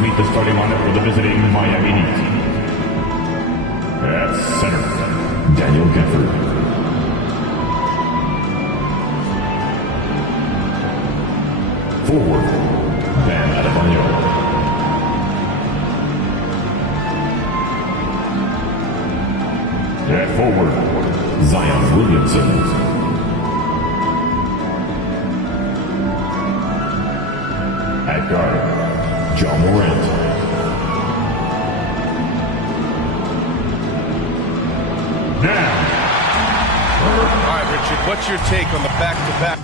Let's meet the starting lineup for the visiting Miami Heat. At center, Daniel Gafford. Forward, Bam Adebayo. At forward, Zion Williamson. At guard, John Morant. Now. All right, Richard, what's your take on the back-to-back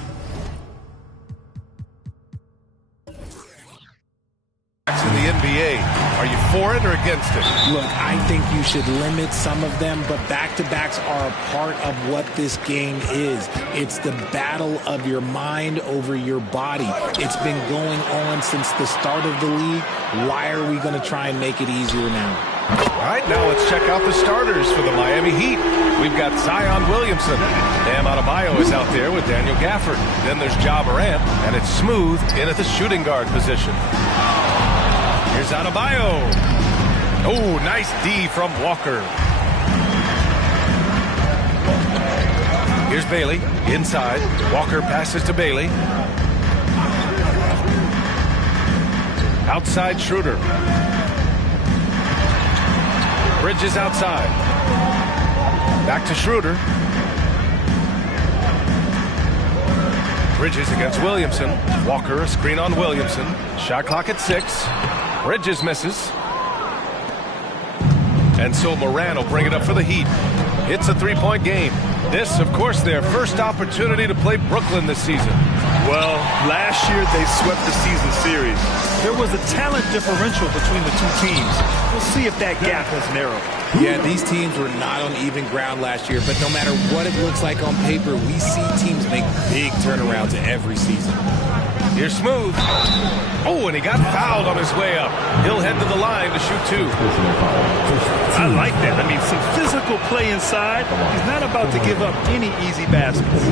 in the NBA? Are you for it or against it? Look, I think you should limit some of them, but back-to-backs are a part of what this game is. It's the battle of your mind over your body. It's been going on since the start of the league. Why are we going to try and make it easier now? All right, now let's check out the starters for the Miami Heat. We've got Zion Williamson. Bam Adebayo is out there with Daniel Gafford. Then there's Ja Morant, and it's Smooth in at the shooting guard position. Here's Adebayo. Oh, nice D from Walker. Here's Bailey inside. Walker passes to Bailey. Outside Schroeder. Bridges outside. Back to Schroeder. Bridges against Williamson. Walker, a screen on Williamson. Shot clock at 6. Bridges misses. And so Moran will bring it up for the Heat. It's a three-point game. This, of course, their first opportunity to play Brooklyn this season. Well, last year they swept the season series. There was a talent differential between the two teams. We'll see if that gap has narrowed. Yeah, these teams were not on even ground last year, but no matter what it looks like on paper, we see teams make big turnarounds every season. Here's Smooth. Oh, and he got fouled on his way up. He'll head to the line to shoot 2. I like that. I mean, some physical play inside. He's not about to give up any easy baskets.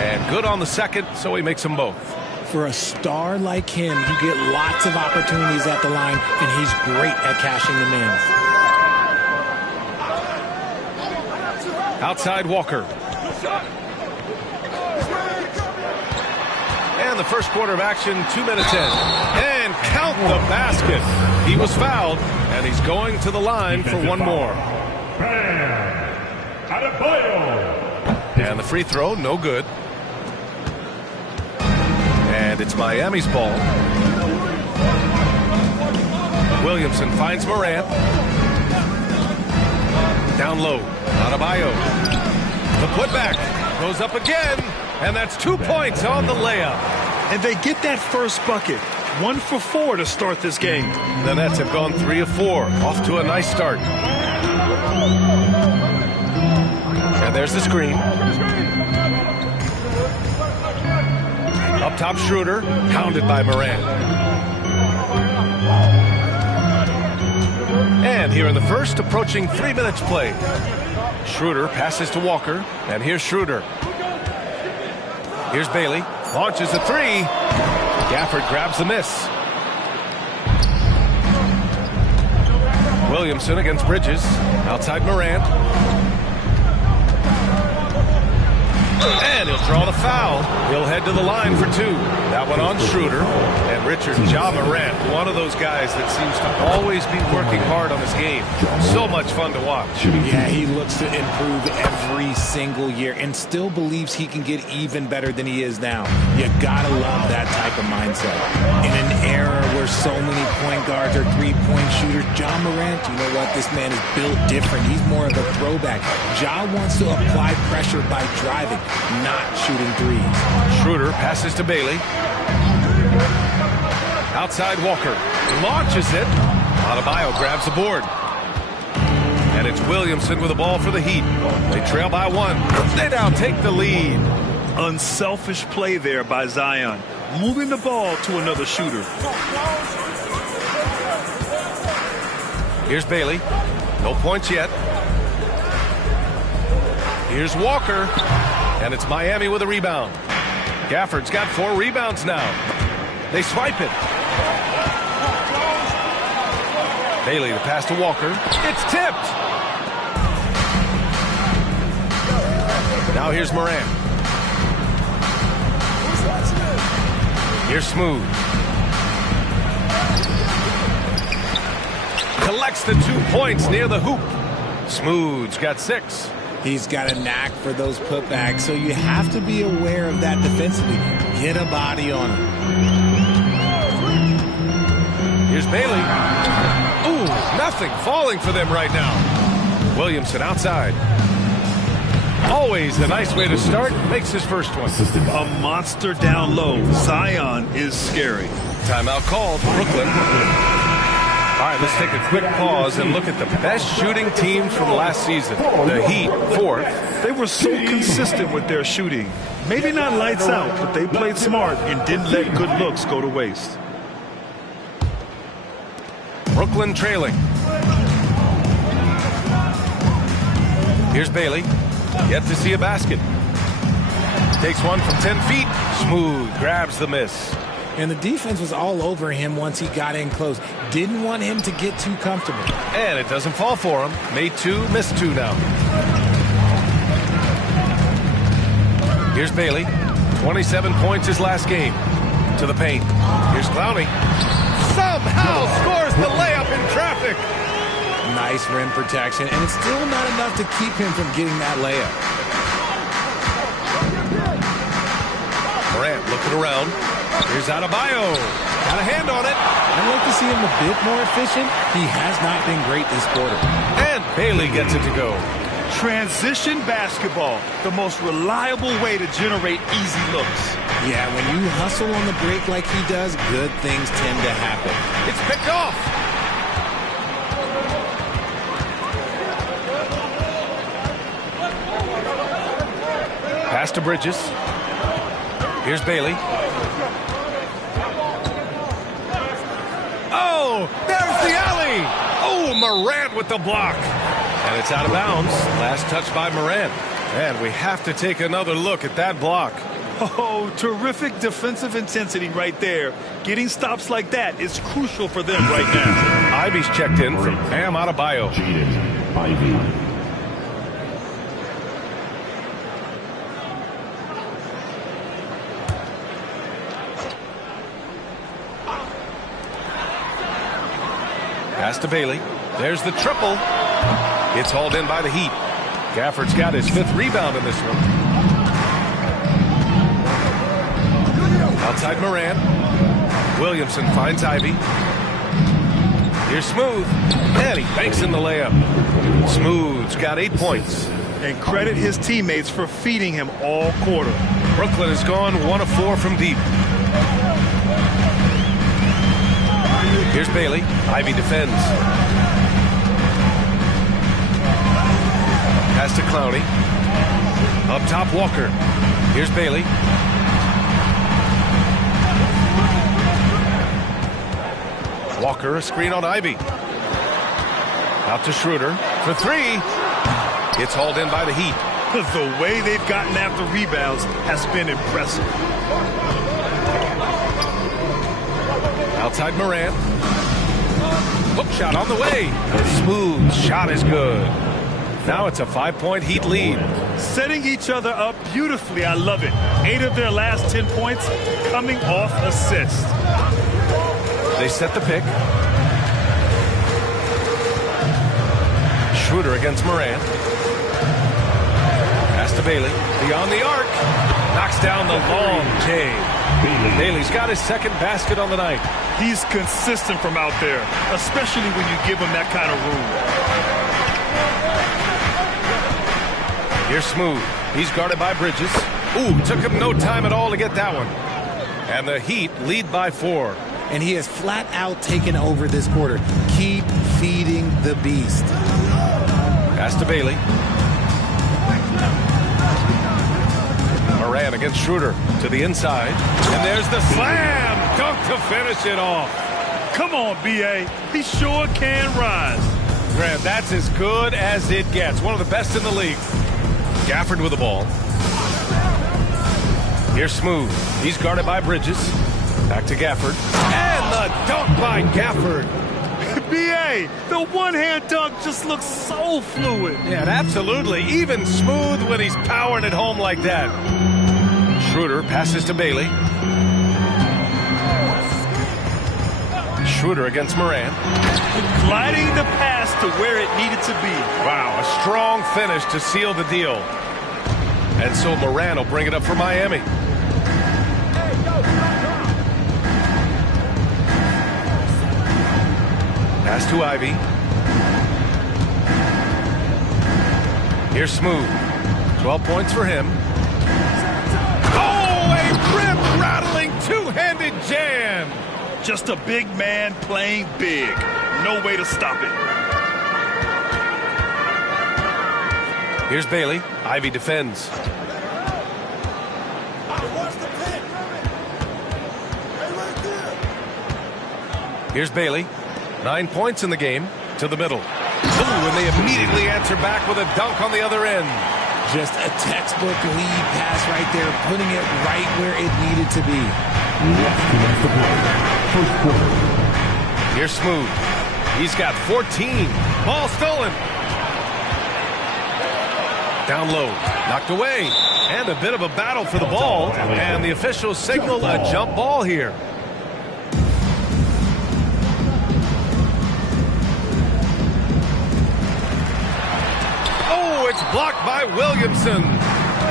And good on the second, so he makes them both. For a star like him, you get lots of opportunities at the line, and he's great at cashing them in. Outside Walker. And the first quarter of action, 2 minutes in. And count the basket. He was fouled, and he's going to the line for one more. Bam Adebayo. And the free throw, no good. And it's Miami's ball. Williamson finds Morant. Down low. Adebayo. The putback. Goes up again. And that's 2 points on the layup. And they get that first bucket. 1 for 4 to start this game. The Nets have gone 3 of 4. Off to a nice start. And there's the screen. Up top, Schroeder, pounded by Morant. And here in the first, approaching 3 minutes played. Schroeder passes to Walker, and here's Schroeder. Here's Bailey, launches a 3. Gafford grabs the miss. Williamson against Bridges, outside Morant. And he'll draw the foul. He'll head to the line for 2. That one on Schroeder. And Richard, Ja Morant, one of those guys that seems to always be working hard on his game. So much fun to watch. Yeah, he looks to improve every single year and still believes he can get even better than he is now. You gotta love that type of mindset. In an era where so many point guards are three-point shooters, Ja Morant, you know what? This man is built different. He's more of a throwback. Ja wants to apply pressure by driving, not shooting threes. Schroeder passes to Bailey. Outside Walker. Launches it. Adebayo grabs the board. And it's Williamson with the ball for the Heat. They trail by 1. They now take the lead. Unselfish play there by Zion. Moving the ball to another shooter. Here's Bailey. No points yet. Here's Walker. And it's Miami with a rebound. Gafford's got 4 rebounds now. They swipe it. Bailey, the pass to Walker. It's tipped. Now here's Morant. Here's Smooth. Collects the 2 points near the hoop. Smooth's got 6. He's got a knack for those putbacks, so you have to be aware of that defensively. Get a body on him. Here's Bailey. Ooh, nothing falling for them right now. Williamson outside. Always a nice way to start. Makes his first one. A monster down low. Zion is scary. Timeout called. Brooklyn. All right, let's take a quick pause and look at the best shooting teams from last season. The Heat, 4th. They were so consistent with their shooting. Maybe not lights out, but they played smart and didn't let good looks go to waste. Brooklyn trailing. Here's Bailey. Yet to see a basket. Takes one from 10 feet. Smooth grabs the miss. And the defense was all over him once he got in close. Didn't want him to get too comfortable. And it doesn't fall for him. Made 2, missed 2 now. Here's Bailey. 27 points his last game. To the paint. Here's Clowney. Somehow scores the layup in traffic. Nice rim protection, and it's still not enough to keep him from getting that layup. Morant looking around. Here's Adebayo. Got a hand on it. I'd like to see him a bit more efficient. He has not been great this quarter. And Bailey gets it to go. Transition basketball, the most reliable way to generate easy looks. Yeah, when you hustle on the break like he does, good things tend to happen. It's picked off. Pass to Bridges. Here's Bailey. Oh, there's the alley. Oh, Morant with the block. And it's out of bounds. Last touch by Morant. And we have to take another look at that block. Oh, terrific defensive intensity right there. Getting stops like that is crucial for them right now. Ivy's checked in from Bam Adebayo. Jaden Ivy. Pass to Bailey. There's the triple. It's hauled in by the Heat. Gafford's got his 5th rebound in this one. Outside Morant. Williamson finds Ivy. Here's Smooth. And he banks in the layup. Smooth's got 8 points. And credit his teammates for feeding him all quarter. Brooklyn has gone 1 of 4 from deep. Here's Bailey. Ivy defends. Pass to Clowney. Up top, Walker. Here's Bailey. Walker, a screen on Ivy. Out to Schroeder for 3. It's hauled in by the Heat. The way they've gotten after rebounds has been impressive. Outside Morant. Hook shot on the way. The smooth shot is good. Now it's a 5-point Heat lead. Setting each other up beautifully. I love it. 8 of their last 10 points coming off assists. They set the pick. Schroeder against Morant. Pass to Bailey. Beyond the arc. Knocks down the long J. Bailey's got his 2nd basket on the night. He's consistent from out there, especially when you give him that kind of room. Here's Smooth. He's guarded by Bridges. Ooh, took him no time at all to get that one. And the Heat lead by 4. And he has flat out taken over this quarter. Keep feeding the beast. Pass to Bailey. Morant against Schroeder to the inside. And there's the slam dunk to finish it off. Come on, B.A. He sure can rise. Grant, that's as good as it gets. One of the best in the league. Gafford with the ball. Here's Smooth. He's guarded by Bridges. Back to Gafford. And the dunk by Gafford. B.A., the one-hand dunk just looks so fluid. Yeah, absolutely. Even smooth when he's powering it home like that. Schroeder passes to Bailey. Schroeder against Moran. Gliding the pass to where it needed to be. Wow, a strong finish to seal the deal. And so Moran will bring it up for Miami. Pass to Ivy. Here's Smooth. 12 points for him. Oh, a rip-rattling two-handed jam. Just a big man playing big. No way to stop it. Here's Bailey. Ivy defends. Here's Bailey. 9 points in the game. To the middle. Ooh, and they immediately answer back with a dunk on the other end. Just a textbook lead pass right there, putting it right where it needed to be. First quarter. Here's Smooth. He's got 14. Ball stolen. Down low. Knocked away. And a bit of a battle for the ball. And the officials signal a jump ball here. Oh, it's blocked by Williamson.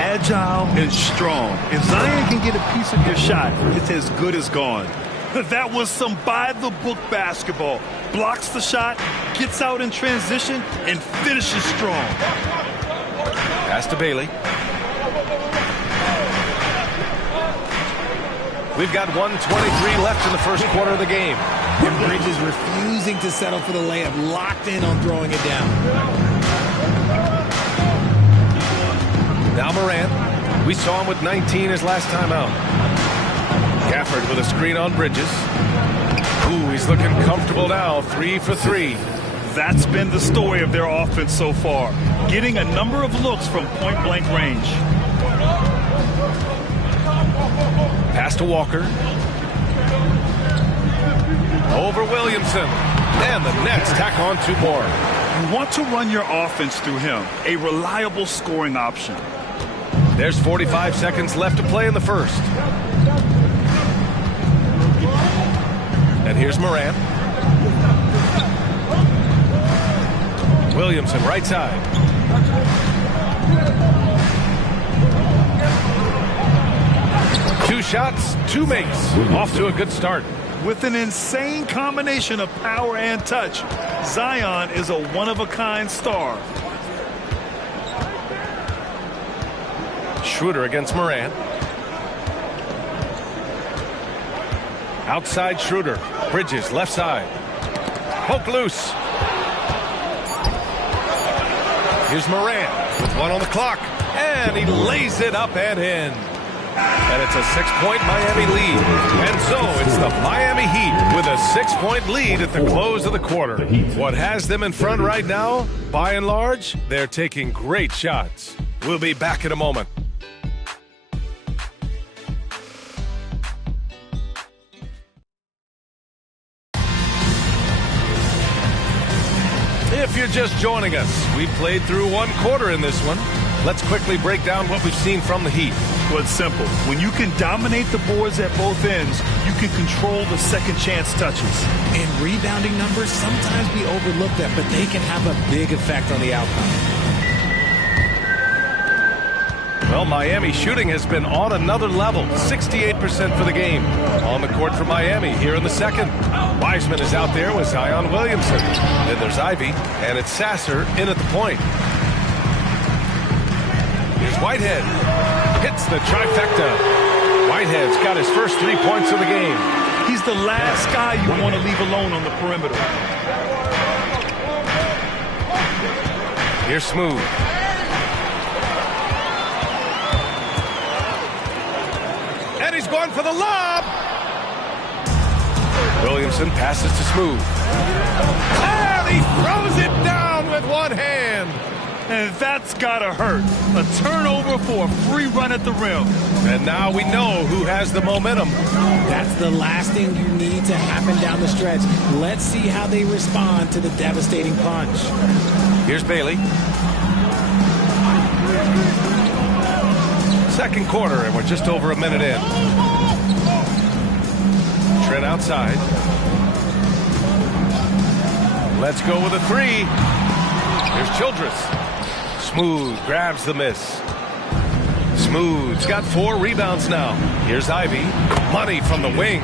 Agile and strong. If Zion can get a piece of your shot, it's as good as gone. That was some by-the-book basketball. Blocks the shot, gets out in transition, and finishes strong. Pass to Bailey. We've got 1:23 left in the first quarter of the game. And Bridges refusing to settle for the layup, locked in on throwing it down. Now Moran. We saw him with 19 his last time out. Gafford with a screen on Bridges. Ooh, he's looking comfortable now. 3 for 3. That's been the story of their offense so far. Getting a number of looks from point-blank range. Pass to Walker. Over Williamson. And the Nets tack on 2 more. You want to run your offense through him. A reliable scoring option. There's 45 seconds left to play in the first. And here's Moran. Williamson, right side. Two shots, 2 makes. Off to a good start. With an insane combination of power and touch, Zion is a one-of-a-kind star. Schroeder against Moran. Outside Schroeder. Bridges, left side. Poke loose. Here's Moran with 1 on the clock. And he lays it up and in. And it's a 6-point Miami lead. And so it's the Miami Heat with a 6-point lead at the close of the quarter. What has them in front right now? By and large, they're taking great shots. We'll be back in a moment. If you're just joining us, we played through 1 quarter in this one. Let's quickly break down what we've seen from the Heat. Well, it's simple. When you can dominate the boards at both ends, you can control the second chance touches. And rebounding numbers, sometimes we overlook them, but they can have a big effect on the outcome. Well, Miami shooting has been on another level. 68% for the game. On the court for Miami here in the second. Wiseman is out there with Zion Williamson. Then there's Ivy, and it's Sasser in at the point. Here's Whitehead. Hits the trifecta. Whitehead's got his first 3 points of the game. He's the last guy you want to leave alone on the perimeter. Here's Smooth. And he's going for the lob. Williamson passes to Smooth. And he throws it down with one hand. And that's gotta hurt. A turnover for a free run at the rim. And now we know who has the momentum. That's the last thing you need to happen down the stretch. Let's see how they respond to the devastating punch. Here's Bailey. Second quarter, and we're just over a minute in. Trent outside. Let's go with a three. Here's Childress. Smooth grabs the miss. Smooth's got 4 rebounds now. Here's Ivy. Money from the wing.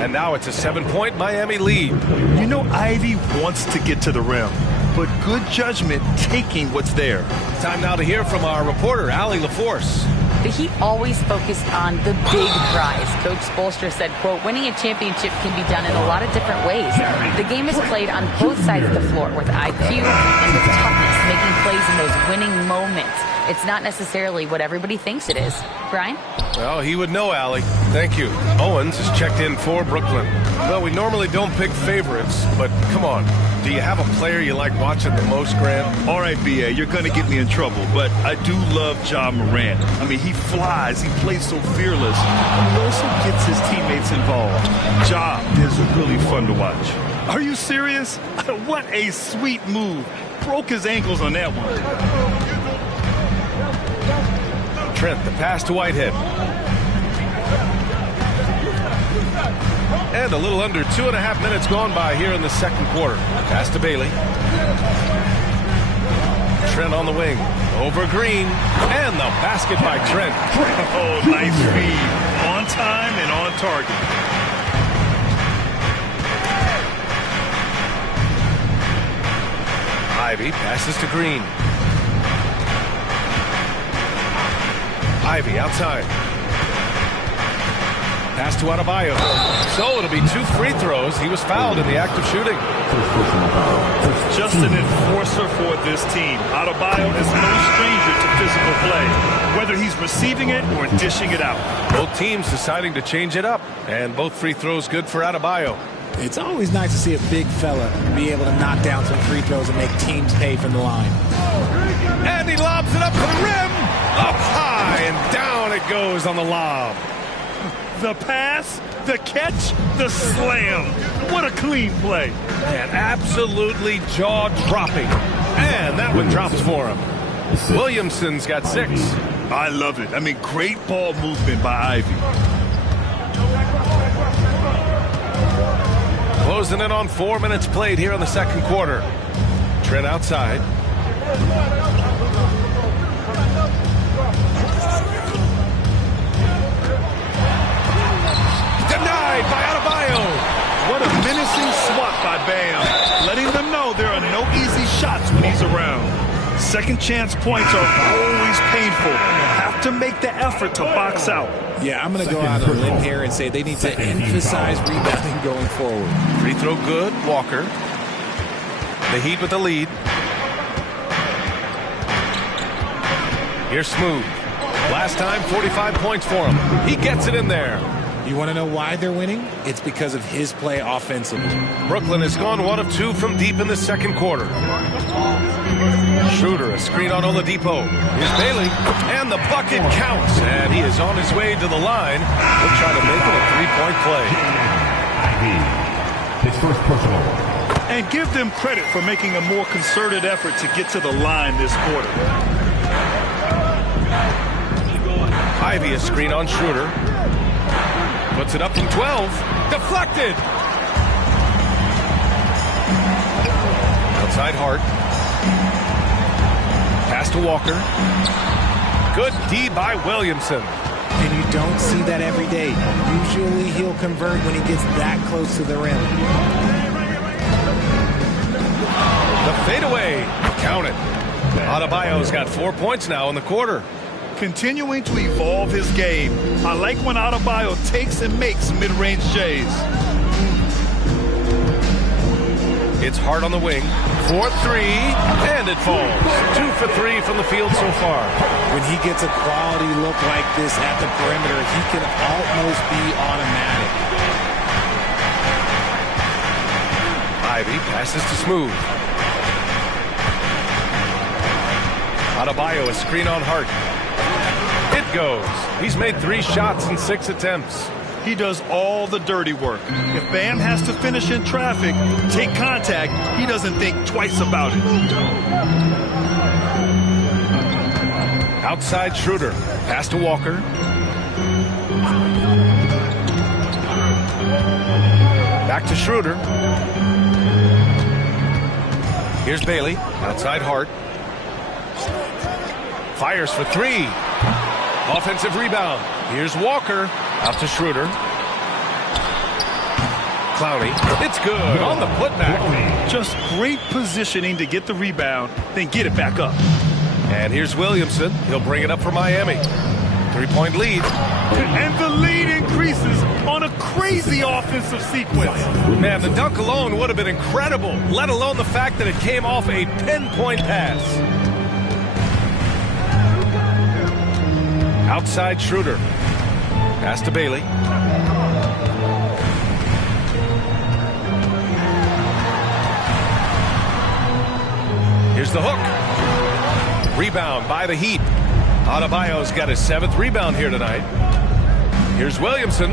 And now it's a 7-point Miami lead. You know Ivy wants to get to the rim, but good judgment taking what's there. Time now to hear from our reporter, Allie LaForce. The Heat always focused on the big prize. Coach Spoelstra said, quote, winning a championship can be done in a lot of different ways. The game is played on both sides of the floor with IQ and with toughness, making plays in those winning moments. It's not necessarily what everybody thinks it is. Brian? Well, he would know, Allie. Thank you. Owens is checked in for Brooklyn. Well, we normally don't pick favorites, but come on. Do you have a player you like watching the most, Grant? All right, B.A., you're going to get me in trouble, but I do love Ja Morant. I mean, he flies. He plays so fearless. And he also gets his teammates involved. Ja is really fun to watch. Are you serious? What a sweet move. Broke his ankles on that one. Trent, the pass to Whitehead. And a little under 2.5 minutes gone by here in the second quarter. Pass to Bailey. Trent on the wing. Over Green. And the basket by Trent. Oh, nice feed. On time and on target. Ivy passes to Green. Ivy outside. Pass to Adebayo. So it'll be 2 free throws. He was fouled in the act of shooting. Just an enforcer for this team. Adebayo is no stranger to physical play, whether he's receiving it or dishing it out. Both teams deciding to change it up, and both free throws good for Adebayo. It's always nice to see a big fella be able to knock down some free throws and make teams pay from the line. And he lobs it up to the rim. Up high, and down it goes on the lob. The pass, the catch, the slam. What a clean play. And absolutely jaw-dropping. And that one drops for him. Williamson's got 6. I love it. I mean, great ball movement by Ivy. Closing in on 4 minutes played here in the second quarter. Trent outside. Denied by Adebayo. What a menacing swat by Bam, letting them know there are no easy shots when he's around. Second chance points are always painful. Have to make the effort to box out. Yeah, I'm going to go out on a limb here and say they need to emphasize rebounding going forward. Free throw good, Walker. The Heat with the lead. Here's Smooth. Last time, 45 points for him. He gets it in there. You want to know why they're winning? It's because of his play offensively. Brooklyn has gone 1 of 2 from deep in the second quarter. Schroeder, a screen on Oladipo. Here's Bailey, and the bucket counts. And he is on his way to the line. He'll try to make it a 3-point play. His first personal. And give them credit for making a more concerted effort to get to the line this quarter. Ivy, a screen on Schroeder. Puts it up from 12. Deflected. Outside Hart. Pass to Walker. Good D by Williamson. And you don't see that every day. Usually he'll convert when he gets that close to the rim. The fadeaway. Count it. Adebayo's got 4 points now in the quarter. Continuing to evolve his game. I like when Adebayo takes and makes mid-range J's. It's Hart on the wing. 4-3, and it falls. 2 for 3 from the field so far. When he gets a quality look like this at the perimeter, he can almost be automatic. Ivy passes to Smooth. Adebayo, a screen on Hart. It goes. He's made 3 shots in 6 attempts. He does all the dirty work. If Bam has to finish in traffic, take contact, he doesn't think twice about it. Outside Schroeder. Pass to Walker. Back to Schroeder. Here's Bailey. Outside Hart. Fires for 3. Offensive rebound. Here's Walker. Out to Schroeder. Clowney. It's good on the putback. Just great positioning to get the rebound, then get it back up. And here's Williamson. He'll bring it up for Miami. 3-point lead. And the lead increases on a crazy offensive sequence. Man, the dunk alone would have been incredible, let alone the fact that it came off a pinpoint pass. Outside Schroeder. Pass to Bailey. Here's the hook. Rebound by the Heat. Adebayo's got his 7th rebound here tonight. Here's Williamson.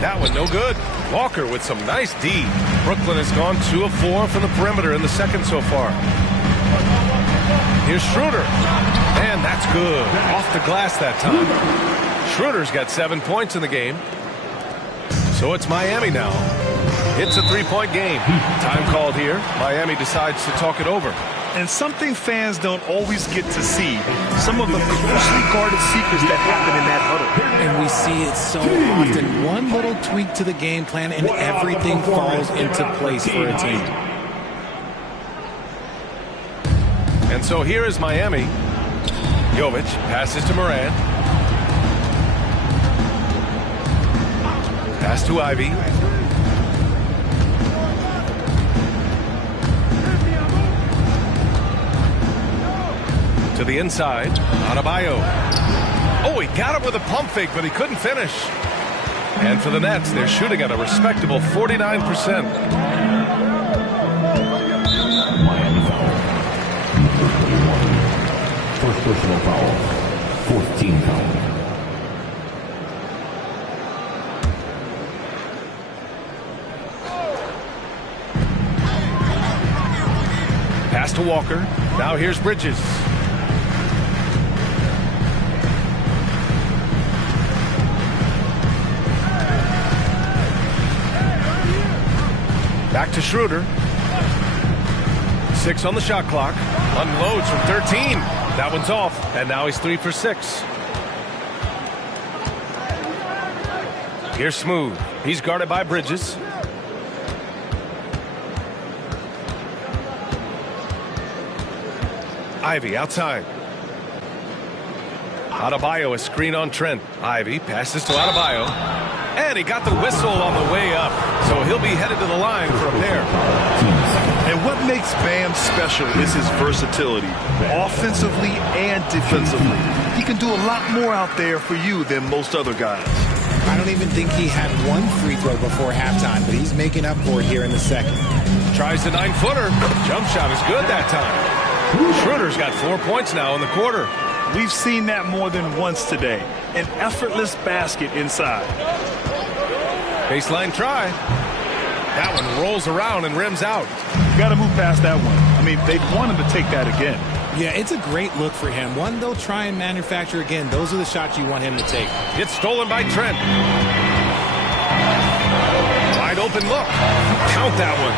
That one no good. Walker with some nice D. Brooklyn has gone 2 of 4 from the perimeter in the second so far. Here's Schroeder. And that's good. Off the glass that time. Schroeder's got 7 points in the game. So it's Miami now. It's a 3-point game. Time called here. Miami decides to talk it over. And something fans don't always get to see. Some of the closely guarded secrets that happen in that huddle. And we see it so often. One little tweak to the game plan and everything falls into place for a team. And so here is Miami. Jovic passes to Morant. Pass to Ivy. To the inside. Adebayo. Oh, he got him with a pump fake, but he couldn't finish. And for the Nets, they're shooting at a respectable 49%. Miami foul. First personal foul. 4th team foul. Pass to Walker. Now here's Bridges. Back to Schroeder. 6 on the shot clock. Unloads from 13. That one's off. And now he's 3 for 6. Here's Smooth. He's guarded by Bridges. Ivy outside. Adebayo, a screen on Trent. Ivy passes to Adebayo. And he got the whistle on the way up. So he'll be headed to the line for a pair. And what makes Bam special is his versatility, offensively and defensively. He can do a lot more out there for you than most other guys. I don't even think he had one free throw before halftime, but he's making up for it here in the second. Tries the 9-footer. Jump shot is good that time. Schroeder's got 4 points now in the quarter. We've seen that more than once today. An effortless basket inside. Baseline try. That one rolls around and rims out. Got to move past that one. I mean, they want him to take that again. Yeah, it's a great look for him. One they'll try and manufacture again. Those are the shots you want him to take. It's stolen by Trent. Wide open look. Count that one.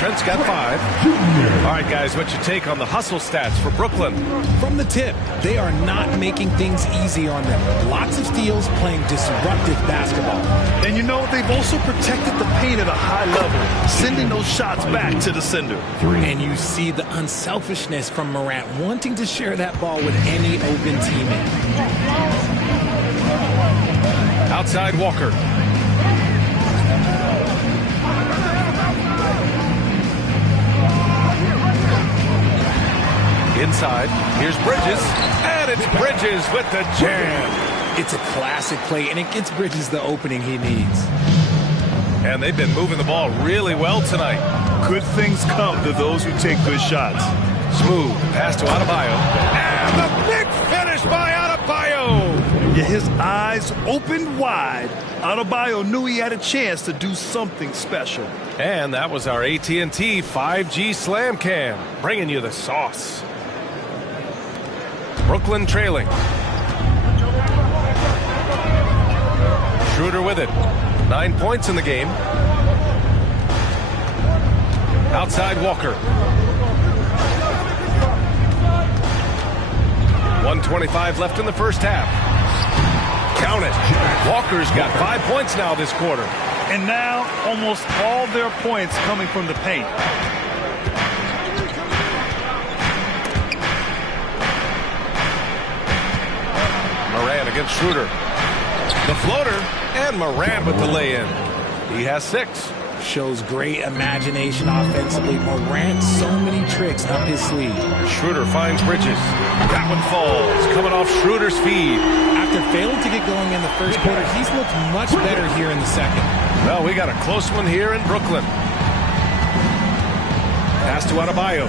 Trent's got 5. All right, guys, what's your take on the hustle stats for Brooklyn? From the tip, they are not making things easy on them. Lots of steals, playing disruptive basketball. And you know, they've also protected the paint at a high level, sending those shots back to the sender. And you see the unselfishness from Morant, wanting to share that ball with any open teammate. Outside Walker. Inside, here's Bridges, and it's Bridges with the jam. It's a classic play, and it gets Bridges the opening he needs. And they've been moving the ball really well tonight. Good things come to those who take good shots. Smooth pass to Adebayo. And the big finish by Adebayo. Yeah, his eyes opened wide. Adebayo knew he had a chance to do something special. And that was our AT&T 5G Slam Cam, bringing you the sauce. Brooklyn trailing. Schroeder with it. 9 points in the game. Outside Walker. 1:25 left in the first half. Count it. Walker's got 5 points now this quarter. And now almost all their points coming from the paint. Morant against Schroeder. The floater, and Morant with the lay-in. He has 6. Shows great imagination offensively. Morant, so many tricks up his sleeve. Schroeder finds Bridges. That one falls, coming off Schroeder's feed. After failing to get going in the first quarter, he's looked much better here in the second. Well, we got a close one here in Brooklyn. Pass to Adebayo.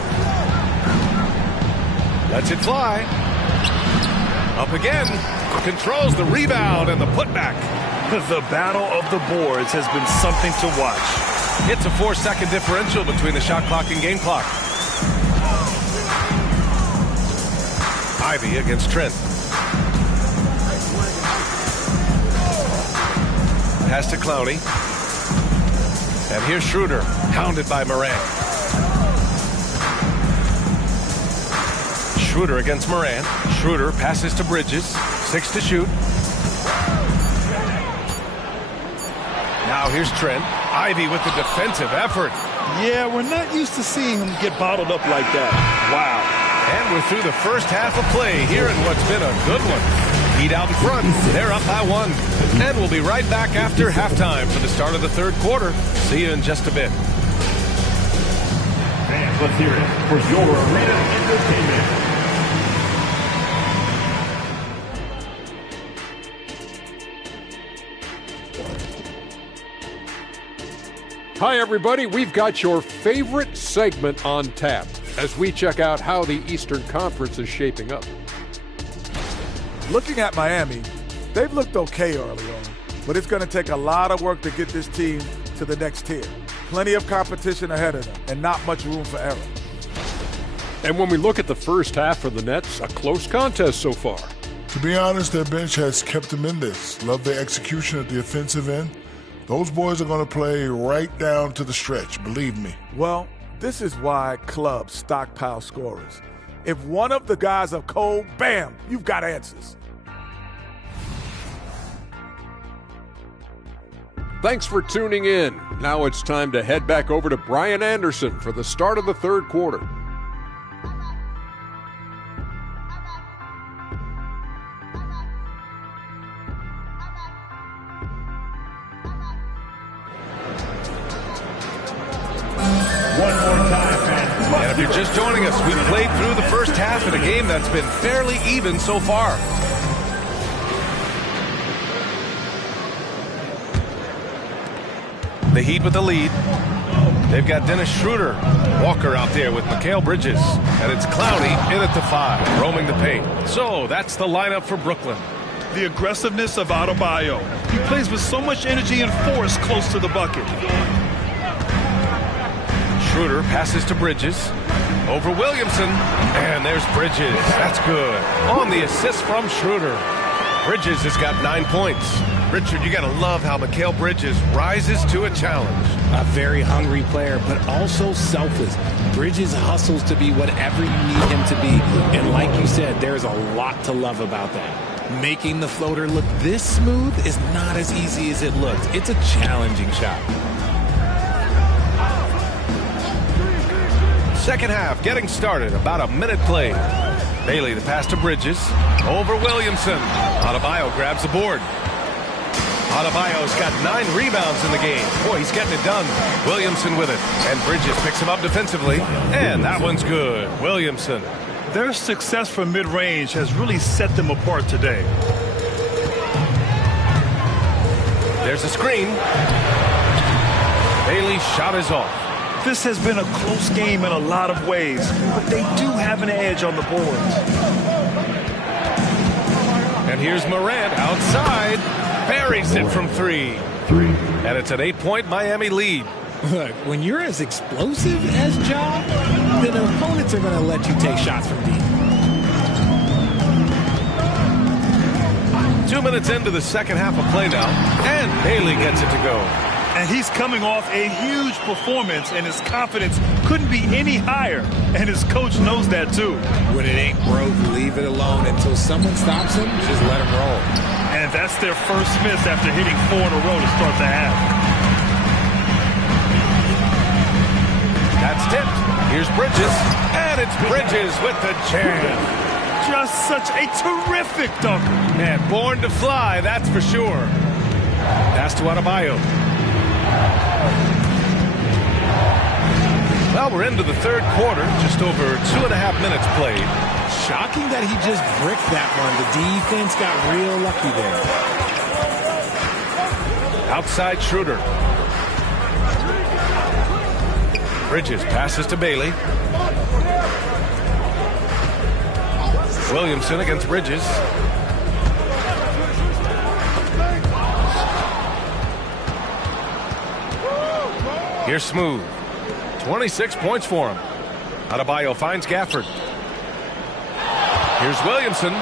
Lets it fly. Up again. Controls the rebound and the putback. The battle of the boards has been something to watch. It's a 4-second differential between the shot clock and game clock. Ivy against Trent. Pass to Clowney. And here's Schroeder, hounded by Morant. Schroeder against Morant. Schroeder passes to Bridges. 6 to shoot. Now here's Trent. Ivy with the defensive effort. Yeah, we're not used to seeing him get bottled up like that. Wow. And we're through the first half of play here in what's been a good one. Heat out in front. They're up by 1. And we'll be right back after halftime for the start of the third quarter. See you in just a bit. Fans, let's hear it for your arena entertainment. Hi, everybody. We've got your favorite segment on tap as we check out how the Eastern Conference is shaping up. Looking at Miami, they've looked okay early on, but it's going to take a lot of work to get this team to the next tier. Plenty of competition ahead of them and not much room for error. And when we look at the first half of the Nets, a close contest so far. To be honest, their bench has kept them in this. Love their execution at the offensive end. Those boys are going to play right down to the stretch, believe me. Well, this is why clubs stockpile scorers. If one of the guys are cold, bam, you've got answers. Thanks for tuning in. Now it's time to head back over to Brian Anderson for the start of the third quarter. And if you're just joining us, we've played through the first half in a game that's been fairly even so far. The Heat with the lead. They've got Dennis Schroeder. Walker out there with Mikal Bridges. And it's Clowney in at the 5, roaming the paint. So that's the lineup for Brooklyn. The aggressiveness of Adebayo. He plays with so much energy and force close to the bucket. Schroeder passes to Bridges. Over Williamson. And there's Bridges. That's good. On the assist from Schroeder. Bridges has got 9 points. Richard, you got to love how Mikal Bridges rises to a challenge. A very hungry player, but also selfless. Bridges hustles to be whatever you need him to be. And like you said, there's a lot to love about that. Making the floater look this smooth is not as easy as it looks. It's a challenging shot. Second half getting started. About a minute played. Bailey the pass to Bridges. Over Williamson. Adebayo grabs the board. Adebayo's got 9 rebounds in the game. Boy, he's getting it done. Williamson with it. And Bridges picks him up defensively. And that one's good. Williamson. Their success from mid-range has really set them apart today. There's a screen. Bailey's shot is off. This has been a close game in a lot of ways, but they do have an edge on the boards. And here's Morant outside. Buries it from three. And it's an 8-point Miami lead. Look, when you're as explosive as Ja, then opponents are going to let you take shots from deep. 2 minutes into the second half of play now, and Bailey gets it to go. And he's coming off a huge performance, and his confidence couldn't be any higher. And his coach knows that, too. When it ain't broke, leave it alone until someone stops him. Just let him roll. And that's their first miss after hitting 4 in a row to start the half. That's tipped. Here's Bridges, and it's Bridges with the jam. Just such a terrific dunker. Man, born to fly, that's for sure. Pass to Adebayo. Well, we're into the third quarter, just over 2.5 minutes played. Shocking that he just bricked that one. The defense got real lucky there. Outside Schroeder. Bridges passes to Bailey. Williamson against Bridges. Here's Smooth. 26 points for him. Adebayo finds Gafford. Here's Williamson.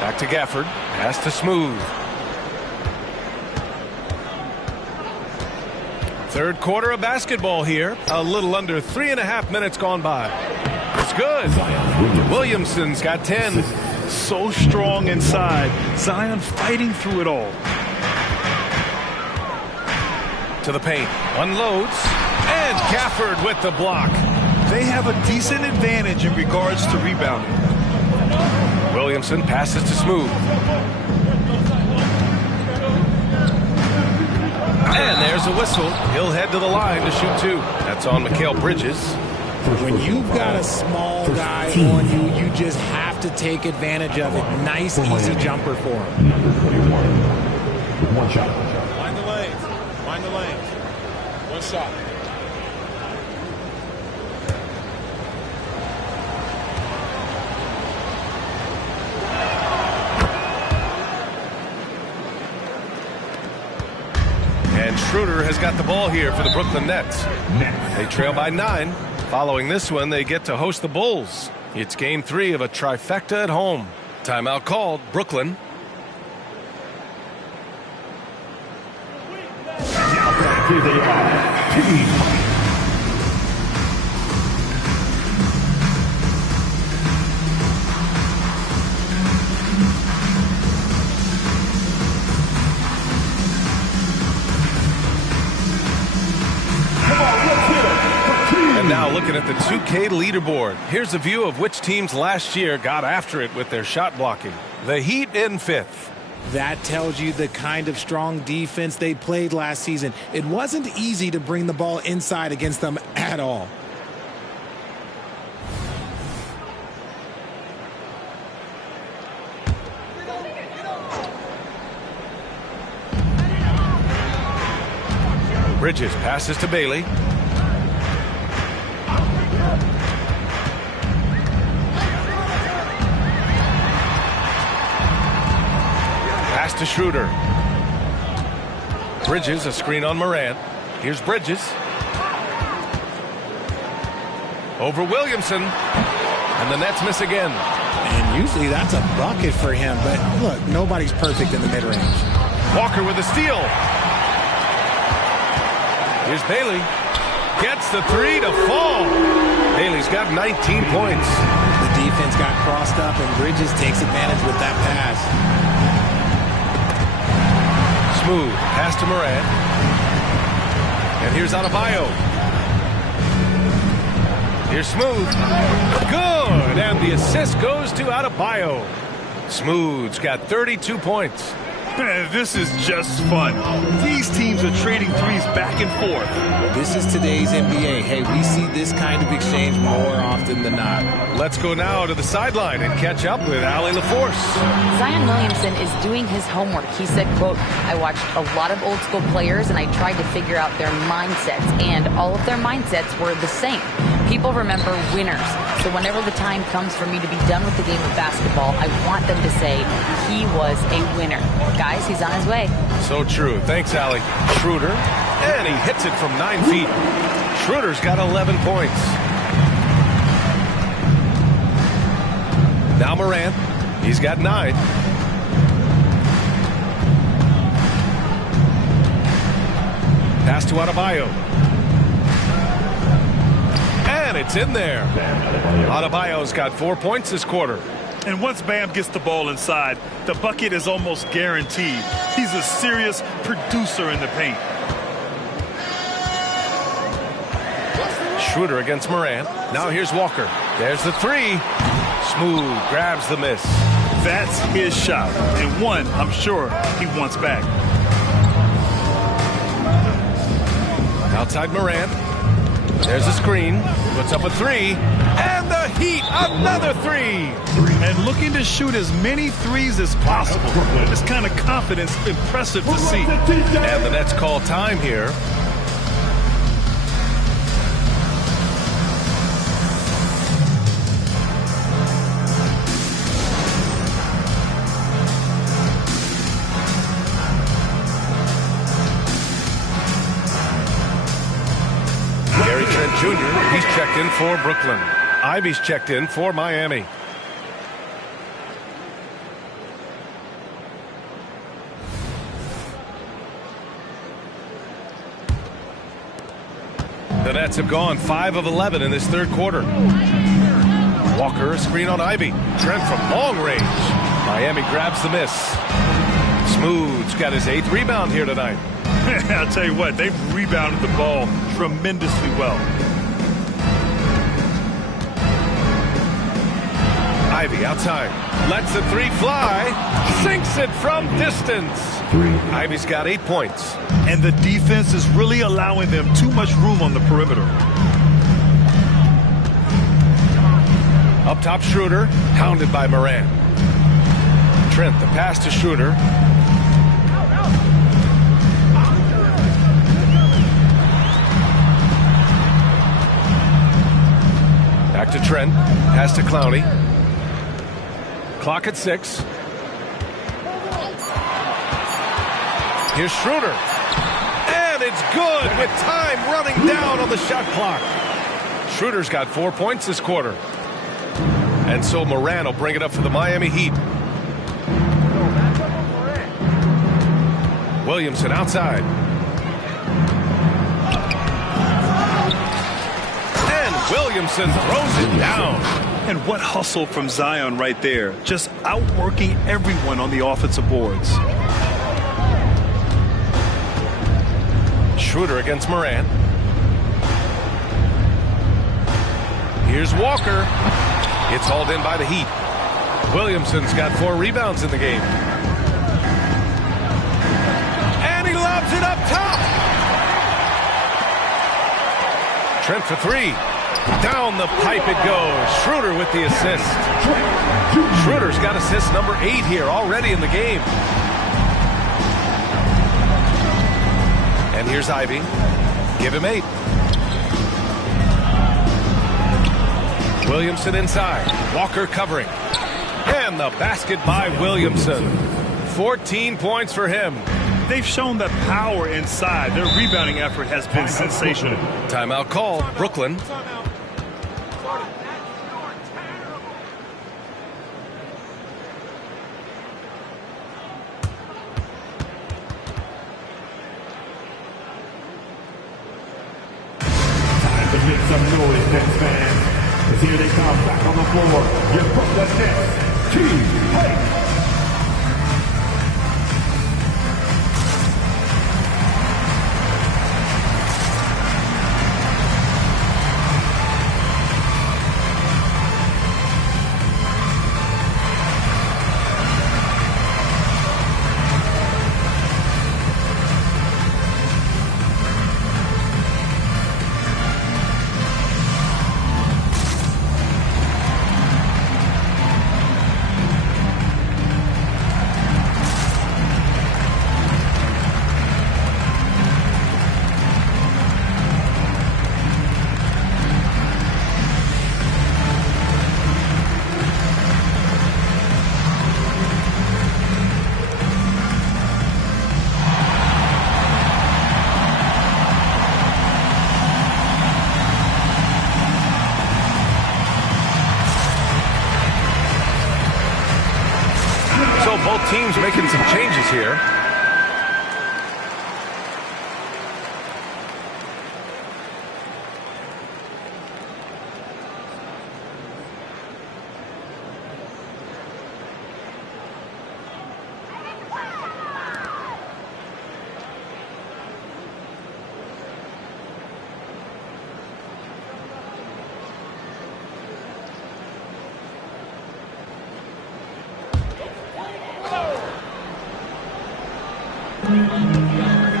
Back to Gafford. Pass to Smooth. Third quarter of basketball here. A little under 3.5 minutes gone by. It's good. Williamson's got 10. So strong inside. Zion fighting through it all. To the paint. Unloads. And Gafford with the block. They have a decent advantage in regards to rebounding. Williamson passes to Smooth. And there's a whistle. He'll head to the line to shoot 2. That's on Mikal Bridges. When you've got a small guy on you, you just have to take advantage of it. Nice, easy jumper for him. One shot. Find the lanes. Find the lanes. One shot. And Schroeder has got the ball here for the Brooklyn Nets. They trail by 9. Following this one, they get to host the Bulls. It's game 3 of a trifecta at home. Timeout called. Brooklyn. Now back to the team. And now looking at the 2K leaderboard. Here's a view of which teams last year got after it with their shot blocking. The Heat in 5th. That tells you the kind of strong defense they played last season. It wasn't easy to bring the ball inside against them at all. Bridges passes to Bailey. Pass to Schroeder. Bridges, a screen on Morant. Here's Bridges. Over Williamson. And the Nets miss again. And usually that's a bucket for him. But look, nobody's perfect in the mid-range. Walker with a steal. Here's Bailey. Gets the 3 to fall. Bailey's got 19 points. The defense got crossed up, and Bridges takes advantage with that pass. Smooth. Pass to Morant. And here's Adebayo. Here's Smooth. Good. And the assist goes to Adebayo. Smooth's got 32 points. Man, this is just fun. These teams are trading threes back and forth. This is today's NBA. Hey, we see this kind of exchange more often than not. Let's go now to the sideline and catch up with Allie LaForce. Zion Williamson is doing his homework. He said, quote, I watched a lot of old school players and I tried to figure out their mindsets, and all of their mindsets were the same. People remember winners. So whenever the time comes for me to be done with the game of basketball, I want them to say he was a winner. Guys, he's on his way. So true. Thanks, Allie. Schroeder, and he hits it from 9 feet. Schroeder's got 11 points. Now Morant. He's got 9. Pass to Adebayo. And it's in there. Adebayo's got 4 points this quarter. And once Bam gets the ball inside, the bucket is almost guaranteed. He's a serious producer in the paint. Schroeder against Morant. Now here's Walker. There's the 3. Smooth, grabs the miss. That's his shot, and one I'm sure he wants back. Outside Morant. There's a screen. Puts up a 3. And the Heat, another 3. And looking to shoot as many threes as possible. This kind of confidence, impressive to see. And the Nets call time here. Jr. He's checked in for Brooklyn. Ivy's checked in for Miami. The Nets have gone 5 of 11 in this third quarter. Walker, a screen on Ivy. Trent from long range. Miami grabs the miss. Smooth's got his 8th rebound here tonight. I'll tell you what, they've rebounded the ball tremendously well. Ivy outside. Lets the 3 fly. Sinks it from distance. Ivy's got 8 points. And the defense is really allowing them too much room on the perimeter. Up top, Schroeder. Hounded by Morant. Trent, the pass to Schroeder. Back to Trent. Pass to Clowney. Clock at 6. Here's Schroeder. And it's good with time running down on the shot clock. Schroeder's got 4 points this quarter. And so Morant will bring it up for the Miami Heat. Williamson outside. And Williamson throws it down. And what hustle from Zion right there. Just outworking everyone on the offensive boards. Schroeder against Morant. Here's Walker. It's hauled in by the Heat. Williamson's got 4 rebounds in the game. And he lobs it up top. Trent for 3. Down the pipe it goes. Schroeder with the assist. Schroeder's got assist number 8 here already in the game. And here's Ivy. Give him 8. Williamson inside. Walker covering. And the basket by Williamson. 14 points for him. They've shown that power inside. Their rebounding effort has been sensational. Timeout called. Brooklyn. Make some noise, Nets fans. As here they come back on the floor. Your Brooklyn Nets, T.A. Both teams making some changes here.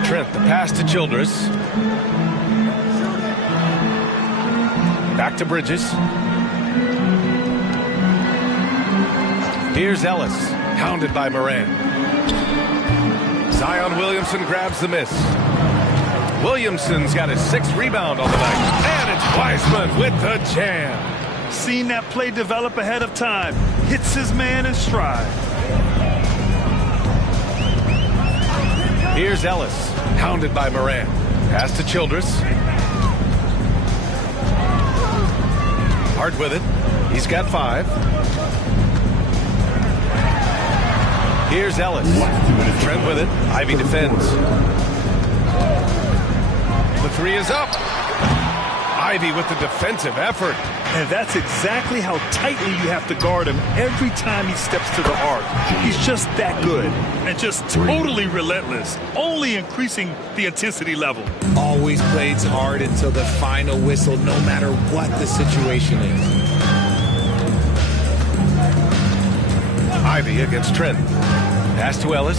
Trent, the pass to Childress. Back to Bridges. Here's Ellis, hounded by Moran. Zion Williamson grabs the miss. Williamson's got his 6th rebound on the night. And it's Wiseman with the jam. Seen that play develop ahead of time. Hits his man in stride. Here's Ellis, hounded by Moran. Pass to Childress. Hard with it. He's got 5. Here's Ellis. Trent with it. Ivy defends. The 3 is up. Ivy with the defensive effort. And that's exactly how tightly you have to guard him every time he steps to the arc. He's just that good and just totally relentless, only increasing the intensity level. Always plays hard until the final whistle, no matter what the situation is. Ivy against Trent. Pass to Ellis.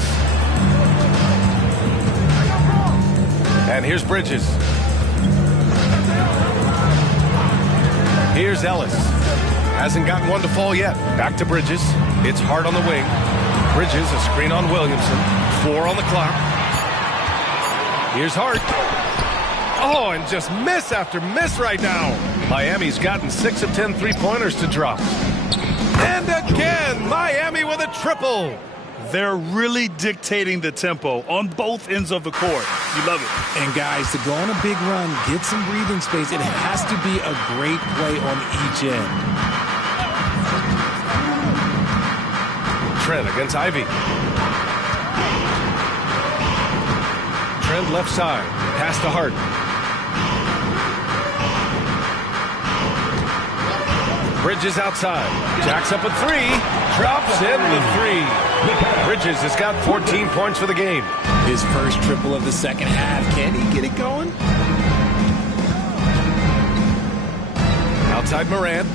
And here's Bridges. Here's Ellis. Hasn't gotten one to fall yet. Back to Bridges. It's hard on the wing. Bridges, a screen on Williamson. 4 on the clock. Here's Hart. Oh, and just miss after miss right now. Miami's gotten 6 of 10 three-pointers to drop. And again, Miami with a triple. They're really dictating the tempo on both ends of the court. You love it. And guys, to go on a big run, get some breathing space, it has to be a great play on each end. Trent against Ivy. Trent left side. Pass to Hart. Bridges outside. Jacks up a 3. Drops in the 3. Bridges has got 14 points for the game. His first triple of the second half. Can he get it going? Outside Moran.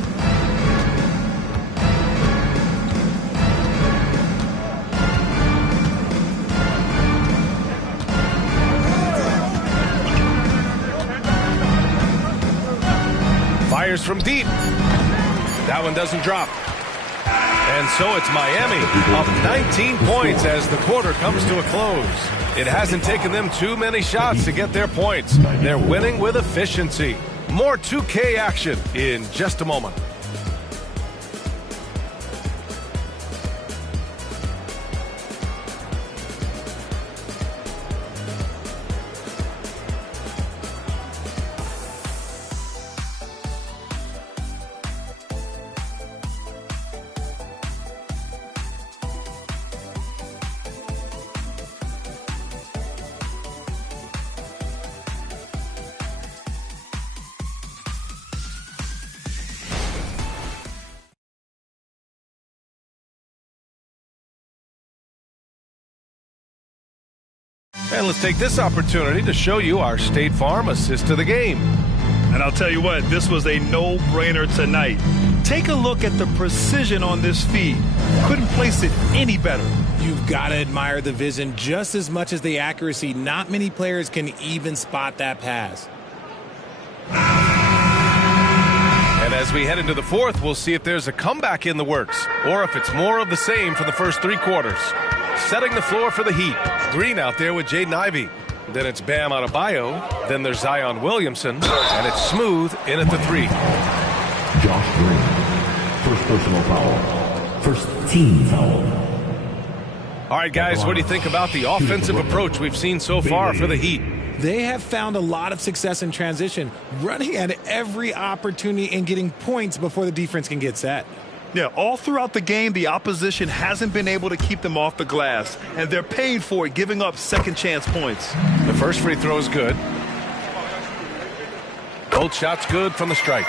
Fires from deep. That one doesn't drop. And so it's Miami up 19 points as the quarter comes to a close. It hasn't taken them too many shots to get their points. They're winning with efficiency. More 2K action in just a moment. And let's take this opportunity to show you our State Farm assist to the game. And I'll tell you what, this was a no-brainer tonight. Take a look at the precision on this feed. Couldn't place it any better. You've got to admire the vision just as much as the accuracy. Not many players can even spot that pass. And as we head into the fourth, we'll see if there's a comeback in the works or if it's more of the same for the first 3 quarters. Setting the floor for the Heat. Green out there with Jaden Ivey. Then it's Bam Adebayo. Then there's Zion Williamson. And it's Smooth in at the 3. Josh Green. First personal foul. First team foul. All right, guys, what do you think about the offensive approach we've seen so far for the Heat? They have found a lot of success in transition, running at every opportunity and getting points before the defense can get set. Yeah, all throughout the game, the opposition hasn't been able to keep them off the glass, and they're paying for it, giving up second chance points. The first free throw is good. Both shots good from the stripe.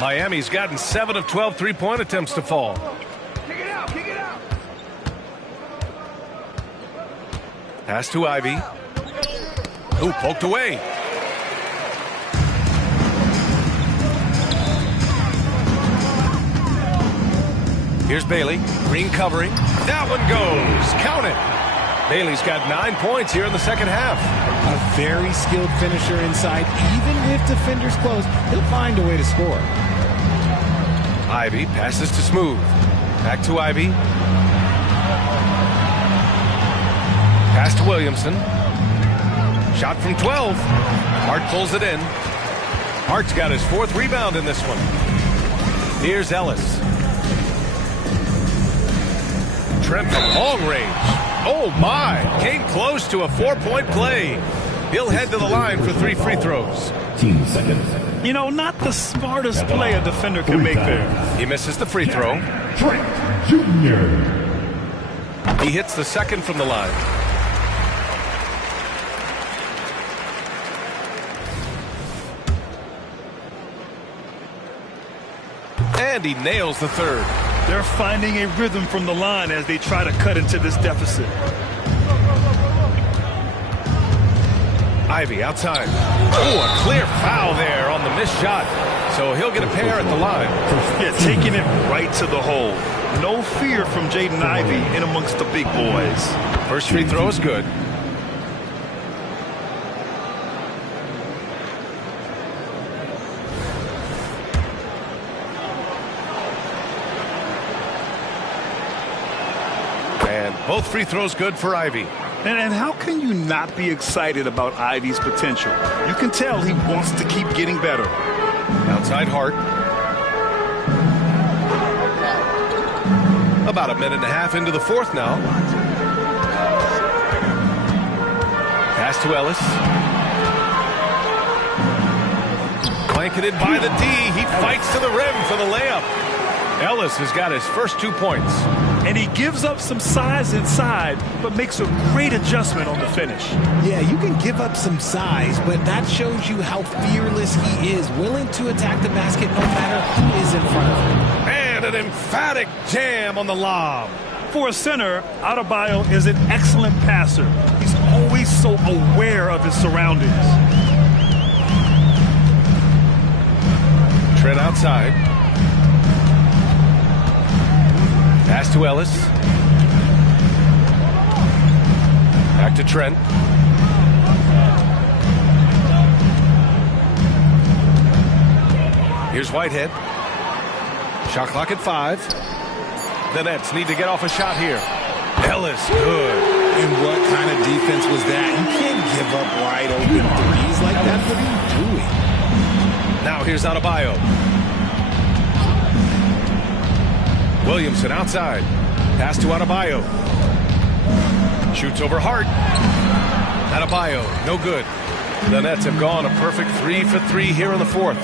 Miami's gotten 7 of 12 three-point attempts to fall. Kick it out, kick it out. Pass to Ivy. Ooh, poked away. Here's Bailey. Green covering. That one goes. Count it. Bailey's got 9 points here in the second half. A very skilled finisher inside. Even if defenders close, he'll find a way to score. Ivy passes to Smooth. Back to Ivy. Pass to Williamson. Shot from 12. Hart pulls it in. Hart's got his 4th rebound in this one. Here's Ellis. Trent from long range. Oh my! Came close to a 4-point play. He'll head to the line for 3 free throws. 15 seconds. You know, not the smartest play a defender can make there. He misses the free throw. Trent Jr. He hits the second from the line. And he nails the third. They're finding a rhythm from the line as they try to cut into this deficit. Ivy outside. Oh, a clear foul there on the missed shot. So he'll get a pair at the line. Yeah, taking it right to the hole. No fear from Jaden Ivey in amongst the big boys. First free throw is good. And both free throws good for Ivy. And how can you not be excited about Ivy's potential? You can tell he wants to keep getting better. Outside Hart. About a minute and a half into the fourth now. Pass to Ellis. Blanketed by the D. He fights to the rim for the layup. Ellis has got his first 2 points. And he gives up some size inside, but makes a great adjustment on the finish. Yeah, you can give up some size, but that shows you how fearless he is, willing to attack the basket no matter who is in front of him. And an emphatic jam on the lob. For a center, Adebayo is an excellent passer. He's always so aware of his surroundings. Trent outside. Pass to Ellis. Back to Trent. Here's Whitehead. Shot clock at 5. The Nets need to get off a shot here. Ellis, good. And what kind of defense was that? You can't give up wide open threes like that. What are you doing? Now here's Adebayo. Williamson outside. Pass to Adebayo. Shoots over Hart. Adebayo, no good. The Nets have gone a perfect 3 for 3 here in the fourth.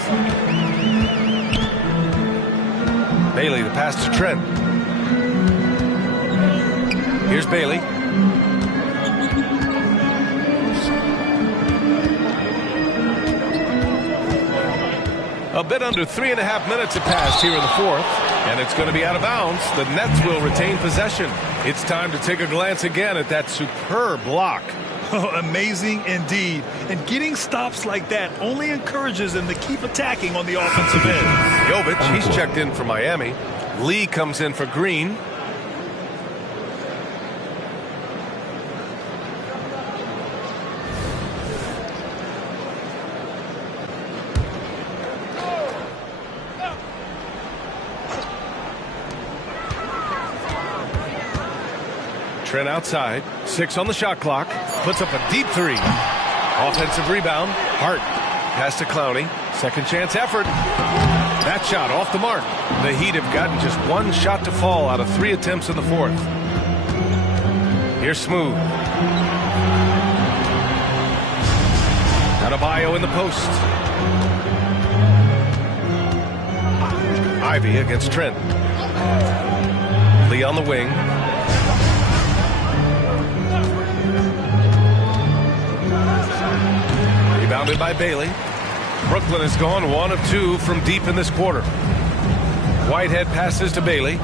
Bailey, the pass to Trent. Here's Bailey. A bit under 3.5 minutes have passed here in the fourth, and it's going to be out of bounds. The Nets will retain possession. It's time to take a glance again at that superb block. Oh, amazing indeed. And getting stops like that only encourages them to keep attacking on the offensive end. Jovic, he's checked in for Miami. Lee comes in for Green. Trent outside. 6 on the shot clock. Puts up a deep 3. Offensive rebound. Hart. Pass to Clowney. Second chance effort. That shot off the mark. The Heat have gotten just 1 shot to fall out of 3 attempts in the fourth. Here's Smooth. Adebayo in the post. Ivy against Trent. Lee on the wing. Rebounded by Bailey. Brooklyn has gone 1 of 2 from deep in this quarter. Whitehead passes to Bailey.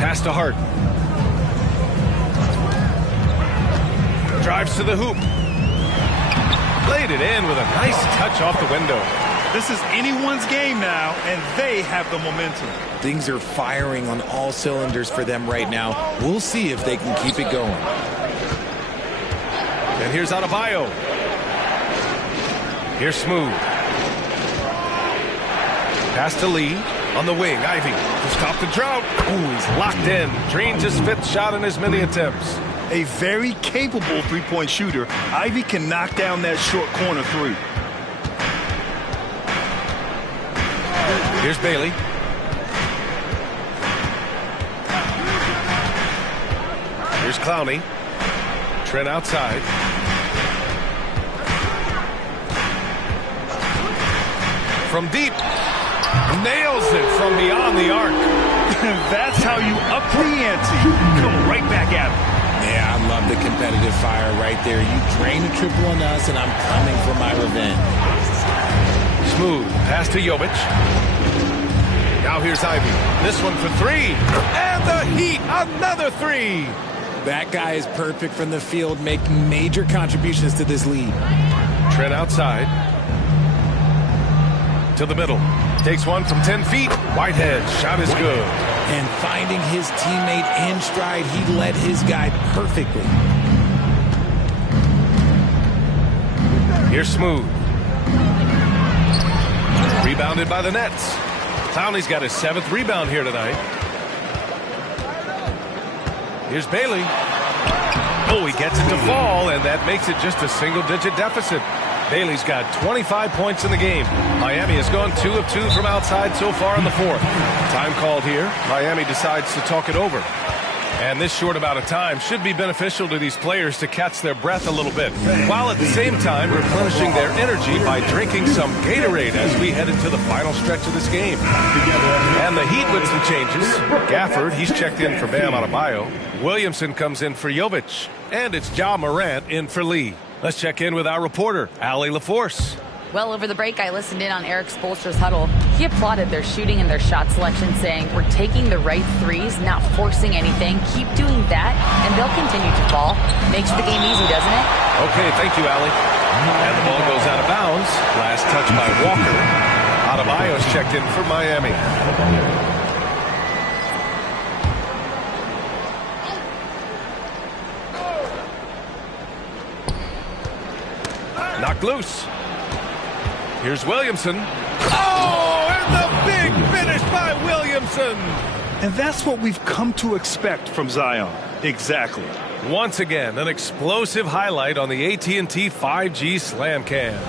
Pass to Hart. Drives to the hoop. Laid it in with a nice touch off the window. This is anyone's game now, and they have the momentum. Things are firing on all cylinders for them right now. We'll see if they can keep it going. And here's Adebayo. Here's Smooth. Pass to Lee on the wing. Ivy to stop the drought. Ooh, he's locked in. Drains his 5th shot in as many attempts. A very capable three-point shooter. Ivy can knock down that short corner 3. Here's Bailey. Here's Clowney. Trent outside. From deep. Nails it from beyond the arc. That's how you up the ante. Come right back at him. Yeah, I love the competitive fire right there. You drain a triple on us, and I'm coming for my revenge. Smooth. Pass to Jovic. Now here's Ivy. This one for 3. And the Heat, another 3. That guy is perfect from the field, making major contributions to this lead. Trent outside. To the middle. Takes one from 10 feet. Whitehead. Shot is good. And finding his teammate in stride, he led his guy perfectly. Here's Smooth. Rebounded by the Nets. Clowney's got his 7th rebound here tonight. Here's Bailey. Oh, he gets it to fall, and that makes it just a single-digit deficit. Bailey's got 25 points in the game. Miami has gone 2 of 2 from outside so far in the 4th. Time called here. Miami decides to talk it over. And this short amount of time should be beneficial to these players to catch their breath a little bit, while at the same time replenishing their energy by drinking some Gatorade as we head into the final stretch of this game. And the Heat with some changes. Gafford, he's checked in for Bam Adebayo. Williamson comes in for Jovic. And it's Ja Morant in for Lee. Let's check in with our reporter, Allie LaForce. Well, over the break, I listened in on Eric Spoelstra's huddle. He applauded their shooting and their shot selection, saying, "We're taking the right threes, not forcing anything. Keep doing that, and they'll continue to fall." Makes the game easy, doesn't it? Okay, thank you, Allie. And the ball goes out of bounds. Last touch by Walker. Adebayo's checked in for Miami. Knocked loose. Here's Williamson. Oh, and the big finish by Williamson. And that's what we've come to expect from Zion. Exactly. Once again, an explosive highlight on the AT&T 5G Slam Cam.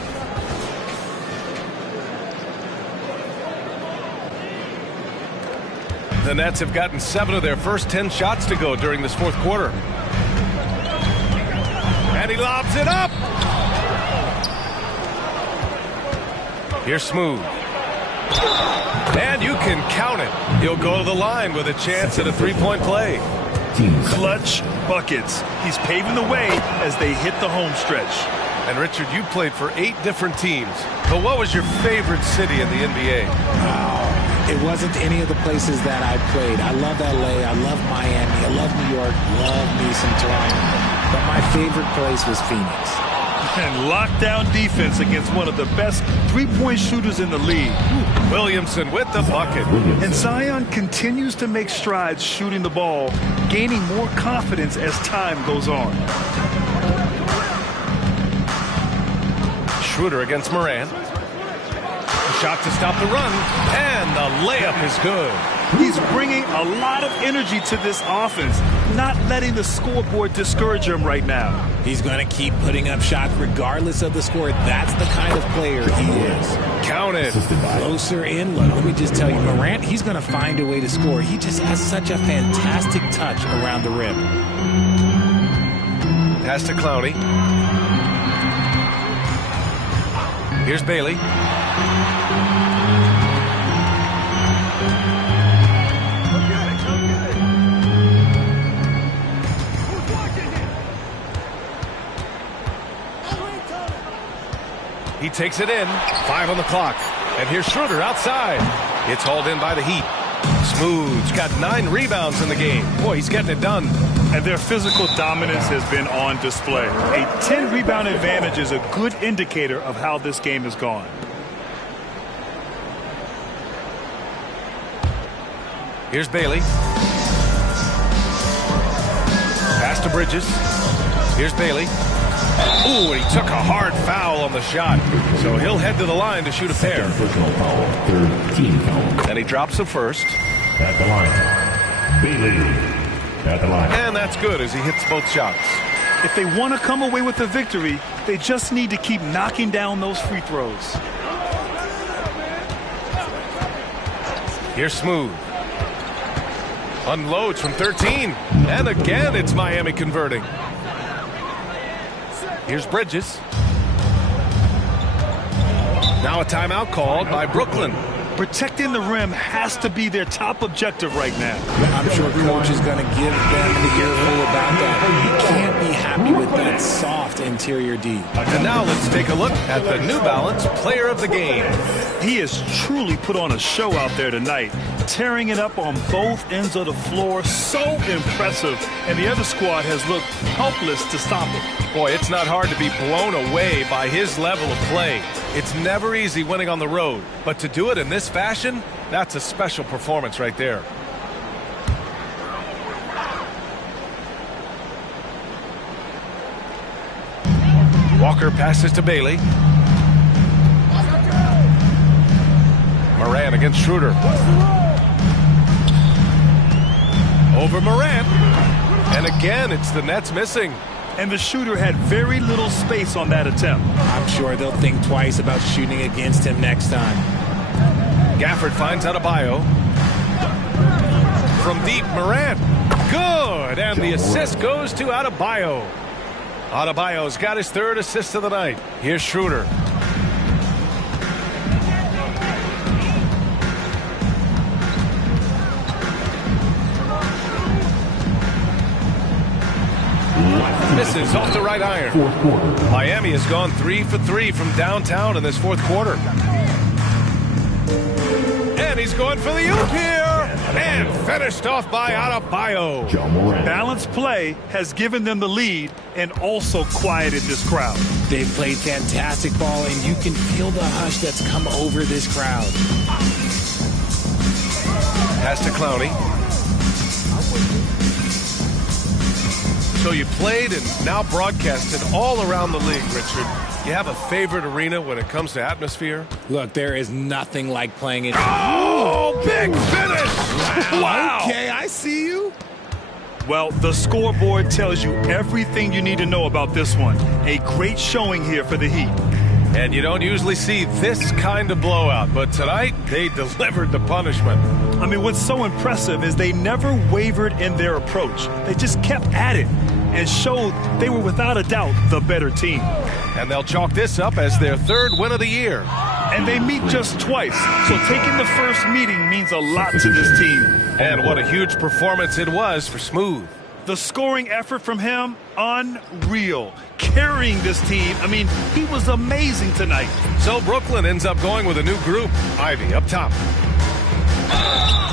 The Nets have gotten 7 of their first 10 shots to go during this 4th quarter. And he lobs it up. Here's Smooth. And you can count it. He'll go to the line with a chance at a 3-point play. Clutch buckets. He's paving the way as they hit the home stretch. And Richard, you played for 8 different teams. But what was your favorite city in the NBA? It wasn't any of the places that I played. I love LA. I love Miami. I love New York. Love me some Toronto. But my favorite place was Phoenix. And lockdown defense against one of the best three-point shooters in the league. Williamson with the bucket. And Zion continues to make strides shooting the ball, gaining more confidence as time goes on. Schroeder against Morant. Shot to stop the run, and the layup is good. He's bringing a lot of energy to this offense, not letting the scoreboard discourage him right now. He's going to keep putting up shots regardless of the score. That's the kind of player he is. Count it. Closer in. Look, let me just tell you, Morant, he's going to find a way to score. He just has such a fantastic touch around the rim. Pass to Clowney. Here's Bailey. He takes it in. 5 on the clock. And here's Schroeder outside. It's hauled in by the Heat. Smooth's got 9 rebounds in the game. Boy, he's getting it done. And their physical dominance has been on display. A 10-rebound advantage is a good indicator of how this game has gone. Here's Bailey. Pass to Bridges. Here's Bailey. Ooh, and he took a hard foul on the shot. So he'll head to the line to shoot a pair. Personal foul, third team foul. And he drops the first. At the line, Bailey. At the line. And that's good as he hits both shots. If they want to come away with the victory, they just need to keep knocking down those free throws. Here's Smooth. Unloads from 13. And again, it's Miami converting. Here's Bridges. Now a timeout called by Brooklyn. Protecting the rim has to be their top objective right now. I'm sure coach is going to give them the earful about that. You can't be happy with that soft interior D. And now let's take a look at the New Balance Player of the Game. He has truly put on a show out there tonight, tearing it up on both ends of the floor. So impressive. And the other squad has looked helpless to stop it. Boy, it's not hard to be blown away by his level of play. It's never easy winning on the road, but to do it in this fashion, that's a special performance right there. Walker passes to Bailey. Moran against Schroeder. Over Moran. And again, it's the Nets missing. And the shooter had very little space on that attempt. I'm sure they'll think twice about shooting against him next time. Gafford finds Adebayo. From deep, Moran. Good, and the assist goes to Adebayo. Adebayo's got his 3rd assist of the night. Here's Schroeder. Misses off the right iron. Miami has gone 3 for 3 from downtown in this 4th quarter. And he's going for the oop here. And finished off by Adebayo. Balanced play has given them the lead and also quieted this crowd. They've played fantastic ball, and you can feel the hush that's come over this crowd. Pass to Clowney. So you played and now broadcasted all around the league, Richard. You have a favorite arena when it comes to atmosphere? Look, there is nothing like playing it. Oh, big finish! Wow! Okay, I see you. Well, the scoreboard tells you everything you need to know about this one. A great showing here for the Heat. And you don't usually see this kind of blowout, but tonight they delivered the punishment. I mean, what's so impressive is they never wavered in their approach. They just kept at it and showed they were without a doubt the better team. And they'll chalk this up as their 3rd win of the year. And they meet just twice, so taking the first meeting means a lot to this team. And what a huge performance it was for Smooth. The scoring effort from him, unreal. Carrying this team, I mean, he was amazing tonight. So Brooklyn ends up going with a new group. Ivy up top.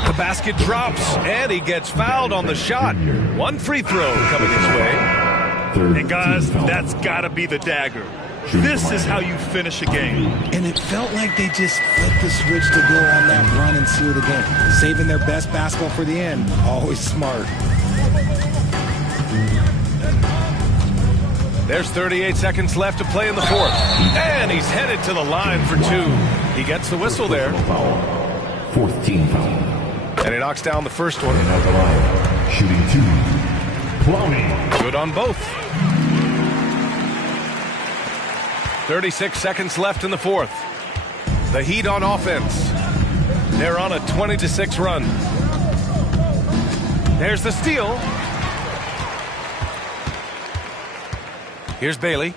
The basket drops, and he gets fouled on the shot. 1 free throw coming his way. And guys, that's got to be the dagger. This is how you finish a game. And it felt like they just flipped the switch to go on that run and seal the game. Saving their best basketball for the end. Always smart. There's 38 seconds left to play in the 4th. And he's headed to the line for 2. He gets the whistle there. 4th team foul. And he knocks down the first one. At the line, shooting 2. Clowney. Good on both. 36 seconds left in the 4th. The Heat on offense. They're on a 20-6 run. There's the steal. Here's Bailey.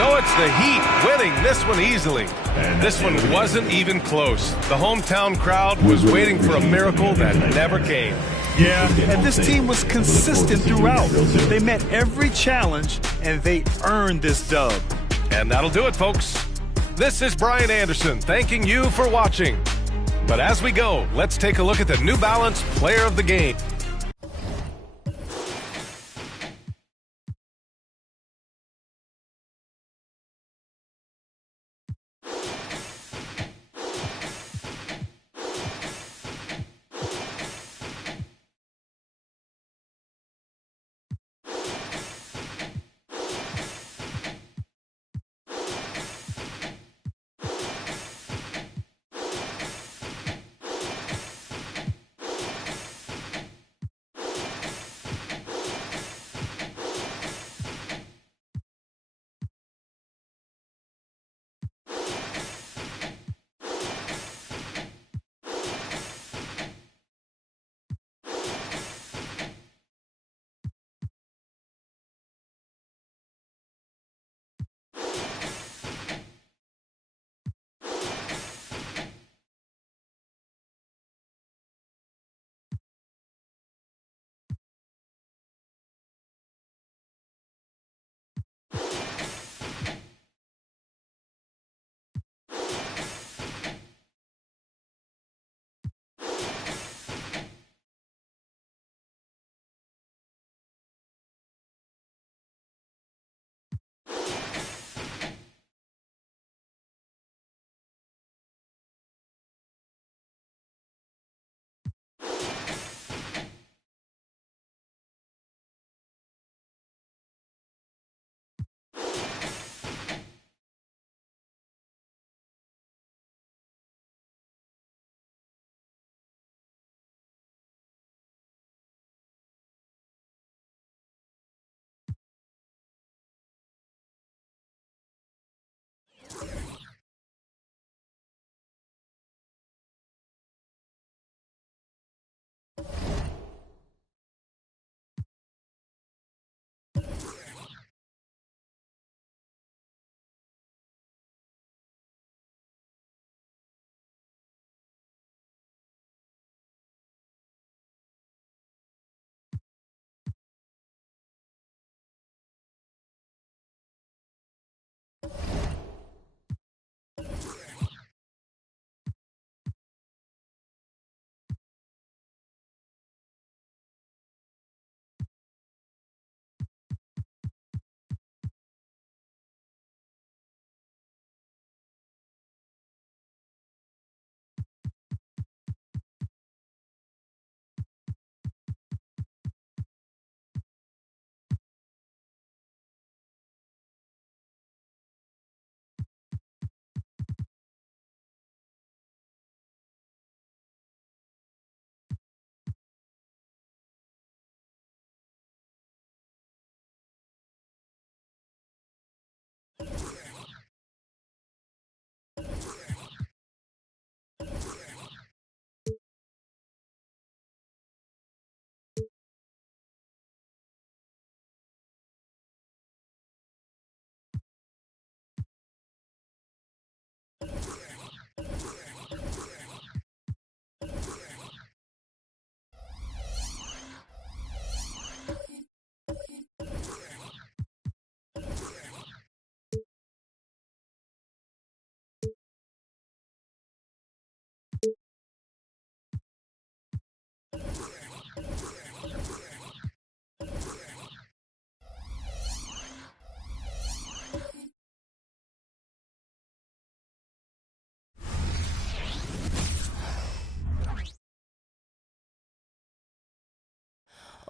So it's the Heat winning this one easily. This one wasn't even close. The hometown crowd was waiting for a miracle that never came. Yeah, and this team was consistent throughout. They met every challenge, and they earned this dub. And that'll do it, folks. This is Brian Anderson thanking you for watching. But as we go, let's take a look at the New Balance Player of the Game.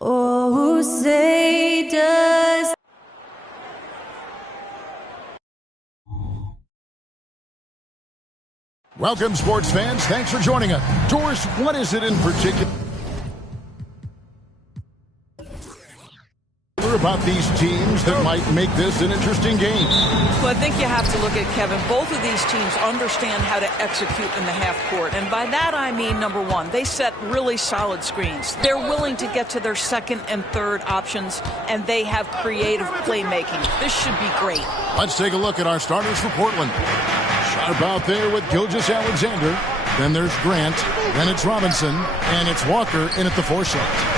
Oh, say does. Welcome, sports fans. Thanks for joining us. Doris, what is it in particular wonder about these teams that might make this an interesting game. Well, I think you have to look at, Kevin, both of these teams understand how to execute in the half court. And by that, I mean, number one, they set really solid screens. They're willing to get to their second and third options, and they have creative playmaking. This should be great. Let's take a look at our starters for Portland. Sharp out there with Gilgeous-Alexander. Then there's Grant. Then it's Robinson. And it's Walker in at the 4 slot.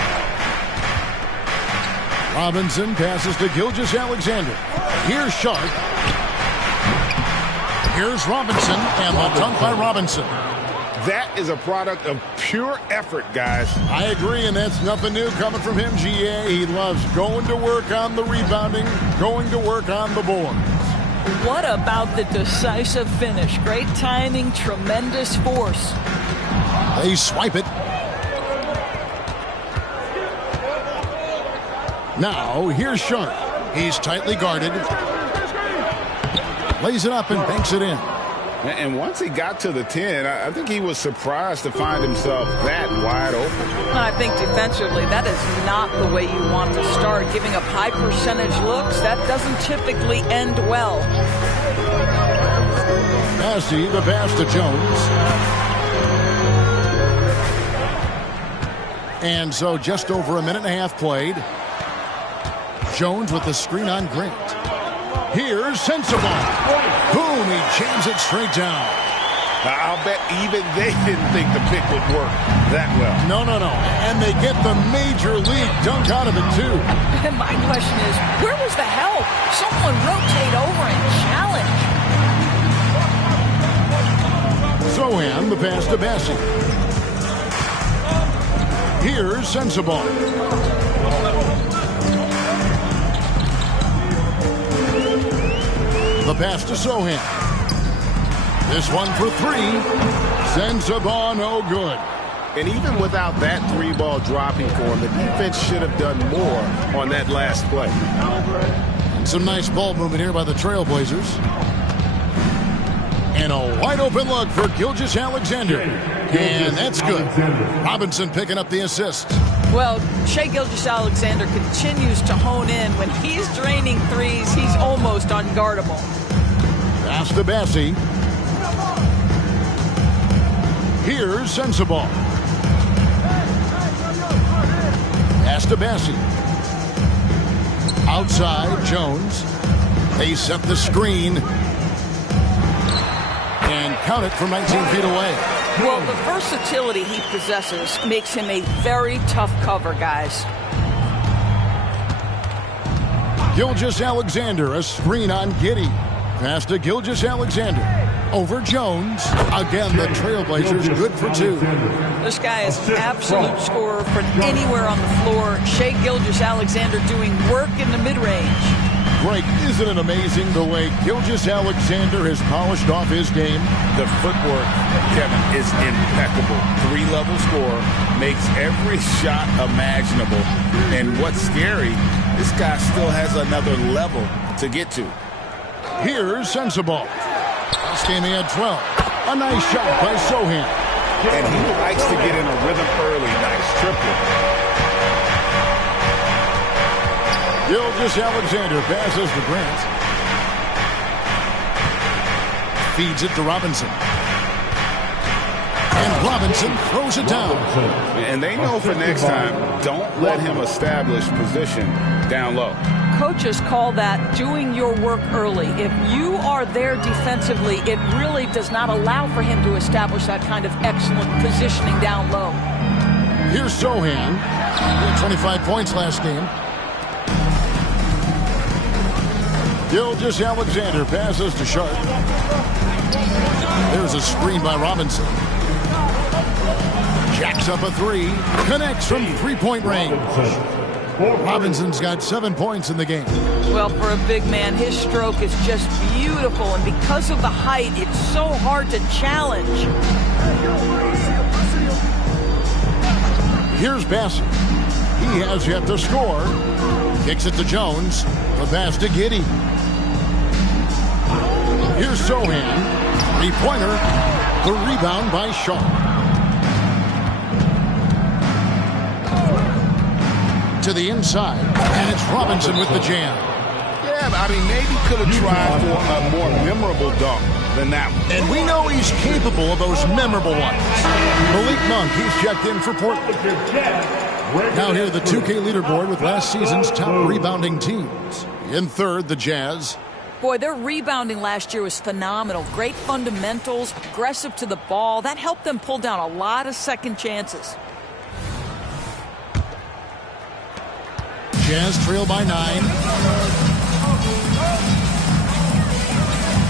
Robinson passes to Gilgeous-Alexander. Here's Sharp. Here's Robinson. And the dunk by Robinson. That is a product of pure effort, guys. I agree, and that's nothing new coming from him, GA. He loves going to work on the rebounding, going to work on the board. What about the decisive finish? Great timing, tremendous force. They swipe it. Now, here's Sharp. He's tightly guarded. Lays it up and banks it in. And once he got to the 10, I think he was surprised to find himself that wide open. I think defensively, that is not the way you want to start. Giving up high percentage looks, that doesn't typically end well. Massey, the pass to Jones. And so just over a minute and a half played. Jones with the screen on Grant. Here's Sensible. Boom, he jams it straight down. I'll bet even they didn't think the pick would work that well. No. And they get the major league dunk out of it, too. And my question is, where was the help? Someone rotate over and challenge. Sohan, the pass to Bassey. Here's Sensible. The pass to Sohan. This one for 3. Sensible, no good. And even without that 3-ball dropping for him, the defense should have done more on that last play. And some nice ball movement here by the Trailblazers. And a wide open look for Gilgeous-Alexander. And that's good. Robinson picking up the assist. Well, Shai Gilgeous-Alexander continues to hone in. When he's draining threes, he's almost unguardable. Pass to Bassey. Here's Sensible. Pass to Bassey. Outside, Jones. They set the screen. And count it from 19 feet away. Well, the versatility he possesses makes him a very tough cover, guys. Gilgeous-Alexander, a screen on Giddey. Pass to Gilgeous-Alexander. Over Jones. Again, the Trailblazers good for 2. This guy is an absolute scorer from anywhere on the floor. Shai Gilgeous-Alexander doing work in the mid-range. Greg, isn't it amazing the way Gilgeous-Alexander has polished off his game? The footwork, Kevin, is impeccable. 3-level scorer, makes every shot imaginable. And what's scary, this guy still has another level to get to. Here's Sensible. Last game he had 12. A nice shot by Sohan. And he likes to get in a rhythm early. Nice triple. Gilgeous-Alexander passes to Grant. Feeds it to Robinson. And Robinson throws it down. And they know for next time, don't let him establish position down low. Coaches call that doing your work early. If you are there defensively, it really does not allow for him to establish that kind of excellent positioning down low. Here's Sohan. He had 25 points last game. Gilgeous-Alexander passes to Sharp. There's a screen by Robinson. Jacks up a 3. Connects from 3-point range. Robinson's got 7 points in the game. Well, for a big man, his stroke is just beautiful. And because of the height, it's so hard to challenge. Here's Bassey. He has yet to score. Kicks it to Jones. The pass to Giddey. Here's Sohan. 3-pointer. The rebound by Sharp. to the inside, and it's Robinson with the jam. Yeah, I mean, maybe could have tried for a more memorable dunk than that one. And we know he's capable of those memorable ones. Malik Monk, he's checked in for Portland. Now here, the 2K leaderboard with last season's top rebounding teams. In third, the Jazz. Boy, their rebounding last year was phenomenal. Great fundamentals, aggressive to the ball. That helped them pull down a lot of second chances. Jazz trail by 9.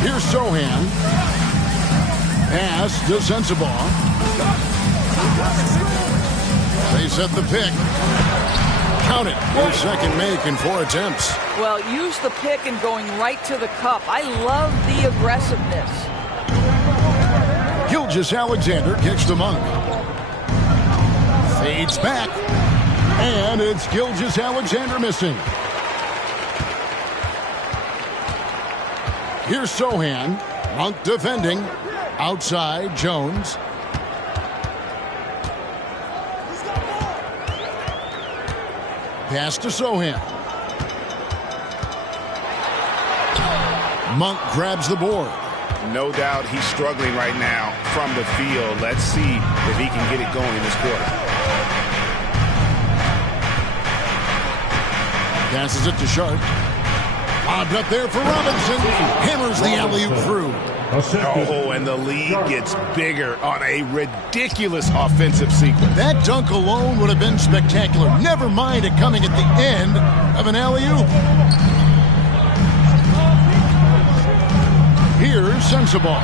Here's Sohan. Pass to Sensabaugh. They set the pick. Count it. Their second make in 4 attempts. Well, use the pick and going right to the cup. I love the aggressiveness. Gilgeous-Alexander kicks to Monk. Fades back. And it's Gilgeous-Alexander missing. Here's Sohan. Monk defending. Outside, Jones. Pass to Sohan. Monk grabs the board. No doubt he's struggling right now from the field. Let's see if he can get it going this quarter. Passes it to Sharp. Lobbed up there for Robinson. Hammers the alley-oop through. Oh, and the lead gets bigger on a ridiculous offensive sequence. That dunk alone would have been spectacular. Never mind it coming at the end of an alley-oop. Here's Sensabaugh.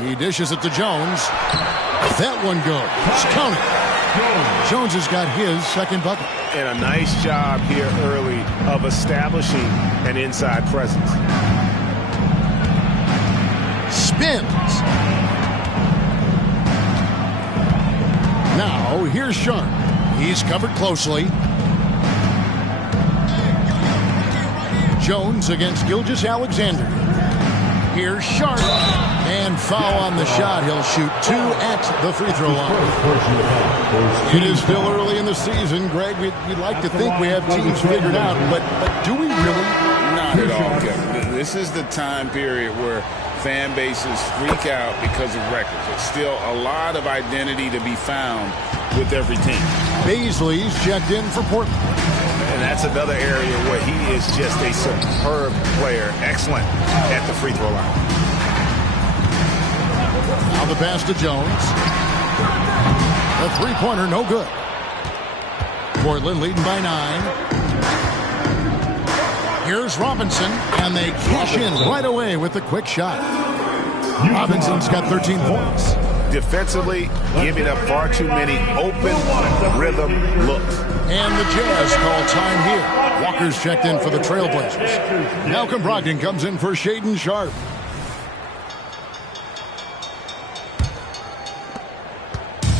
He dishes it to Jones. That one goes. Count it. Jones has got his second bucket. And a nice job here early of establishing an inside presence. Spins. Now, here's Sharp. He's covered closely. Jones against Gilgeous-Alexander. Here's Sharp. And foul on the shot. He'll shoot 2 at the free throw line. It is still early in the season, Greg. We'd like to think we have teams figured out, but do we really? Not at all, Kevin. This is the time period where fan bases freak out because of records. There's still a lot of identity to be found with every team. Baisley's checked in for Portland. And that's another area where he is just a superb player. Excellent at the free throw line. Now the pass to Jones. The three-pointer, no good. Portland leading by 9. Here's Robinson, and they cash in right away with a quick shot. Robinson's got 13 points. Defensively, giving up far too many open rhythm looks. And the Jazz call time here. Walker's checked in for the Trailblazers. Malcolm Brogdon comes in for Shaedon Sharp.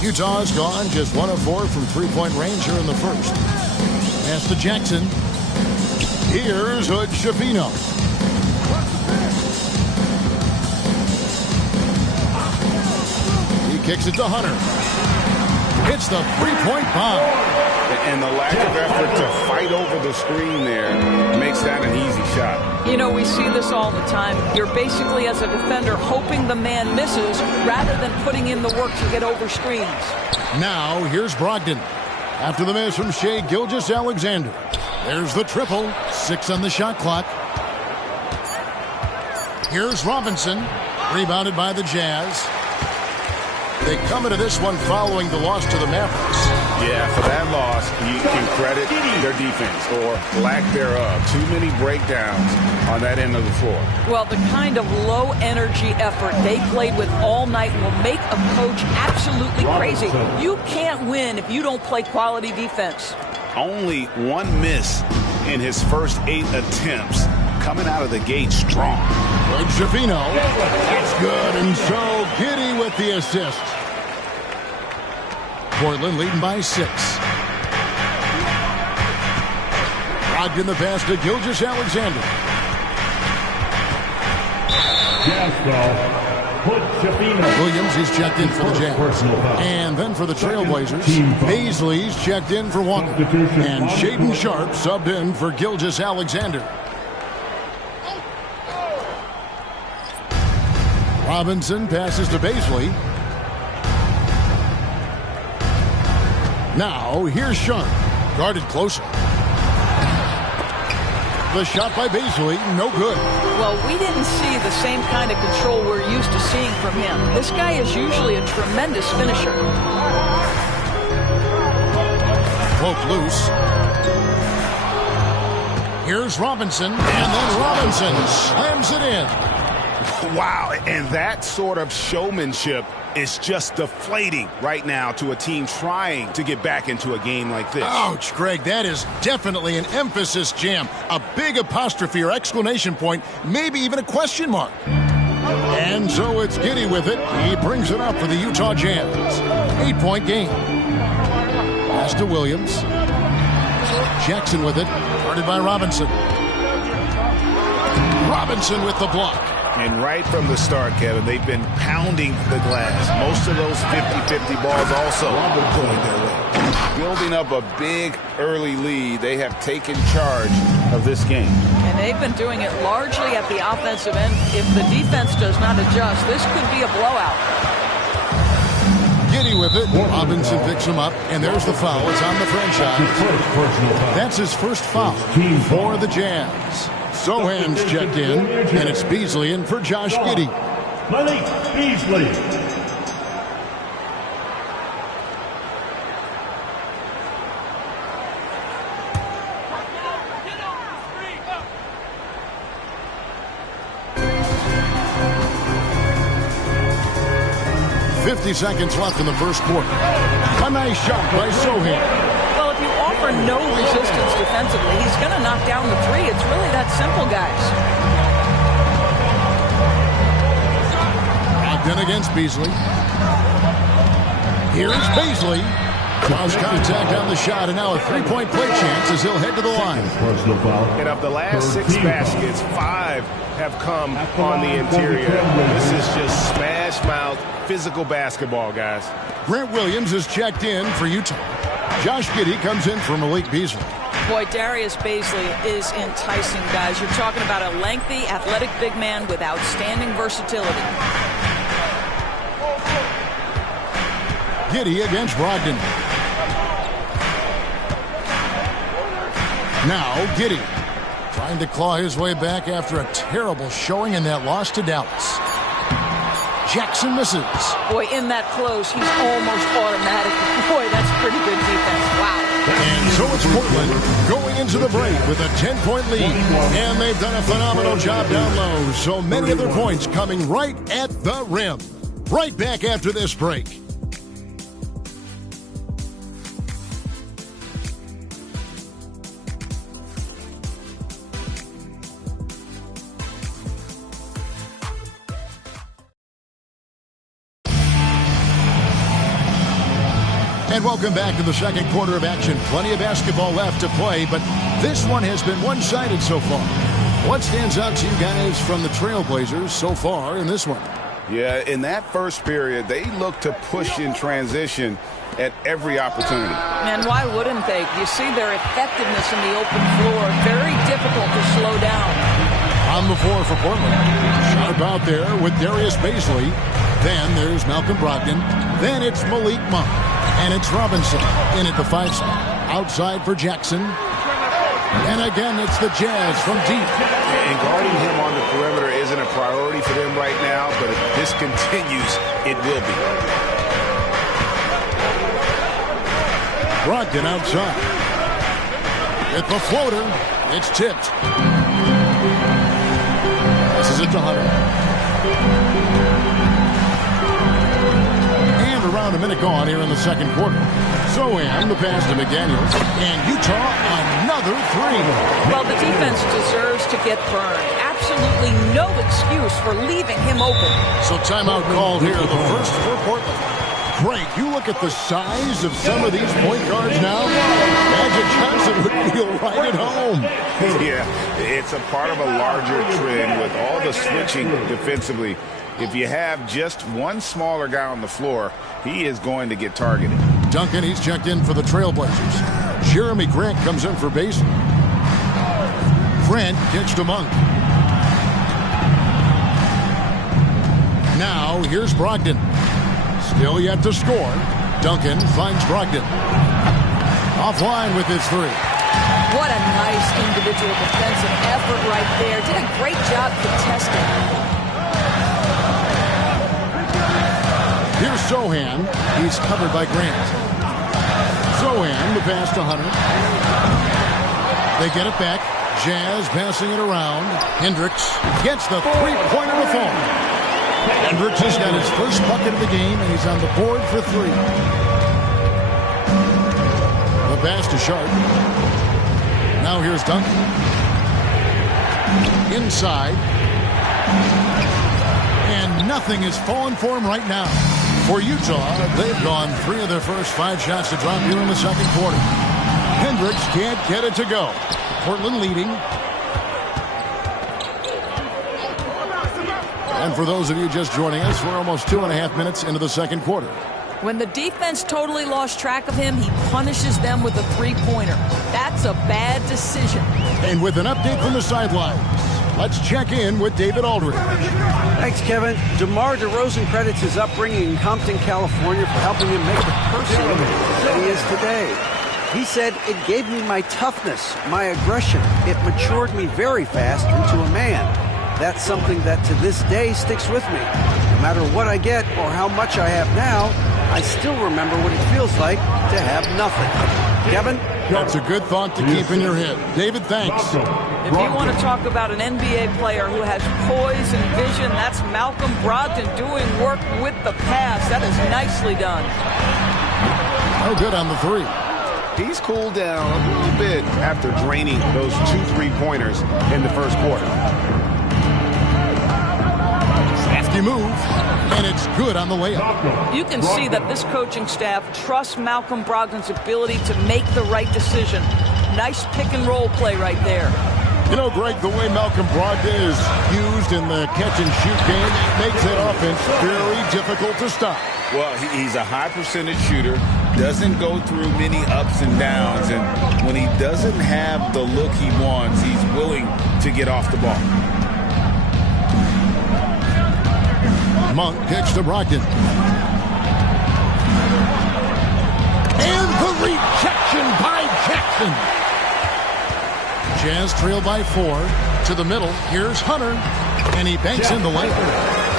Utah's gone just 1 of 4 from three-point range here in the first. Pass to Jackson. Here's Hood Schifino. He kicks it to Hunter. It's the three-point bomb. And the lack of effort to fight over the screen there makes that an easy shot. You know, we see this all the time. You're basically, as a defender, hoping the man misses rather than putting in the work to get over screens. Now, here's Brogdon. After the miss from Shai Gilgeous-Alexander. There's the triple. 6 on the shot clock. Here's Robinson. Rebounded by the Jazz. They come into this one following the loss to the Mavericks. Yeah, for that loss, you can credit their defense or lack thereof. Too many breakdowns on that end of the floor. Well, the kind of low-energy effort they played with all night will make a coach absolutely crazy. You can't win if you don't play quality defense. Only 1 miss in his first 8 attempts. Coming out of the gate strong. Good Schifino. It's good, and so Giddey with the assist. Portland leading by 6. Brogdon the pass to Gilgeous-Alexander. Jazz ball. Williams, he's checked in for the Jazz. And then for the Trailblazers, Baisley's checked in for one. And Shaedon Sharpe subbed in for Gilgeous-Alexander. Robinson passes to Baisley. Now, here's Sharpe. Guarded closer. The shot by Baisley, no good. Well, we didn't see the same kind of control we're used to seeing from him. This guy is usually a tremendous finisher. Broke loose. Here's Robinson, and then Robinson slams it in. Wow, and that sort of showmanship is just deflating right now to a team trying to get back into a game like this. Ouch, Greg, that is definitely an emphasis jam. A big apostrophe or exclamation point, maybe even a question mark. And so it's Giddey with it. He brings it up for the Utah Jazz. 8-point game. Pass to Williams. Jackson with it, guarded by Robinson. Robinson with the block. And right from the start, Kevin, they've been pounding the glass. Most of those 50-50 balls also going their way. Building up a big early lead, they have taken charge of this game. And they've been doing it largely at the offensive end. If the defense does not adjust, this could be a blowout. Giddey with it. Robinson picks him up, and there's the foul. It's on the franchise. That's his first foul for the Jazz. Sohan's checked in, and it's Beasley in for Josh Giddey. Malik Beasley. Seconds left in the first quarter. A nice shot by Sohan. Well, if you offer no resistance defensively, he's going to knock down the three. It's really that simple, guys. Brogdon against Beasley. Here's Beasley. Draws contact on the shot, and now a three-point play chance as he'll head to the line. And of the last 6 baskets, 5 have come on the interior. This is just smash mouth physical basketball, guys. Grant Williams is checked in for Utah. Josh Giddey comes in for Malik Beasley. Boy, Darius Baisley is enticing, guys. You're talking about a lengthy, athletic big man with outstanding versatility. Giddey against Brogdon. Now Giddey trying to claw his way back after a terrible showing in that loss to Dallas. Jackson misses. Boy, in that close, he's almost automatic. Boy, that's pretty good defense. Wow. And so it's Portland going into the break with a 10-point lead. And they've done a phenomenal job down low. So many of their points coming right at the rim. Right back after this break. And welcome back to the second quarter of action. Plenty of basketball left to play, but this one has been one-sided so far. What stands out to you guys from the Trailblazers so far in this one? Yeah, in that first period, they looked to push in transition at every opportunity. And why wouldn't they? You see their effectiveness in the open floor. Very difficult to slow down. On the floor for Portland. Sharpe out there with Darius Baisley. Then there's Malcolm Brogdon. Then it's Malik Monk. And it's Robinson in at the 5 spot. Outside for Jackson. And again, it's the Jazz from deep. And guarding him on the perimeter isn't a priority for them right now, but if this continues, it will be. Brogdon outside. With the floater, it's tipped. This is it to Hunter. Around a minute gone here in the second quarter. Sohan, the pass to McDaniels. And Utah, another three. Well, the defense deserves to get burned. Absolutely no excuse for leaving him open. So timeout called here, the first for Portland. Greg, you look at the size of some of these point guards now. Magic Johnson would feel right at home. Yeah, it's a part of a larger trend with all the switching defensively. If you have just one smaller guy on the floor, he is going to get targeted. Duncan, he's checked in for the Trailblazers. Jeremy Grant comes in for Basin. Grant gets to Monk. Now here's Brogdon. Still yet to score. Duncan finds Brogdon. Offline with his three. What a nice individual defensive effort right there. Did a great job contesting. Here's Sohan. He's covered by Grant. Sohan, the pass to Hunter. They get it back. Jazz passing it around. Hendricks gets the three-pointer to fall. Hendricks has got his first bucket of the game, and he's on the board for three. The pass to Sharp. Now here's Duncan. Inside. And nothing is falling for him right now. For Utah, they've gone 3 of their first 5 shots to drop here in the second quarter. Hendricks can't get it to go. Portland leading. And for those of you just joining us, we're almost 2.5 minutes into the second quarter. When the defense totally lost track of him, he punishes them with a three-pointer. That's a bad decision. And with an update from the sidelines, let's check in with David Aldridge. Thanks, Kevin. DeMar DeRozan credits his upbringing in Compton, California for helping him make the person that he is today. He said, "It gave me my toughness, my aggression. It matured me very fast into a man. That's something that to this day sticks with me. No matter what I get or how much I have now, I still remember what it feels like to have nothing." Kevin? That's a good thought to keep in your head. David, thanks. If you want to talk about an NBA player who has poise and vision, that's Malcolm Brogdon doing work with the pass. That is nicely done. Oh, good on the three. He's cooled down a little bit after draining those 2 3-pointers in the first quarter. Safety move, and it's good on the layup. You can see that this coaching staff trusts Malcolm Brogdon's ability to make the right decision. Nice pick-and-roll play right there. You know, Greg, the way Malcolm Brogdon is used in the catch-and-shoot game makes that offense very difficult to stop. Well, he's a high-percentage shooter, doesn't go through many ups and downs, and when he doesn't have the look he wants, he's willing to get off the ball. Monk kicks to Brogdon. And the rejection by Jackson. Jazz trail by 4. To the middle. Here's Hunter. And he banks in the layup.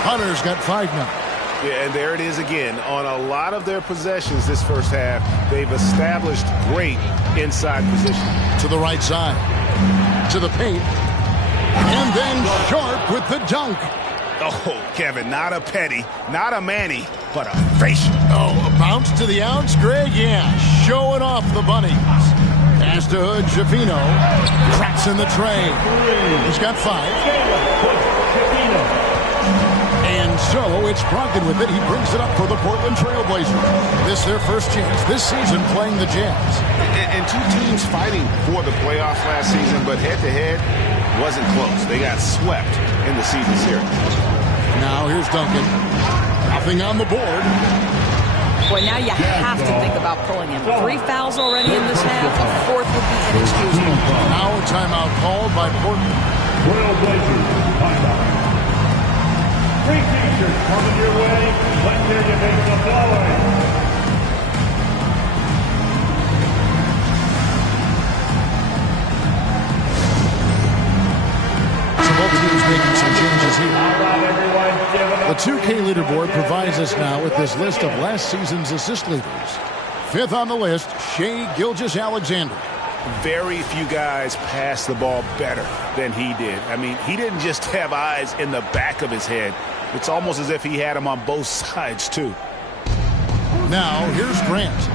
Hunter's got 5 now. Yeah, and there it is again. On a lot of their possessions this first half, they've established great inside position. To the right side. To the paint. And then Sharp with the dunk. Oh, Kevin, not a Petty, not a Manny, but a facial. Oh, a bounce to the ounce, Greg? Yeah, showing off the bunnies. Pass to Hood, Jafino. Cracks in the tray. He's got 5. And so it's Brogdon with it. He brings it up for the Portland Trailblazers. This is their first chance this season playing the Jazz. And 2 teams fighting for the playoffs last season, but head-to-head wasn't close. They got swept in the season series. Now here's Duncan. Nothing on the board. Boy, now you have to think about pulling him. 3 fouls already in this half. A 4th would be inexcusable. Now a timeout called by Portland. Trailblazers timeout. 3 teachers coming your way. Let's hear you make some noise. Both teams making some changes here. The 2K leaderboard provides us now with this list of last season's assist leaders. 5th on the list, Shai Gilgeous-Alexander. Very few guys pass the ball better than he did. I mean, he didn't just have eyes in the back of his head. It's almost as if he had them on both sides, too. Now, here's Grant.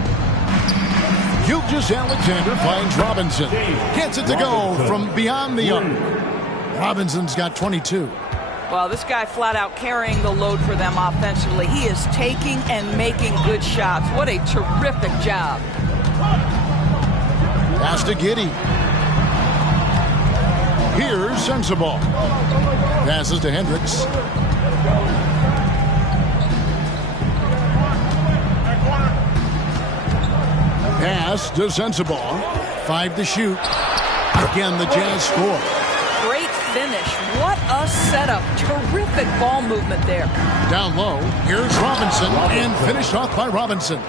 Gilgeous-Alexander finds Robinson. Gets it to go from beyond the arc. Robinson's got 22. Well, this guy flat out carrying the load for them offensively. He is taking and making good shots. What a terrific job. Pass to Giddey. Here's Sensabaugh. Passes to Hendricks. Pass to Sensabaugh. 5 to shoot. Again, the Jazz score. Great finish. What a setup. Terrific ball movement there. Down low, here's Robinson, and finished off by Robinson.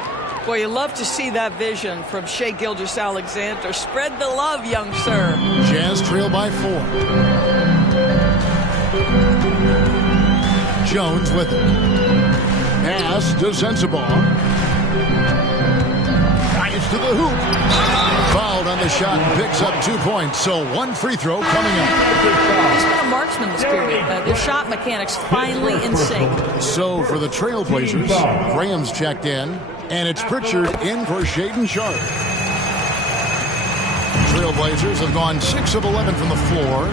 Boy, you love to see that vision from Shai Gilgeous-Alexander. Spread the love, young sir. Jazz trail by 4. Jones with it. Pass to Sensabaugh. Drives to the hoop. Fouled on the shot and picks up 2 points. So 1 free throw coming up. He's been a marksman this period. Their shot mechanics finally in sync. So for the Trailblazers, Graham's checked in. And it's Pritchard in for Shaedon Sharpe. Trailblazers have gone 6 of 11 from the floor.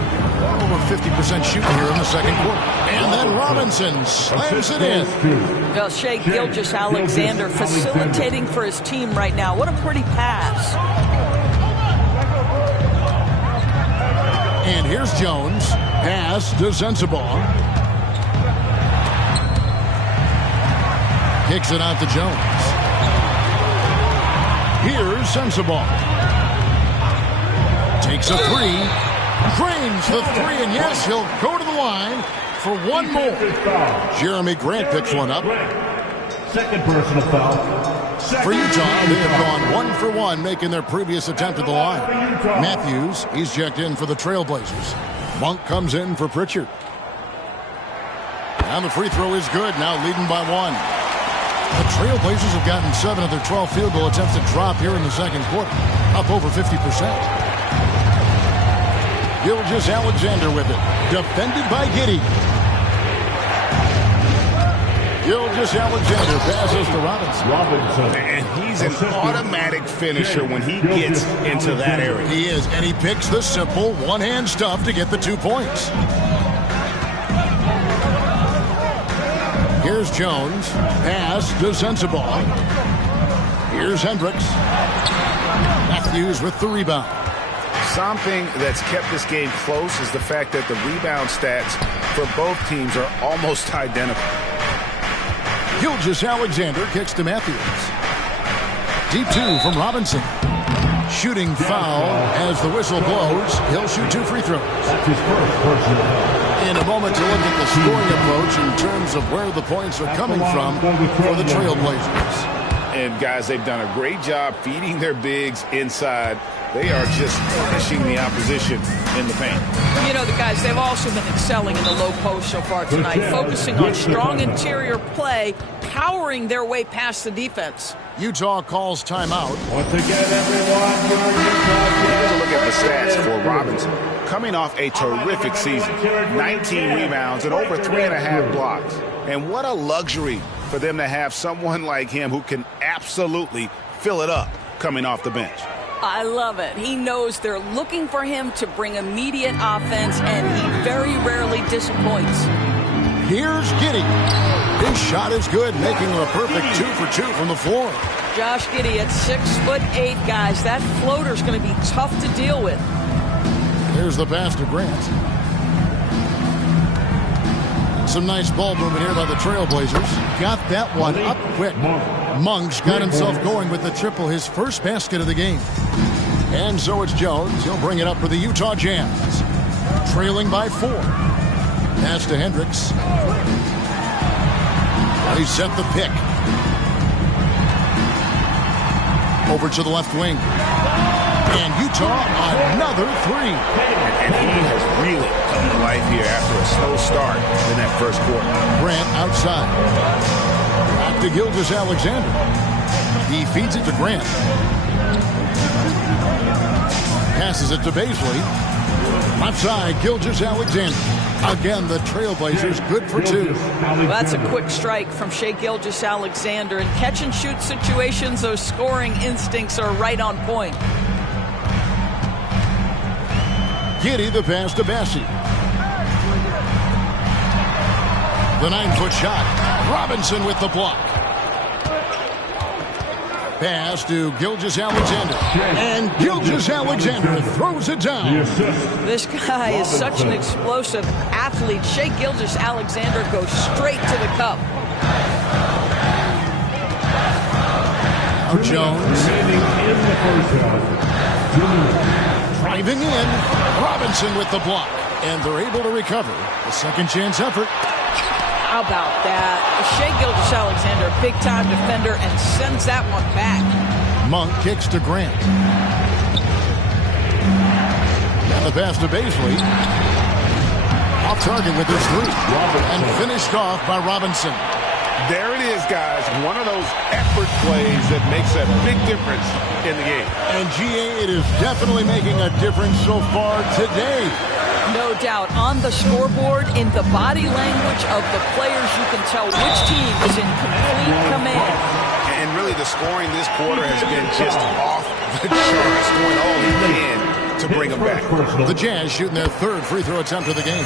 Over 50% shooting here in the second quarter. And then Robinson slams it in. Well, Shai Gilgeous-Alexander facilitating for his team right now. What a pretty pass. And here's Jones. Pass to Sensabaugh. Kicks it out to Jones. Here's Sensabaugh. Takes a 3. Drains the 3, and yes, he'll go to the line for 1 more. Jeremy Grant picks one up. Second personal foul. For Utah, they have gone 1 for 1, making their previous attempt at the line. Matthews, he's checked in for the Trailblazers. Monk comes in for Pritchard. And the free throw is good, now leading by 1. The Trailblazers have gotten 7 of their 12 field goal attempts to drop here in the second quarter, up over 50%. Gilgeous-Alexander with it, defended by Giddey. Gilgeous-Alexander passes to Robinson. And he's an automatic finisher when he gets into that area. He is, and he picks the simple one-hand stuff to get the 2 points. Here's Jones. Pass to Sensabaugh. Here's Hendricks. Matthews with the rebound. Something that's kept this game close is the fact that the rebound stats for both teams are almost identical. Gilgeous-Alexander kicks to Matthews. Deep 2 from Robinson. Shooting foul as the whistle blows. He'll shoot 2 free throws. That's his first personal foul. In a moment to look at the scoring approach in terms of where the points are coming from for the Trailblazers. And guys, they've done a great job feeding their bigs inside. They are just punishing the opposition in the paint. You know, the guys, they've also been excelling in the low post so far tonight, focusing on strong interior play, powering their way past the defense. Utah calls timeout. Once again, everyone, Here's a look at the stats for Robinson. Coming off a terrific season, 19 rebounds and over 3.5 blocks. And what a luxury for them to have someone like him who can absolutely fill it up coming off the bench. I love it. He knows they're looking for him to bring immediate offense, and he very rarely disappoints. Here's Giddey. His shot is good, making it a perfect 2 for 2 from the floor. Josh Giddey at 6'8", guys. That floater's going to be tough to deal with. Here's the pass to Grant. Some nice ball movement here by the Trailblazers. Got that one up quick. Monk's got himself going with the triple, his first basket of the game. And so it's Jones. He'll bring it up for the Utah Jazz. Trailing by 4. Pass to Hendricks. They set the pick. Over to the left wing. And Utah, another 3. And he has really come to life here after a slow start in that first quarter. Grant outside. Back to Gilgeous-Alexander. He feeds it to Grant. Passes it to Baisley. Left side, Gilgeous-Alexander. Again, the Trailblazers good for 2. Well, that's a quick strike from Shai Gilgeous-Alexander. In catch-and-shoot situations, those scoring instincts are right on point. Giddey the pass to Bassey. The 9-foot shot. Robinson with the block. Pass to Gilgeous-Alexander. And Gilgeous-Alexander throws it down. This guy is such an explosive athlete. Shai Gilgeous-Alexander goes straight to the cup. A Now Jones. Driving in. Robinson with the block. And they're able to recover. The second chance effort. How about that? Shai Gilgeous-Alexander, big-time defender, and sends that one back. Monk kicks to Grant. And the pass to Baisley. Off target with his three. And finished off by Robinson. There it is, guys. One of those effort plays that makes a big difference in the game. And GA, it is definitely making a difference so far today. No doubt. On the scoreboard, in the body language of the players, you can tell which team is in complete command. And really, the scoring this quarter has been just off the charts, doing all he can to bring them back. The Jazz shooting their third free throw attempt of the game.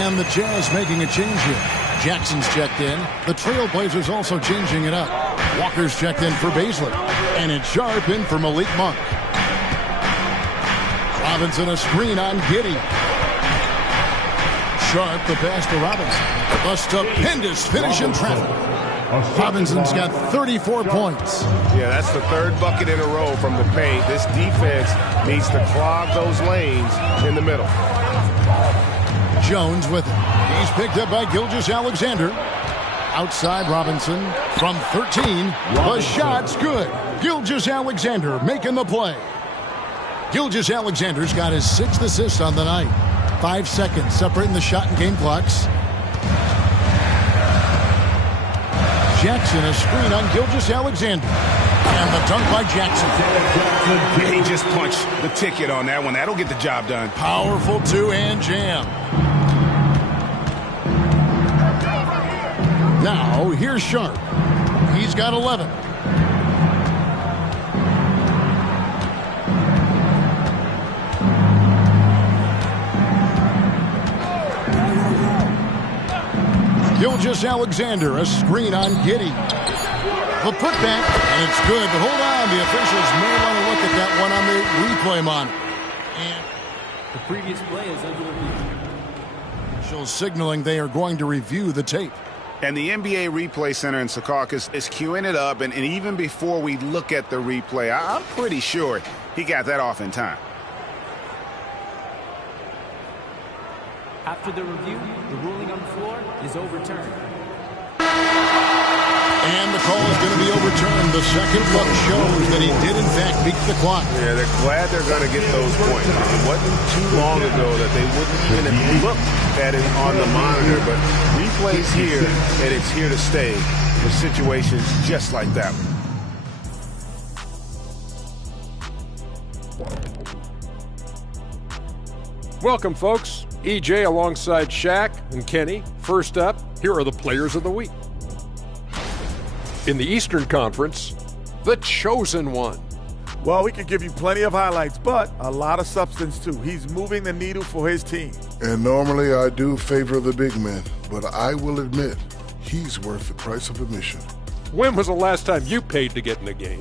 And the Jazz making a change here. Jackson's checked in. The Trailblazers also changing it up. Walker's checked in for Baisley. And it's Sharp in for Malik Monk. Robinson a screen on Giddey. Sharp the pass to Robinson. A stupendous finish in traffic. Robinson's got 34 points. Yeah, that's the third bucket in a row from the paint. This defense needs to clog those lanes in the middle. Jones with it. He's picked up by Gilgeous-Alexander. Outside Robinson from 13. The shot's good. Gilgeous-Alexander making the play. Gilgeous-Alexander's got his 6th assist on the night. 5 seconds separating the shot and game clocks. Jackson a screen on Gilgeous-Alexander. And the dunk by Jackson. He just punched the ticket on that one. That'll get the job done. Powerful two-hand jam. Now, here's Sharp. He's got 11. Gilgeous-Alexander, a screen on Giddey. The putback, and it's good, but hold on. The officials may want to look at that one on the replay monitor. And the previous play is under review. Officials signaling they are going to review the tape. And the NBA Replay Center in Secaucus is queuing it up, and even before we look at the replay, I'm pretty sure he got that off in time. After the review, the ruling on the floor is overturned. And the call is going to be overturned. The second look shows that he did, in fact, beat the clock. Yeah, they're glad they're going to get those points. It wasn't too long ago that they wouldn't even have looked at it on the monitor, but replay's here, and it's here to stay for situations just like that one. Welcome, folks. EJ alongside Shaq and Kenny. First up, here are the players of the week. In the Eastern Conference, the chosen one. Well, we can give you plenty of highlights, but a lot of substance, too. He's moving the needle for his team. And normally I do favor the big man, but I will admit he's worth the price of admission. When was the last time you paid to get in a game?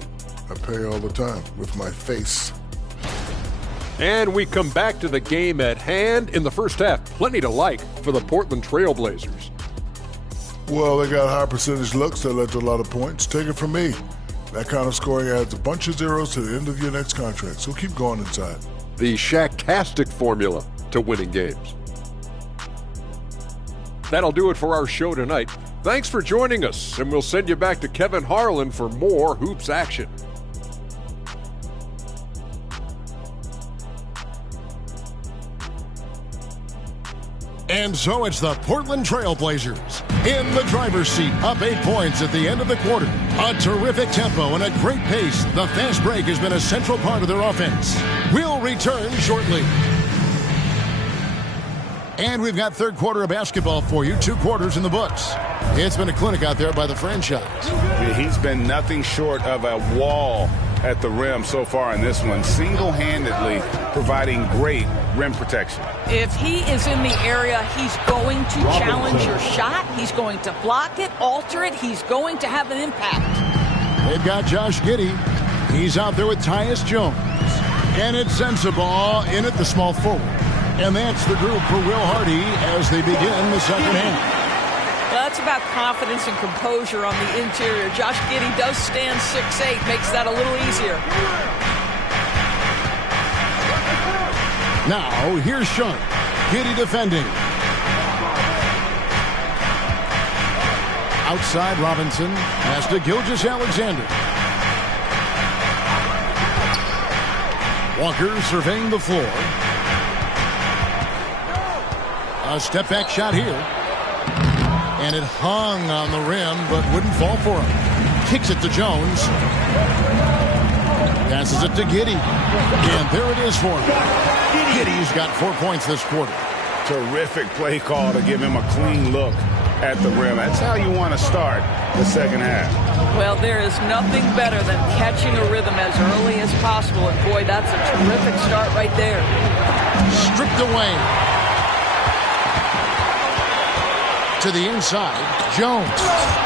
I pay all the time with my face. And we come back to the game at hand. In the first half, plenty to like for the Portland Trailblazers. Well, they got high percentage looks that led to a lot of points. Take it from me. That kind of scoring adds a bunch of zeros to the end of your next contract, so keep going inside. The Shaq-tastic formula to winning games. That'll do it for our show tonight. Thanks for joining us, and we'll send you back to Kevin Harlan for more hoops action. And so it's the Portland Trailblazers in the driver's seat, up 8 points at the end of the quarter. A terrific tempo and a great pace. The fast break has been a central part of their offense. We'll return shortly. And we've got third quarter of basketball for you, 2 quarters in the books. It's been a clinic out there by the franchise. He's been nothing short of a wall at the rim so far in this one, single-handedly providing great rim protection. If he is in the area, he's going to challenge your shot. He's going to block it, alter it. He's going to have an impact. They've got Josh Giddey. He's out there with Tyus Jones. And it's Sensabaugh in at the small forward. And that's the group for Will Hardy as they begin the second half. That's about confidence and composure on the interior. Josh Giddey does stand 6'8", makes that a little easier. Now, here's Sharp. Giddey defending. Outside Robinson. Pass to Gilgeous-Alexander. Walker surveying the floor. A step-back shot here. And it hung on the rim, but wouldn't fall for him. Kicks it to Jones. Passes it to Giddey. And there it is for him. Giddey's got 4 points this quarter. Terrific play call to give him a clean look at the rim. That's how you want to start the second half. Well, there is nothing better than catching a rhythm as early as possible. And boy, that's a terrific start right there. Stripped away. To the inside, Jones.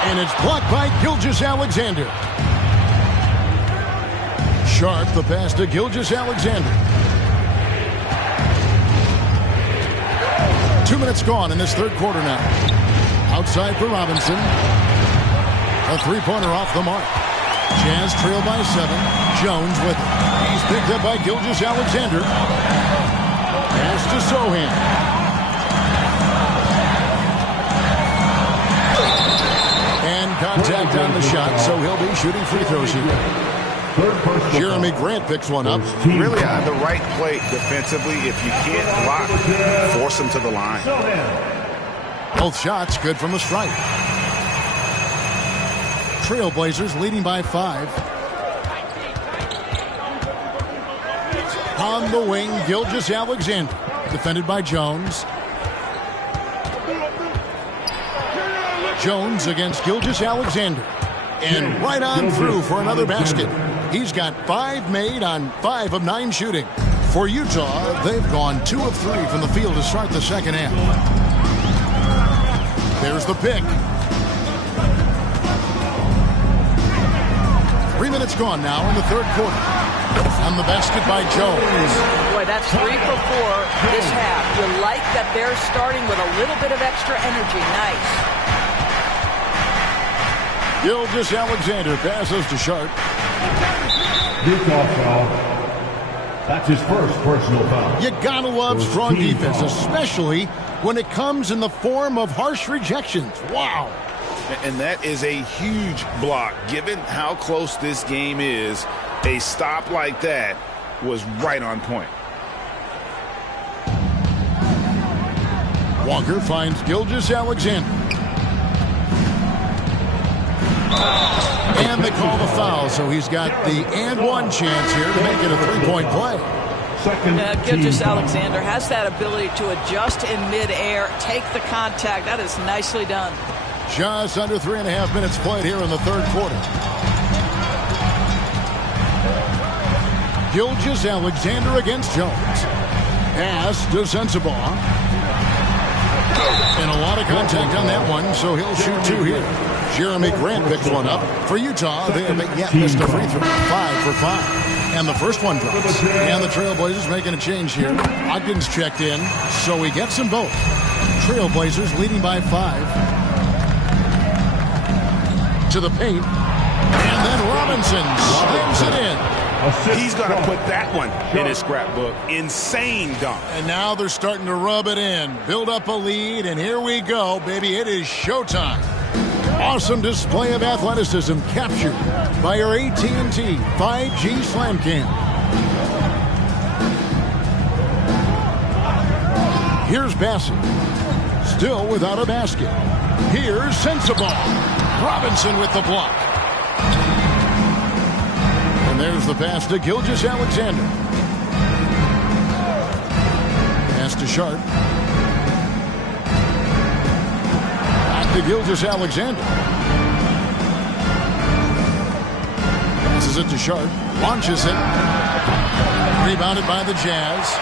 And it's blocked by Gilgeous-Alexander. Sharp, the pass to Gilgeous-Alexander. 2 minutes gone in this third quarter now. Outside for Robinson. A three-pointer off the mark. Jazz trail by 7. Jones with it. He's picked up by Gilgeous-Alexander. Pass to Sohan. And contact on the shot, so he'll be shooting free throws here. Jeremy Grant picks one up. Really on the right plate defensively. If you can't block, force him to the line. Both shots good from the stripe. Trailblazers leading by 5. On the wing, Gilgeous-Alexander. Defended by Jones. Jones against Gilgeous-Alexander. And right on through for another basket. He's got 5 made on 5 of 9 shooting. For Utah, they've gone 2 of 3 from the field to start the second half. There's the pick. 3 minutes gone now in the third quarter. On the basket by Jones. Boy, that's 3 for 4 this half. You like that they're starting with a little bit of extra energy. Nice. Gilgeous-Alexander passes to Sharp. Utah foul. That's his first personal foul. You gotta love strong defense, especially when it comes in the form of harsh rejections. Wow. And that is a huge block. Given how close this game is, a stop like that was right on point. Walker finds Gilgeous-Alexander. And they call the foul, so he's got the and one chance here to make it a three-point play. Gilgeous-Alexander has that ability to adjust in midair, take the contact. That is nicely done. Just under 3.5 minutes played here in the third quarter. Gilgeous-Alexander against Jones. Pass to Sensabaugh. And a lot of contact on that one, so he'll shoot 2 here. Jeremy Grant picks one up. For Utah, they have yet missed a free throw. 5 for 5. And the first one drops. And the Trailblazers making a change here. Ogden's checked in, so he gets them both. Trailblazers leading by 5. To the paint. And then Robinson slams it in. He's going to put that one in his scrapbook. Insane dunk. And now they're starting to rub it in. Build up a lead, and here we go, baby. It is showtime. Awesome display of athleticism captured by our AT&T 5G Slam Cam. Here's Bassett. Still without a basket. Here's Sensabaugh. Robinson with the block. And there's the pass to Gilgeous-Alexander. Pass to Sharp. Back to Gilgeous-Alexander. Passes it to Sharp. Launches it. Rebounded by the Jazz.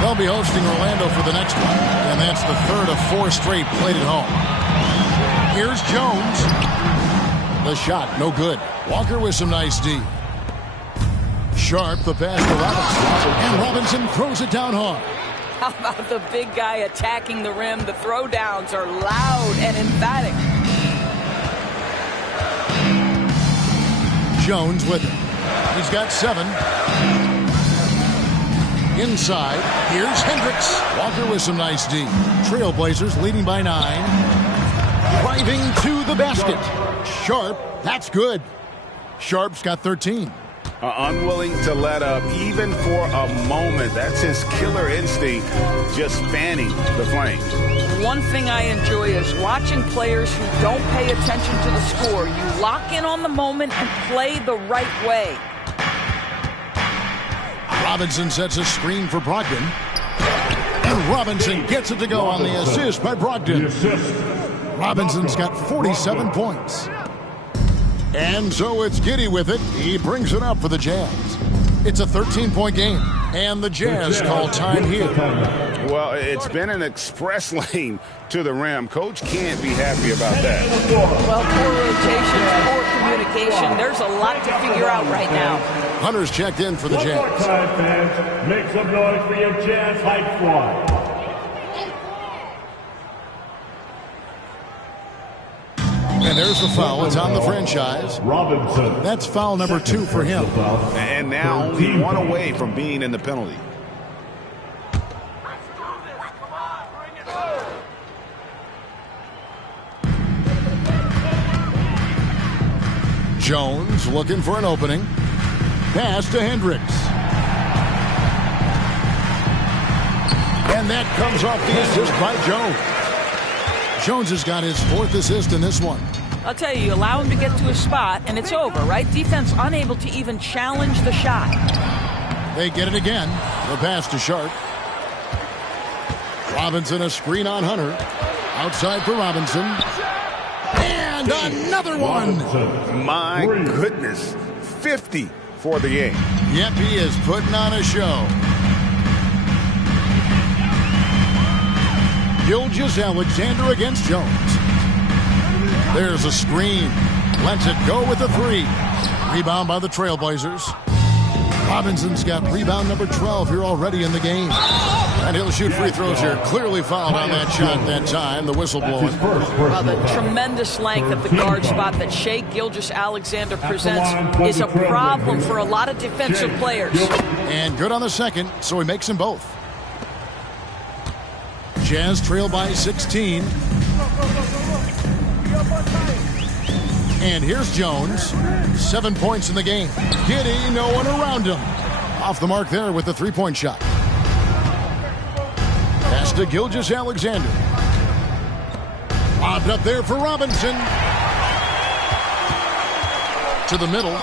They'll be hosting Orlando for the next one. And that's the third of 4 straight played at home. Here's Jones. The shot, no good. Walker with some nice D. Sharp, the pass to Robinson. And Robinson throws it down hard. How about the big guy attacking the rim? The throwdowns are loud and emphatic. Jones with it. He's got 7. Inside, here's Hendricks. Walker with some nice D. Trailblazers leading by 9. Driving to the basket. Sharp, that's good. Sharp's got 13. Unwilling to let up even for a moment. That's his killer instinct, just fanning the flames. One thing I enjoy is watching players who don't pay attention to the score. You lock in on the moment and play the right way. Robinson sets a screen for Brogdon. And Robinson gets it to go on the assist by Brogdon. Robinson's got 47 points. And so it's Giddey with it. He brings it up for the Jazz. It's a 13-point game, and the Jazz call time here. Well, it's been an express lane to the rim. Coach can't be happy about that. Well, poor rotation, poor communication. There's a lot to figure out right now. Hunter's checked in for the Jazz. Time, fans. Make some noise for your Jazz hype squad. And there's the foul. It's on the franchise. Robinson. That's foul number 2 for him. And now only 1 away from being in the penalty. Jones looking for an opening. Pass to Hendricks. And that comes off the assist by Jones. Jones has got his 4th assist in this one. I'll tell you, allow him to get to his spot, and it's over, right? Defense unable to even challenge the shot. They get it again. The pass to Sharp. Robinson a screen on Hunter. Outside for Robinson. And another one. My goodness. 50 for the game. Yep, he is putting on a show. Gilgeous-Alexander against Jones. There's a screen. Lets it go with the 3. Rebound by the Trailblazers. Robinson's got rebound number 12 here already in the game. And he'll shoot free throws here. Clearly fouled on that shot that time. The whistle blowing. Well, the tremendous length at the guard spot that Shai Gilgeous-Alexander presents is a problem for a lot of defensive players. And good on the second, so he makes them both. Jazz trail by 16. And here's Jones. 7 points in the game. Giddey, no one around him. Off the mark there with the 3-point shot. Pass to Gilgeous-Alexander. Lobbed up there for Robinson. To the middle.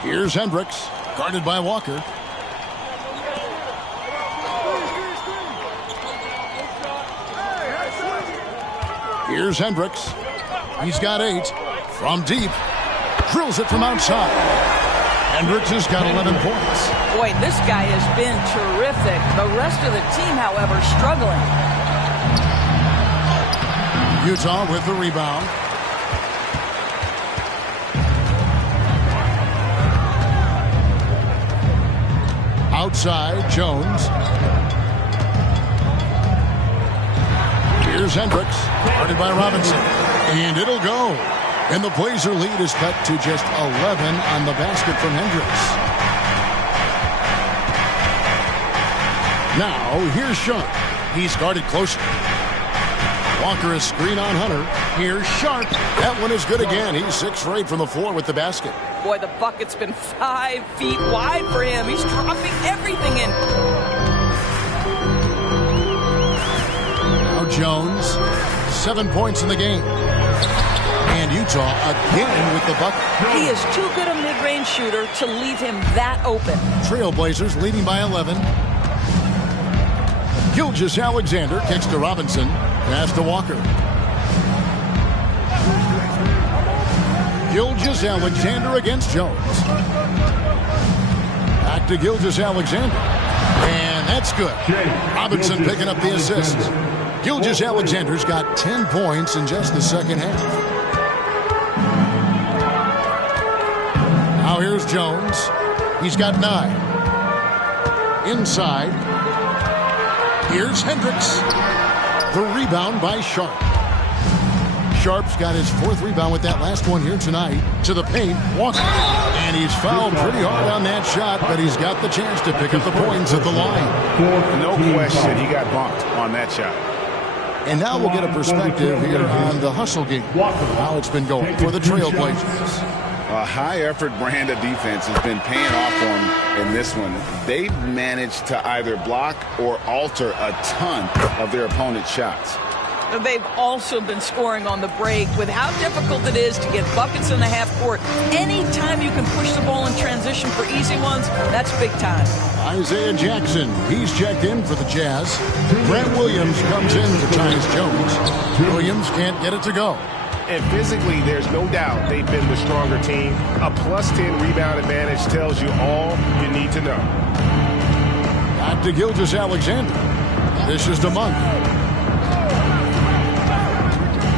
Here's Hendricks. Guarded by Walker. Here's Hendricks. He's got 8. From deep. Drills it from outside. Hendricks has got 11 points. Boy, this guy has been terrific. The rest of the team, however, struggling. Utah with the rebound. Outside, Jones. Here's Hendricks, guarded by Robinson. And it'll go. And the Blazer lead is cut to just 11 on the basket from Hendricks. Now, here's Sharp. He's guarded closer. Walker is screen on Hunter. Here's Sharp. That one is good again. He's 6 for 8 from the floor with the basket. Boy, the bucket's been 5 feet wide for him. He's dropping everything in. Now Jones, 7 points in the game. And Utah again with the bucket. He is too good a mid-range shooter to leave him that open. Trailblazers leading by 11. Gilgeous-Alexander kicks to Robinson. Pass to Walker. Gilgeous-Alexander against Jones. Back to Gilgeous-Alexander. And that's good. Robinson picking up the assist. Gilgeous-Alexander's got 10 points in just the second half. Now here's Jones. He's got 9. Inside. Here's Hendricks. The rebound by Sharp. Sharp's got his 4th rebound with that last one here tonight. To the paint, Walker. And he's fouled pretty hard on that shot, but he's got the chance to pick up the points at the line. No question, he got bumped on that shot. And now we'll get a perspective here on the hustle game, how it's been going for the Trailblazers. A high-effort brand of defense has been paying off for them in this one. They've managed to either block or alter a ton of their opponent's shots. They've also been scoring on the break. With how difficult it is to get buckets in the half court, anytime you can push the ball in transition for easy ones, that's big time. Isaiah Jackson, he's checked in for the Jazz. Grant Williams comes in to Tyus Jones. Williams can't get it to go. And physically, there's no doubt they've been the stronger team. A +10 rebound advantage tells you all you need to know. Back to Gilgeous-Alexander. This is DeMonk.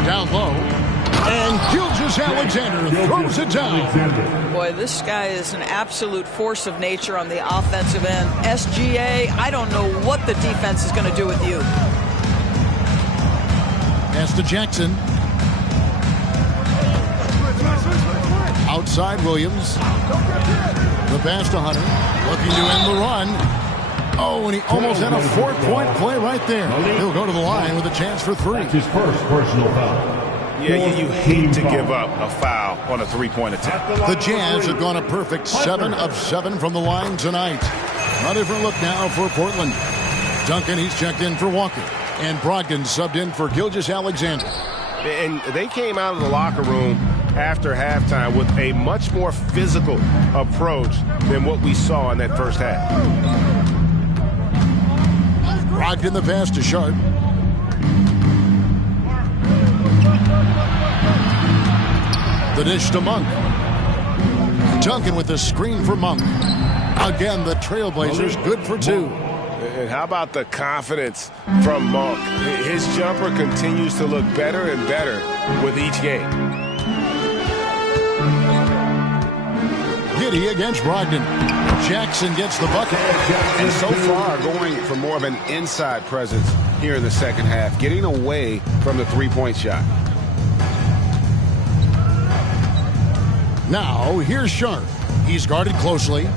Down low. And Gilgeous-Alexander throws it down. Boy, this guy is an absolute force of nature on the offensive end. SGA, I don't know what the defense is going to do with you. Pass to Jackson. Outside Williams. The pass to Hunter. Looking to end the run. Oh, and he almost had a 4-point play right there. He'll go to the line with a chance for 3. That's his first personal foul. Yeah, you hate to give up a foul on a 3-point attempt. The Jazz have gone a perfect 7 of 7 from the line tonight. A different look now for Portland. Duncan, he's checked in for Walker. And Brogdon subbed in for Gilgeous-Alexander. And they came out of the locker room after halftime with a much more physical approach than what we saw in that first half. Brogdon the pass to Sharp. The dish to Monk. Duncan with the screen for Monk. Again, the Trailblazers good for 2. And how about the confidence from Monk? His jumper continues to look better and better with each game. Giddey against Brogdon. Jackson gets the bucket. And so far, going for more of an inside presence here in the second half, getting away from the 3-point shot. Now, here's Sharp. He's guarded closely.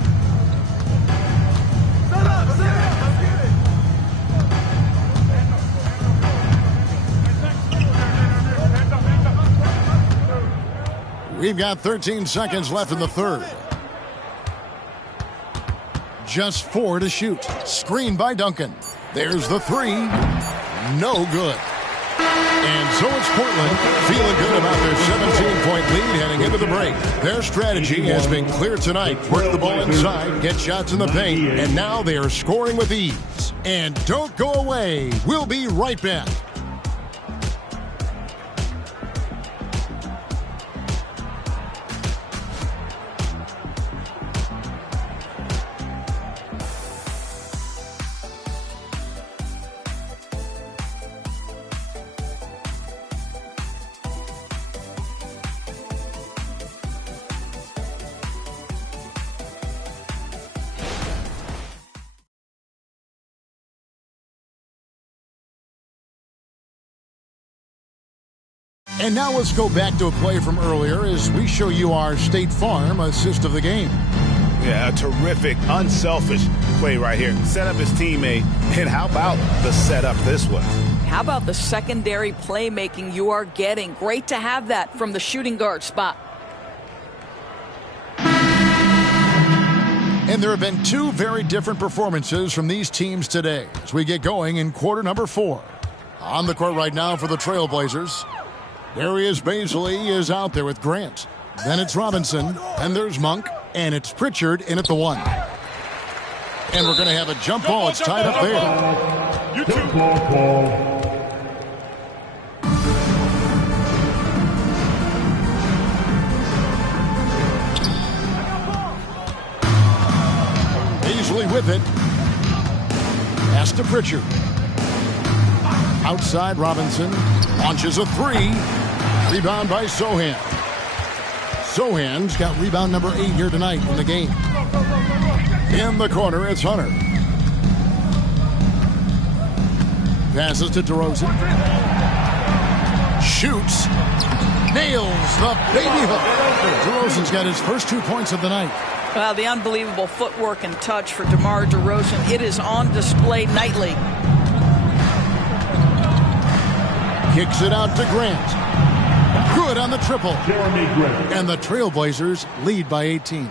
We've got 13 seconds left in the third. Just 4 to shoot. Screen by Duncan. There's the 3. No good. And so it's Portland feeling good about their 17-point lead heading into the break. Their strategy has been clear tonight. Work the ball inside, get shots in the paint, and now they are scoring with ease. And don't go away. We'll be right back. And now let's go back to a play from earlier as we show you our State Farm assist of the game. Yeah, a terrific, unselfish play right here. Set up his teammate, and how about the setup this was? How about the secondary playmaking you are getting? Great to have that from the shooting guard spot. And there have been 2 very different performances from these teams today as we get going in quarter number 4. On the court right now for the Trailblazers. Darius Baisley is out there with Grant. Then it's Robinson, and there's Monk, and it's Pritchard in at the 1. And we're going to have a jump ball. It's tied up there. Baisley with it. Pass to Pritchard. Outside Robinson. Launches a 3. Rebound by Sohan. Sohan's got rebound number 8 here tonight in the game. In the corner, it's Hunter. Passes to DeRozan. Shoots. Nails the baby hook. DeRozan's got his first 2 points of the night. Well, the unbelievable footwork and touch for DeMar DeRozan. It is on display nightly. Kicks it out to Grant. Good on the triple. And the Trailblazers lead by 18.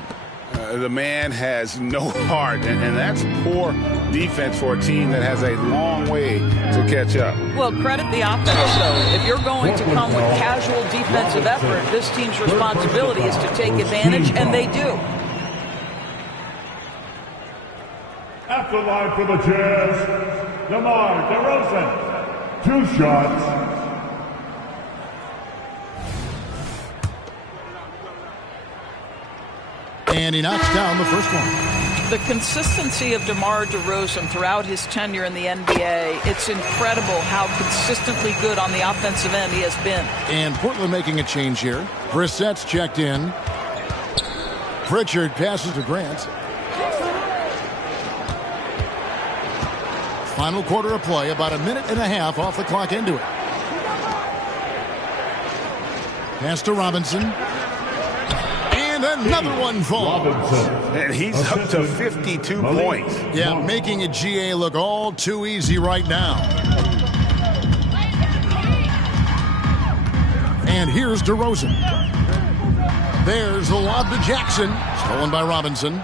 The man has no heart, and that's poor defense for a team that has a long way to catch up. Well, credit the offense, though. If you're going to come with casual defensive effort, this team's responsibility is to take advantage, and they do. At the line for the Jazz, DeMar DeRozan. 2 shots. And he knocks down the first one. The consistency of DeMar DeRozan throughout his tenure in the NBA, it's incredible how consistently good on the offensive end he has been. And Portland making a change here. Brissett's checked in. Pritchard passes to Grant. Final quarter of play, about 1.5 minutes off the clock into it. Pass to Robinson. Another one falls. And he's up to 52 points. Yeah, making a GA look all too easy right now. And here's DeRozan. There's the lob to Jackson. Stolen by Robinson.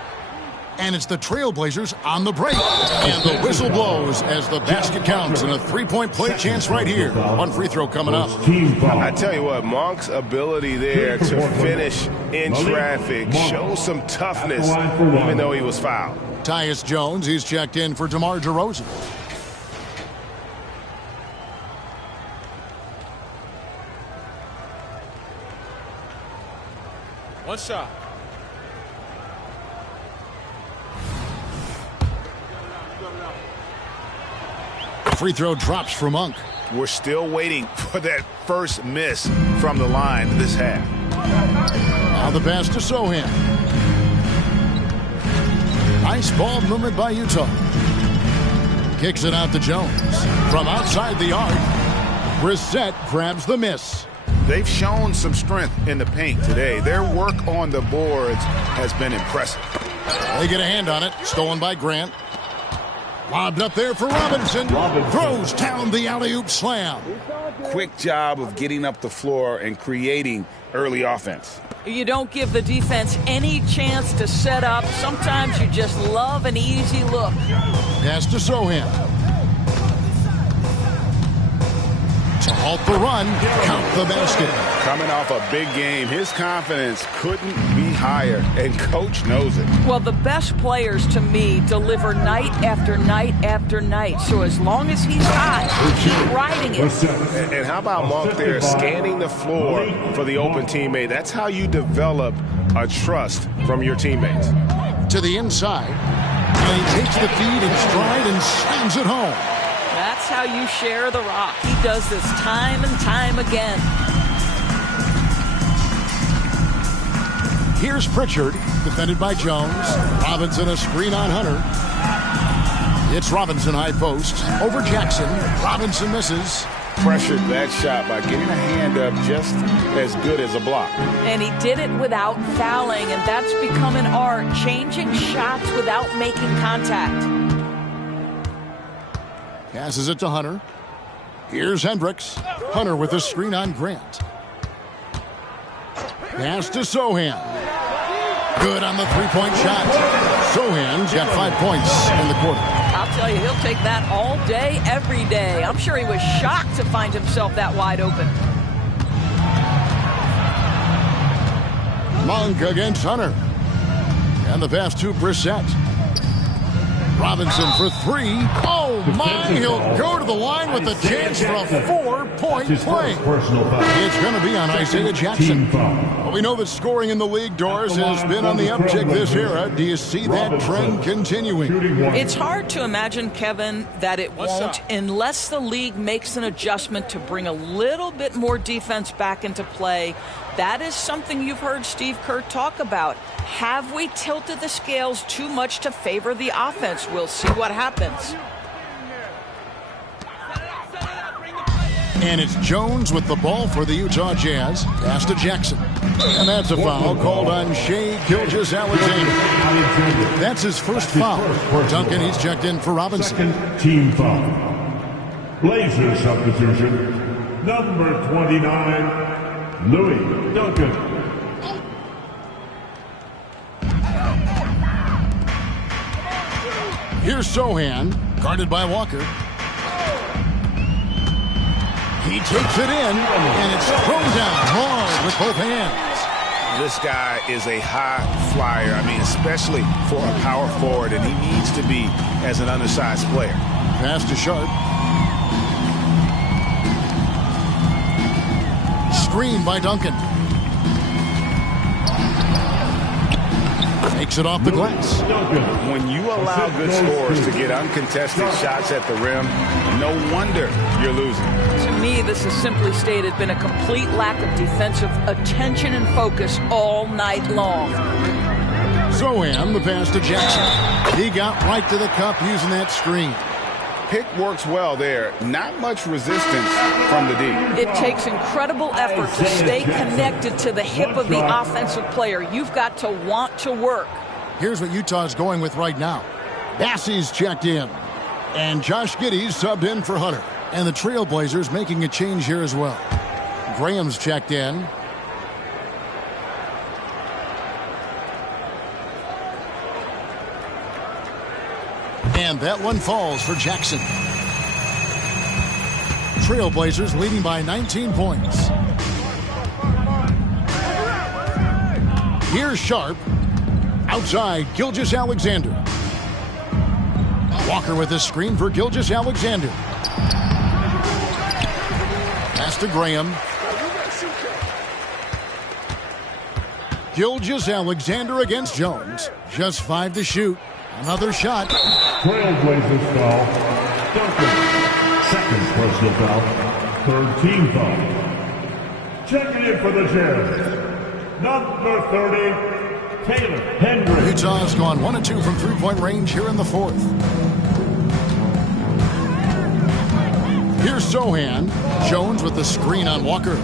And it's the Trailblazers on the break. And the whistle blows as the basket counts. And a 3-point play chance right here. One free throw coming up. I tell you what, Monk's ability there to finish in traffic shows some toughness, even though he was fouled. Tyus Jones, he's checked in for DeMar DeRozan. One shot. Free throw drops for Monk. We're still waiting for that first miss from the line this half. Now the pass to Sohan. Nice ball movement by Utah. Kicks it out to Jones. From outside the arc, Brissett grabs the miss. They've shown some strength in the paint today. Their work on the boards has been impressive. They get a hand on it. Stolen by Grant. Lobbed up there for Robinson. Throws down the alley-oop slam. Quick job of getting up the floor and creating early offense. You don't give the defense any chance to set up. Sometimes you just love an easy look. Pass to Sohan. To halt the run, count the basket. Coming off a big game, his confidence couldn't be higher, and coach knows it. Well, the best players to me deliver night after night after night. So as long as he's hot, keep riding it. And how about Monk there scanning the floor for the open teammate? That's how you develop a trust from your teammates. To the inside, and he takes the feed in stride and slams it home. That's how you share the rock. He does this time and time again. Here's Pritchard, defended by Jones. Robinson a screen on Hunter. It's Robinson high post. Over Jackson. Robinson misses. Pressured that shot by getting a hand up just as good as a block. And he did it without fouling, and that's become an art. Changing shots without making contact. Passes it to Hunter. Here's Hendricks. Hunter with a screen on Grant. Pass to Sohan. Good on the three-point shot. Sohan's got 5 points in the quarter. I'll tell you, he'll take that all day, every day. I'm sure he was shocked to find himself that wide open. Monk against Hunter. And the pass to Brissett. Robinson for three. Oh, my. He'll go to the line with a chance for a 4-point play. It's going to be on Isaiah Jackson. Well, we know that scoring in the league, Doris, has been on the uptick this era. Do you see that trend continuing? It's hard to imagine, Kevin, that it won't unless the league makes an adjustment to bring a little bit more defense back into play. That is something you've heard Steve Kerr talk about. Have we tilted the scales too much to favor the offense? We'll see what happens. And it's Jones with the ball for the Utah Jazz. Pass to Jackson. And that's a foul called on Shai Gilgeous-Alexander. That's his first foul. Duncan, he's checked in for Robinson. Second team foul. Blazers substitution. Number 29, Louis Duncan. Here's Sohan, guarded by Walker. He takes it in, and it's thrown down hard with both hands. This guy is a high flyer. I mean, especially for a power forward, and he needs to be as an undersized player. Pass to Sharp. Screen by Duncan. Takes it off the glass. When you allow good scorers to get uncontested shots at the rim, no wonder you're losing. To me, this has simply stated been a complete lack of defensive attention and focus all night long. Sohan, the pass to Jackson. He got right to the cup using that screen. Pick works well there. Not much resistance from the D. It takes incredible effort to stay connected to the hip of the offensive player. You've got to want to work. Here's what Utah's going with right now. Bassey's checked in. And Josh Giddey's subbed in for Hunter. And the Trailblazers making a change here as well. Graham's checked in. And that one falls for Jackson. Trailblazers leading by 19 points. Here's Sharp. Outside, Gilgeous-Alexander. Walker with a screen for Gilgeous-Alexander. Pass to Graham. Gilgeous-Alexander against Jones. Just 5 to shoot. Another shot. Trailblazers foul. Duncan. Second personal foul. Third team foul. Checking in for the Jazz. Number 30, Taylor Hendricks. Utah's gone 1 of 2 from three-point range here in the fourth. Here's Sohan. Jones with the screen on Walker.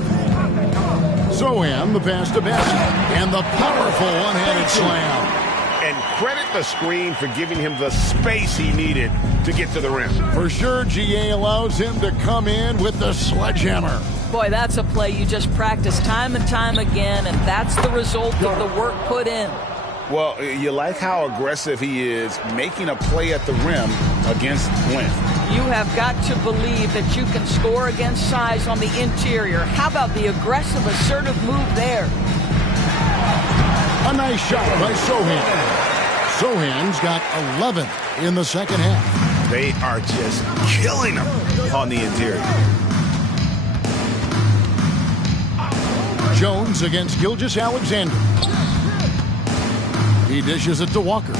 Sohan, the pass to Bassey. And the powerful one-handed slam. And credit the screen for giving him the space he needed to get to the rim. For sure, GA allows him to come in with the sledgehammer. Boy, that's a play you just practice time and time again, and that's the result of the work put in. Well, you like how aggressive he is making a play at the rim against length. You have got to believe that you can score against size on the interior. How about the aggressive, assertive move there? A nice shot by Sohan. Sohan's got 11 in the second half. They are just killing him on the interior. Jones against Gilgeous-Alexander. He dishes it to Walker.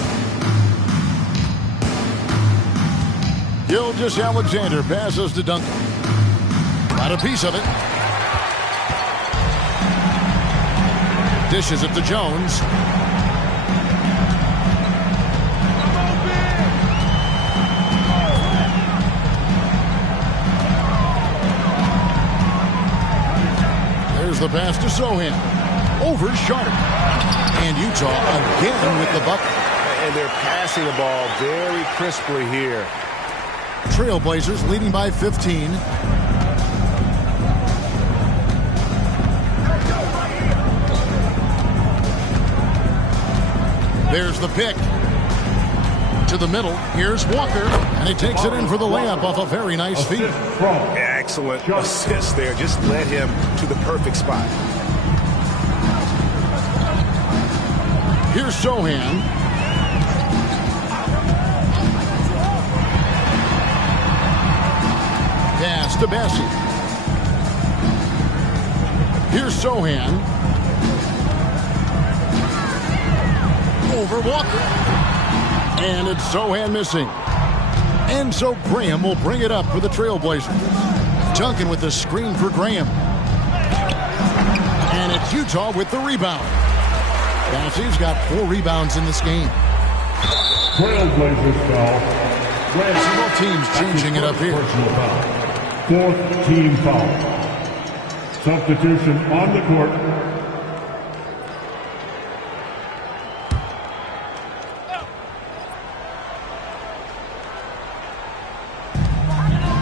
Gilgeous-Alexander passes to Duncan. Got a piece of it. Dishes it to Jones. There's the pass to Sohan. Over Sharp. And Utah again with the bucket. And they're passing the ball very crisply here. Trailblazers leading by 15. There's the pick. To the middle. Here's Walker. And he takes it in for the layup off a very nice feed. Excellent assist there. Just led him to the perfect spot. Here's Sohan. Pass to Bassey. Here's Sohan. Over Walker. And it's Sohan missing. And so Graham will bring it up for the Trailblazers. Duncan with the screen for Graham. And it's Utah with the rebound. Bassey's got 4 rebounds in this game. Trailblazers foul. Several teams changing it up here. 4th team foul. Substitution on the court.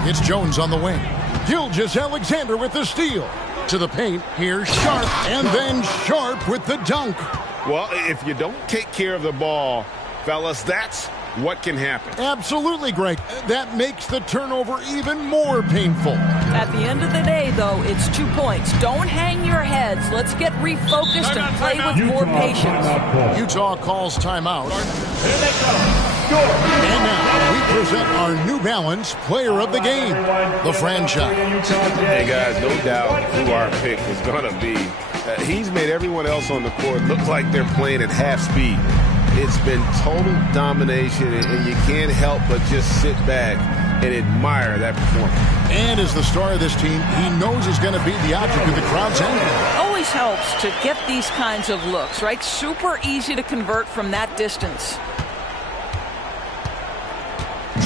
It's Jones on the wing. Gilgeous-Alexander with the steal. To the paint. Here's Sharp. And then Sharp with the dunk. Well, if you don't take care of the ball, fellas, that's what can happen. Absolutely, Greg. That makes the turnover even more painful. At the end of the day, though, it's 2 points. Don't hang your heads. Let's get refocused and play with more patience. Utah calls timeout. And now we present our New Balance Player of the Game, the franchise. Hey, guys, no doubt who our pick is going to be. He's made everyone else on the court look like they're playing at half speed. It's been total domination, and you can't help but just sit back and admire that performance. And as the star of this team, he knows he's going to be the object of the crowd's anger. Always helps to get these kinds of looks, right? Super easy to convert from that distance.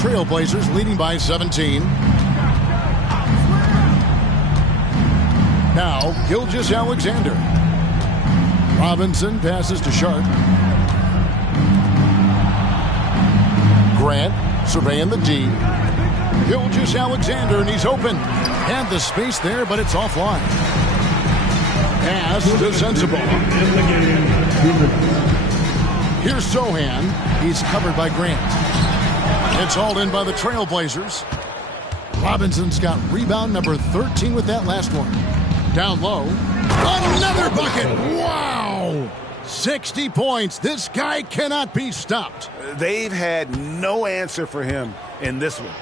Trailblazers leading by 17. Now, Gilgeous-Alexander. Robinson passes to Sharp. Grant surveying the D. Gilgeous-Alexander, and he's open. Had the space there, but it's offline. Pass to Sensible. Here's Sohan. He's covered by Grant. It's hauled in by the Trailblazers. Robinson's got rebound number 13 with that last one. Down low. Another bucket. Wow. 60 points. This guy cannot be stopped. They've had no answer for him in this one.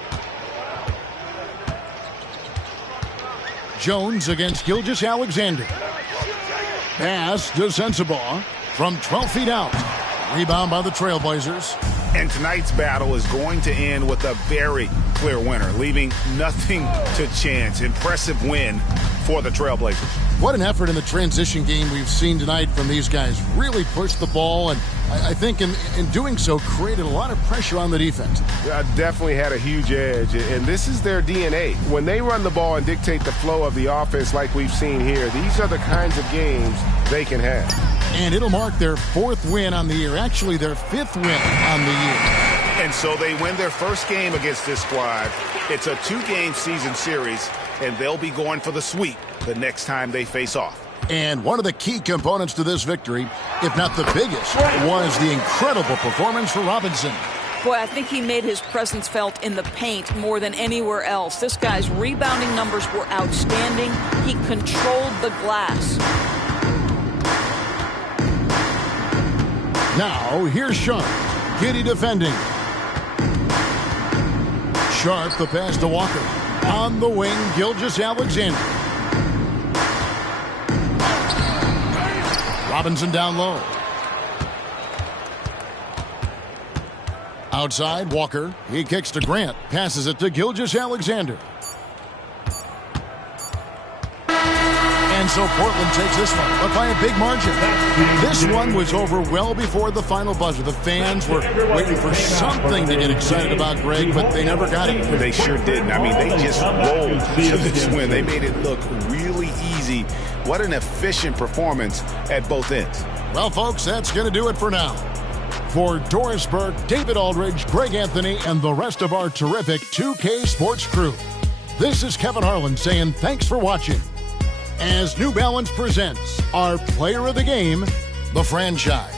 Jones against Gilgeous-Alexander. Pass to Sensible from 12 feet out. Rebound by the Trailblazers. And tonight's battle is going to end with a very clear winner, leaving nothing to chance. Impressive win for the Trailblazers. What an effort in the transition game we've seen tonight from these guys. Really pushed the ball, and I think in doing so created a lot of pressure on the defense. Definitely had a huge edge, and this is their DNA. When they run the ball and dictate the flow of the offense like we've seen here, these are the kinds of games they can have. And it'll mark their 4th win on the year, actually their 5th win on the year. And so they win their first game against this squad. It's a 2-game season series, and they'll be going for the sweep the next time they face off. And one of the key components to this victory, if not the biggest, was the incredible performance for Robinson. Boy, I think he made his presence felt in the paint more than anywhere else. This guy's rebounding numbers were outstanding. He controlled the glass. Now, here's Sharp. Giddy defending. Sharp, the pass to Walker. On the wing, Gilgeous-Alexander. Robinson down low. Outside, Walker. He kicks to Grant. Passes it to Gilgeous-Alexander. And so Portland takes this one, but by a big margin. This one was over well before the final buzzer. The fans were waiting for something to get excited about, Greg, but they never got it. They sure didn't. I mean, they just rolled to this win. They made it look really easy. What an efficient performance at both ends. Well, folks, that's going to do it for now. For Doris Burke, David Aldridge, Greg Anthony, and the rest of our terrific 2K Sports crew, this is Kevin Harlan saying thanks for watching. As New Balance presents our Player of the Game, the franchise.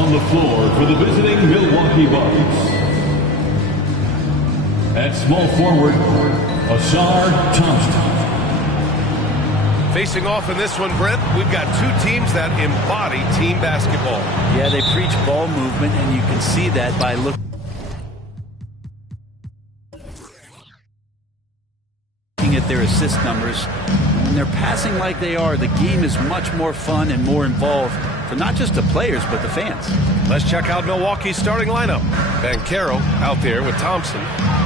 On the floor for the visiting Milwaukee Bucks. At small forward, Ashar Thompson. Facing off in this one, Brent, we've got two teams that embody team basketball. Yeah, they preach ball movement, and you can see that by looking at their assist numbers. When they're passing like they are, the game is much more fun and more involved for not just the players, but the fans. Let's check out Milwaukee's starting lineup. Banchero out there with Thompson.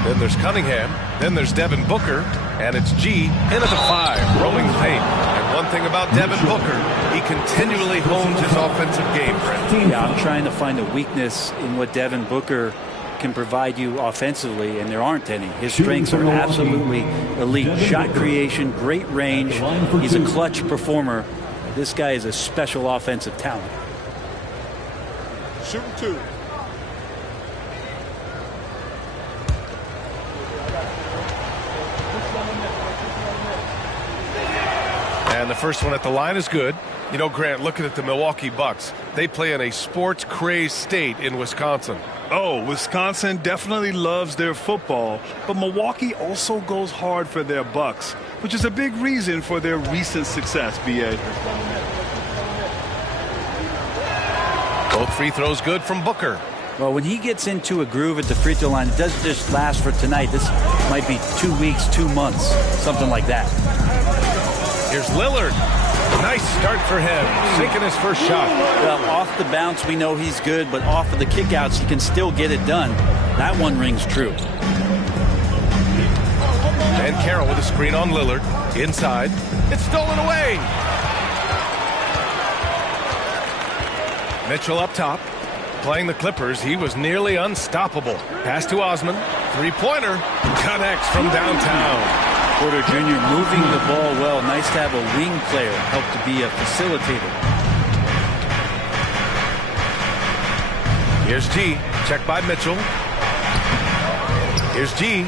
Then there's Cunningham. Then there's Devin Booker. And it's G in at the 5, rolling the paint. And one thing about Devin Booker, he continually hones his offensive game, Brent. Yeah, I'm trying to find a weakness in what Devin Booker can provide you offensively, and there aren't any. His strengths are absolutely elite. Shot creation, great range. He's a clutch performer. This guy is a special offensive talent. Shooting 2. And the first one at the line is good. You know, Grant, looking at the Milwaukee Bucks, they play in a sports-crazed state in Wisconsin. Oh, Wisconsin definitely loves their football, but Milwaukee also goes hard for their Bucks, which is a big reason for their recent success, B.A. Both free throws good from Booker. Well, when he gets into a groove at the free throw line, it doesn't just last for tonight. This might be 2 weeks, 2 months, something like that. Here's Lillard. Nice start for him, sinking his first shot. Well, off the bounce, we know he's good, but off of the kickouts, he can still get it done. That one rings true. And Carroll with a screen on Lillard. Inside. It's stolen away. Mitchell up top. Playing the Clippers, he was nearly unstoppable. Pass to Osman. Three-pointer. Connects from downtown. Porter Jr. moving the ball well. Nice to have a wing player help to be a facilitator. Here's G. Checked by Mitchell. Here's G.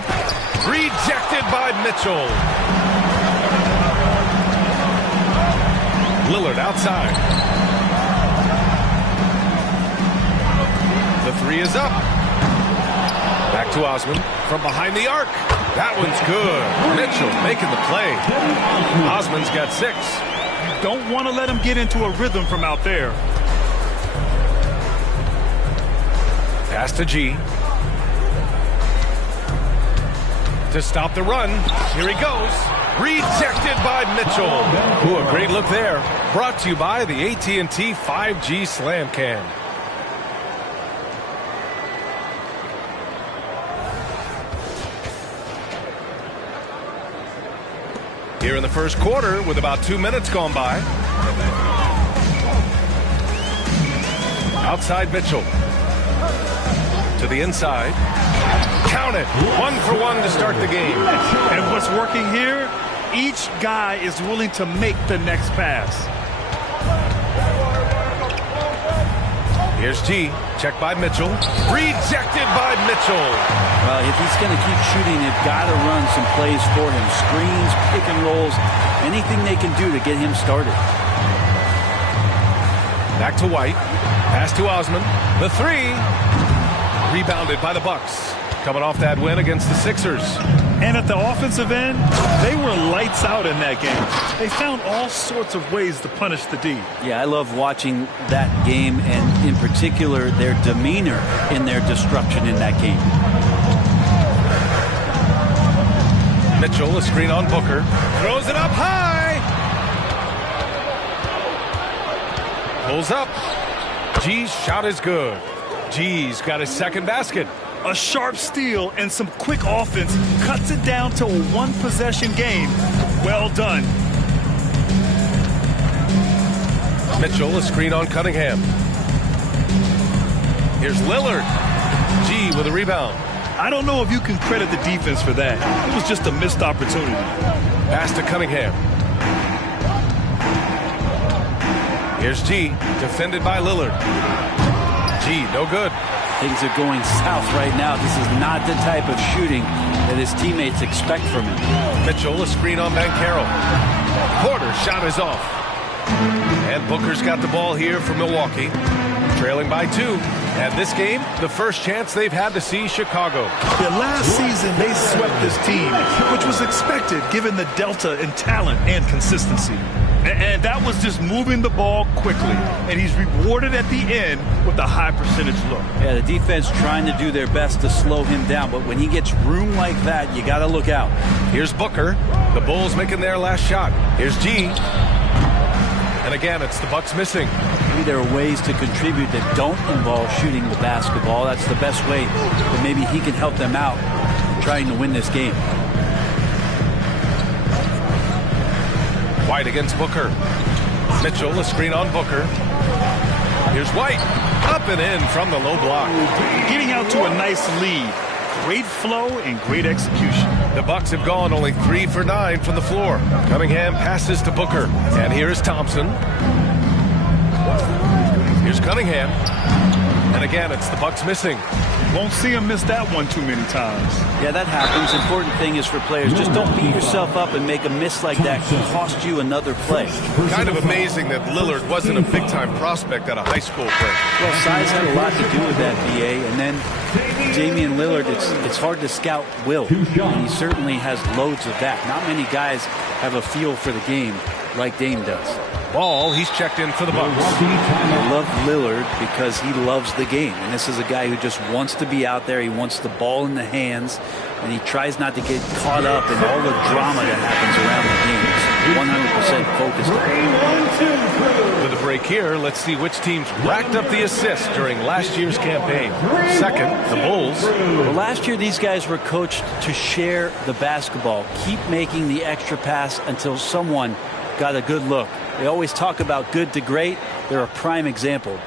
Rejected by Mitchell. Lillard outside. The three is up. Back to Osman from behind the arc. That one's good. Mitchell making the play. Osman's got 6. You don't want to let him get into a rhythm from out there. Pass to G. To stop the run. Here he goes. Rejected by Mitchell. Ooh, a great look there. Brought to you by the AT&T 5G Slam Cam. Here in the first quarter with about 2 minutes gone by. Outside Mitchell. To the inside. Count it. 1 for 1 to start the game. And what's working here? Each guy is willing to make the next pass. Here's G. Checked by Mitchell. Rejected by Mitchell. Well, if he's going to keep shooting, they've got to run some plays for him. Screens, pick and rolls, anything they can do to get him started. Back to White. Pass to Osman. The 3. Rebounded by the Bucks. Coming off that win against the Sixers. And at the offensive end, they were lights out in that game. They found all sorts of ways to punish the D. Yeah, I love watching that game, and in particular, their demeanor in their destruction in that game. Mitchell, a screen on Booker. Throws it up high. Pulls up. G's shot is good. G's got his second basket. A sharp steal and some quick offense cuts it down to a one-possession game. Well done. Mitchell, a screen on Cunningham. Here's Lillard. G with a rebound. I don't know if you can credit the defense for that. It was just a missed opportunity. Pass to Cunningham. Here's G, defended by Lillard. G, no good. Things are going south right now. This is not the type of shooting that his teammates expect from him. Mitchell, a screen on Banchero. Porter's shot is off. And Booker's got the ball here for Milwaukee. trailing by 2. And this game, the first chance they've had to see Chicago. Yeah, last season, they swept this team, which was expected given the delta in talent and consistency. And that was just moving the ball quickly. And he's rewarded at the end with a high percentage look. Yeah, the defense trying to do their best to slow him down. But when he gets room like that, you got to look out. Here's Booker. The Bulls making their last shot. Here's G. And again, it's the Bucks missing. Maybe there are ways to contribute that don't involve shooting the basketball. That's the best way that maybe he can help them out trying to win this game. White against Booker. Mitchell, a screen on Booker. Here's White. Up and in from the low block. Getting out to a nice lead. Great flow and great execution. The Bucks have gone only 3 for 9 from the floor. Cunningham passes to Booker. And here's Thompson. Here's Cunningham. And again, it's the Bucks missing. Won't see him miss that one too many times. Yeah, that happens. Important thing is for players, just don't beat yourself up and make a miss like that can cost you another play. Kind of amazing that Lillard wasn't a big-time prospect at a high school play. Well, size had a lot to do with that, BA. And then Damian Lillard, it's hard to scout will. And he certainly has loads of that. Not many guys have a feel for the game like Dame does. Ball, he's checked in for the Bucks. I love Lillard because he loves the game. And this is a guy who just wants to be out there. He wants the ball in the hands. And he tries not to get caught up in all the drama that happens around the game. He's 100% focused on it. With a break here, let's see which teams racked up the assists during last year's campaign. Second, the Bulls. Well, last year, these guys were coached to share the basketball. Keep making the extra pass until someone got a good look. They always talk about good to great. They're a prime example.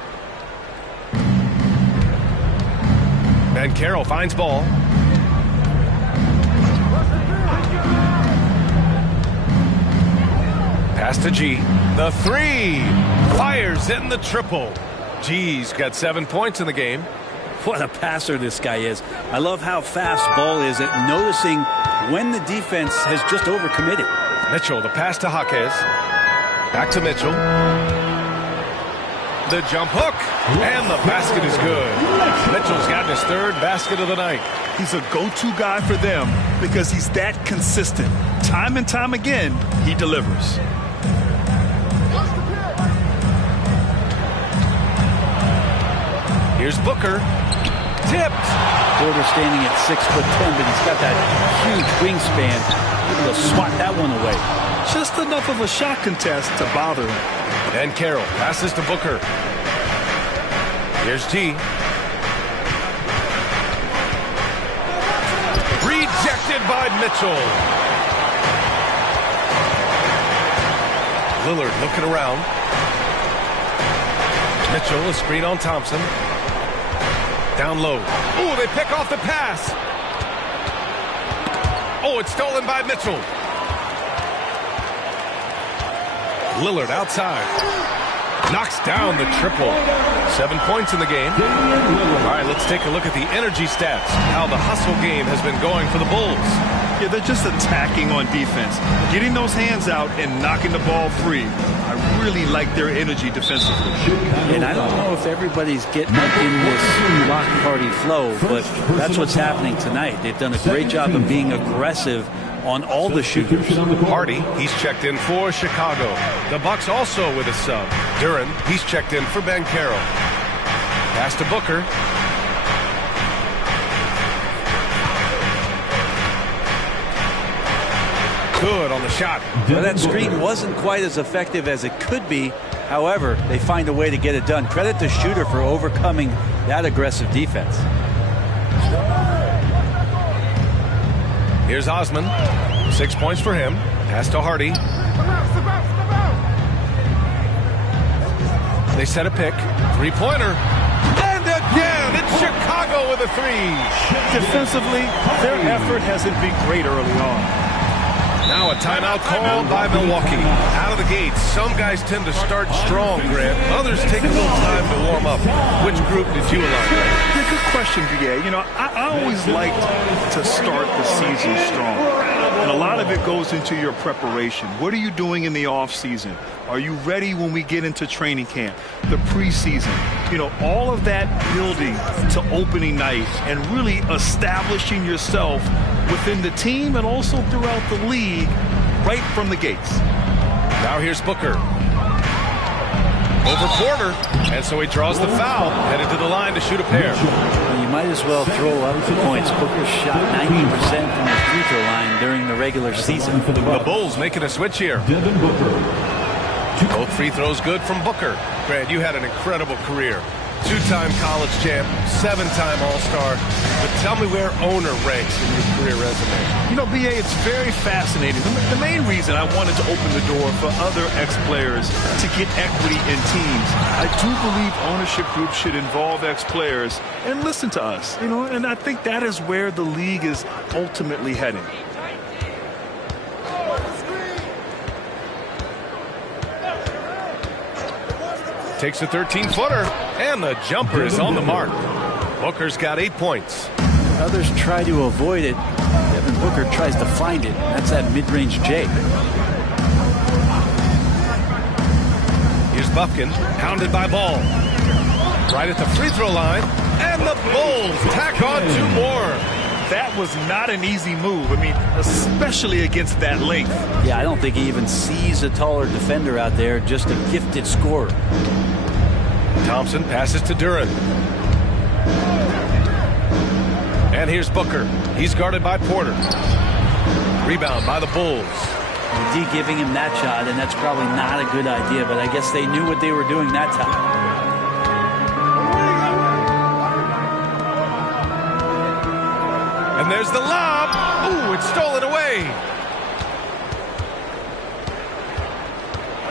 And Carroll finds ball. Pass to G. The 3. Fires in the triple. G's got 7 points in the game. What a passer this guy is. I love how fast Ball is at noticing when the defense has just overcommitted. Mitchell, the pass to Jaquez. Back to Mitchell. The jump hook. And the basket is good. Mitchell's gotten his 3rd basket of the night. He's a go-to guy for them because he's that consistent. Time and time again, he delivers. Here's Booker. Tipped. Porter standing at 6'10", but he's got that huge wingspan. Able to swat that one away. Just enough of a shot contest to bother him. And Carroll passes to Booker. Here's G. Rejected by Mitchell. Lillard looking around. Mitchell, a screen on Thompson. Down low. Oh, they pick off the pass. Oh, it's stolen by Mitchell. Lillard outside. Knocks down the triple. 7 points in the game. All right, let's take a look at the energy stats. How the hustle game has been going for the Bulls. Yeah, they're just attacking on defense. Getting those hands out and knocking the ball free. I really like their energy defensively. And I don't know if everybody's getting in this block party flow, but that's what's happening tonight. They've done a great job of being aggressive on all the shooters. Hardy, he's checked in for Chicago. The Bucks also with a sub. Duran, he's checked in for Ben Carroll. Pass to Booker. Good on the shot. Well, that screen wasn't quite as effective as it could be. However, they find a way to get it done. Credit the shooter for overcoming that aggressive defense. Here's Osman. 6 points for him. Pass to Hardy. They set a pick. 3-pointer. And again, it's Chicago with a 3. Defensively, their effort hasn't been great early on. Now a timeout called by Milwaukee. Out of the gates, some guys tend to start strong, Grant. Others take a little time to warm up. Which group did you align with? Yeah, good question, BA. You know, I always like to start the season strong. And a lot of it goes into your preparation. What are you doing in the off season? Are you ready when we get into training camp, the preseason? You know, all of that building to opening night and really establishing yourself within the team and also throughout the league right from the gates. Now here's Booker. Over Porter, and so he draws the foul, headed to the line to shoot a pair. Well, you might as well throw up the points. Booker shot 90% from the free throw line during the regular season. The Bulls making a switch here. Both free throws good from Booker. Grant, you had an incredible career. 2-time college champ, 7-time All-Star. But tell me where owner ranks in your career resume. You know, B.A., it's very fascinating. The main reason I wanted to open the door for other ex-players to get equity in teams, I do believe ownership groups should involve ex-players and listen to us. You know, and I think that is where the league is ultimately heading. Takes a 13-footer, and the jumper is on the mark. Booker's got 8 points. Others try to avoid it. Devin Booker tries to find it. That's that mid-range J. Here's Buffkin, pounded by Ball. Right at the free throw line, and the Bulls tack on 2 more. That was not an easy move. I mean, especially against that length. Yeah, I don't think he even sees a taller defender out there, just a gifted scorer. Thompson passes to Duran. And here's Booker. He's guarded by Porter. Rebound by the Bulls. D giving him that shot, and that's probably not a good idea, but I guess they knew what they were doing that time. And there's the lob. Ooh, it's stolen away.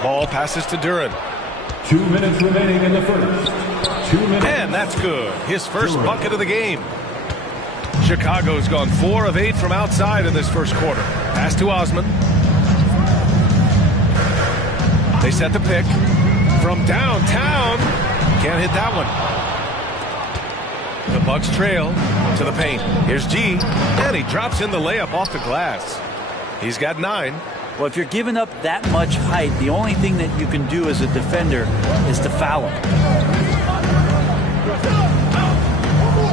Ball passes to Duran. 2 minutes remaining in the first. 2 minutes. And that's good. His first bucket of the game. Chicago's gone 4 of 8 from outside in this first quarter. Pass to Osman. They set the pick. From downtown. Can't hit that one. The Bucks trail to the paint. Here's G. And he drops in the layup off the glass. He's got 9. Well, if you're giving up that much height, the only thing that you can do as a defender is to foul him.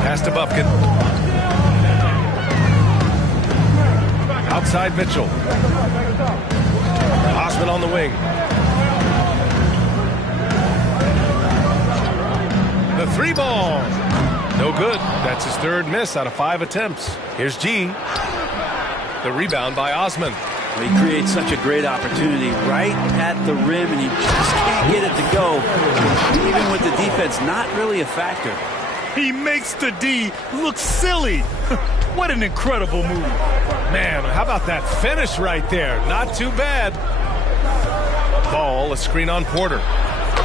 Pass to Buffkin. Outside Mitchell. Osman on the wing. The 3 ball. No good. That's his 3rd miss out of 5 attempts. Here's G. The rebound by Osman. Well, he creates such a great opportunity right at the rim, and he just can't get it to go. Even with the defense not really a factor. He makes the D look silly. What an incredible move. Man, how about that finish right there? Not too bad. Ball, a screen on Porter.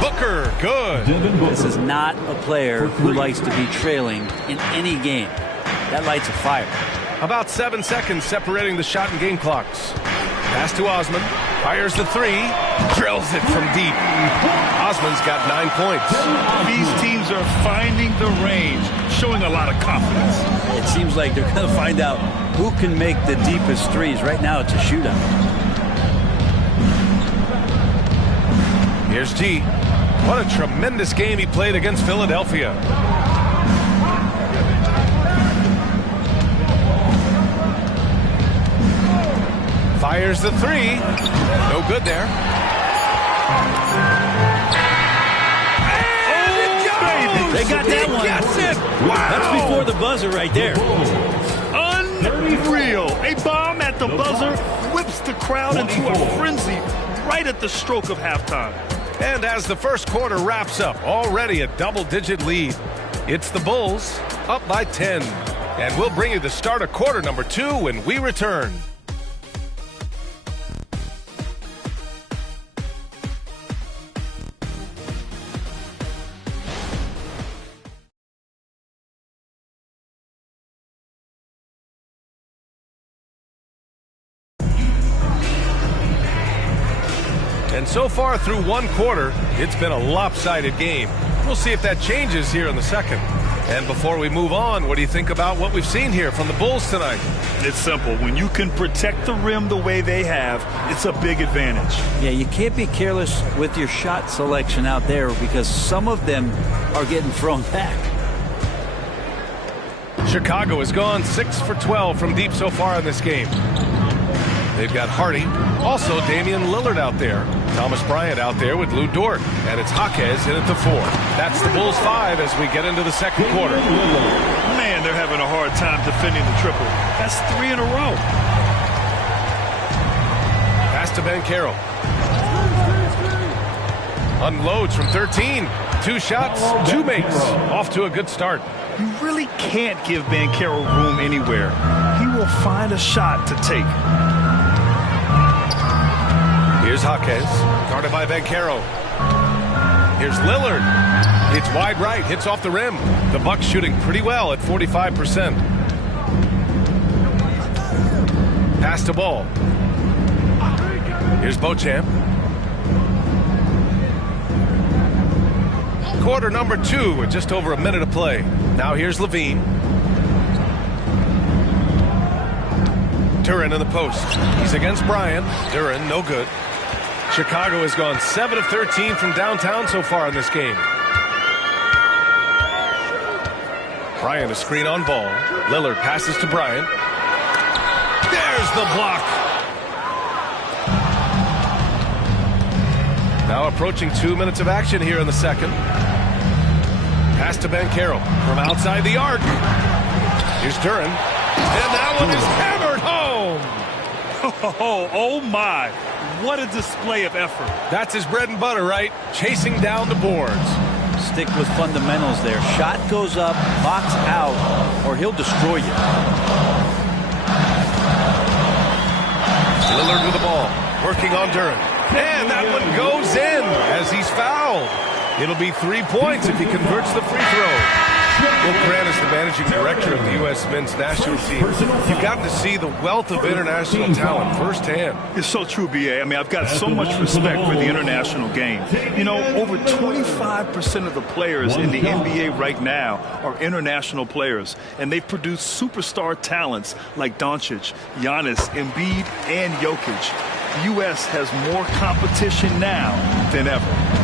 Booker, good. This is not a player who likes to be trailing in any game. That lights a fire. About 7 seconds separating the shot and game clocks. Pass to Osman. Fires the 3. Drills it from deep. Osman's got 9 points. These teams are finding the range, showing a lot of confidence. It seems like they're going to find out who can make the deepest threes. Right now, it's a shootout. Here's G. What a tremendous game he played against Philadelphia. Fires the 3. No good there. Oh, they got that one. Gets it. Wow. That's before the buzzer right there. Unreal. A bomb at the buzzer whips the crowd into a frenzy right at the stroke of halftime. And as the first quarter wraps up, already a double-digit lead. It's the Bulls up by 10. And we'll bring you the start of quarter number 2 when we return. And so far through one quarter, it's been a lopsided game. We'll see if that changes here in the second. And before we move on, what do you think about what we've seen here from the Bulls tonight? It's simple. When you can protect the rim the way they have, it's a big advantage. Yeah, you can't be careless with your shot selection out there because some of them are getting thrown back. Chicago has gone 6 for 12 from deep so far in this game. They've got Hardy, also Damian Lillard out there. Thomas Bryant out there with Lou Dort. And it's Jaquez in at the 4. That's the Bulls 5 as we get into the second quarter. Man, they're having a hard time defending the triple. That's 3 in a row. Pass to Banchero. Unloads from 13. 2 shots, 2 makes. Off to a good start. You really can't give Banchero room anywhere. He will find a shot to take. Here's Jaquez, guarded by Banchero. Here's Lillard. It's wide right, hits off the rim. The Bucks shooting pretty well at 45%. Pass to Ball. Here's Beauchamp. Quarter number 2 with just over a minute to play. Now here's Levine. Duren in the post. He's against Bryant. Duren, no good. Chicago has gone 7 of 13 from downtown so far in this game. Bryant a screen on Ball. Lillard passes to Bryant. There's the block. Now approaching 2 minutes of action here in the second. Pass to Banchero from outside the arc. Here's Duren. And that one is hammered home. Oh my. What a display of effort. That's his bread and butter, right? Chasing down the boards. Stick with fundamentals there. Shot goes up, box out, or he'll destroy you. Lillard with the ball. Working on Duren. And that one goes in as he's fouled. It'll be 3 points if he converts the free throw. Will Grant is the managing director of the U.S. men's national team. You've gotten to see the wealth of international talent firsthand. It's so true, B.A. I mean, I've got so much respect for the international game. You know, over 25% of the players in the NBA right now are international players, and they've produced superstar talents like Doncic, Giannis, Embiid, and Jokic. The U.S. has more competition now than ever.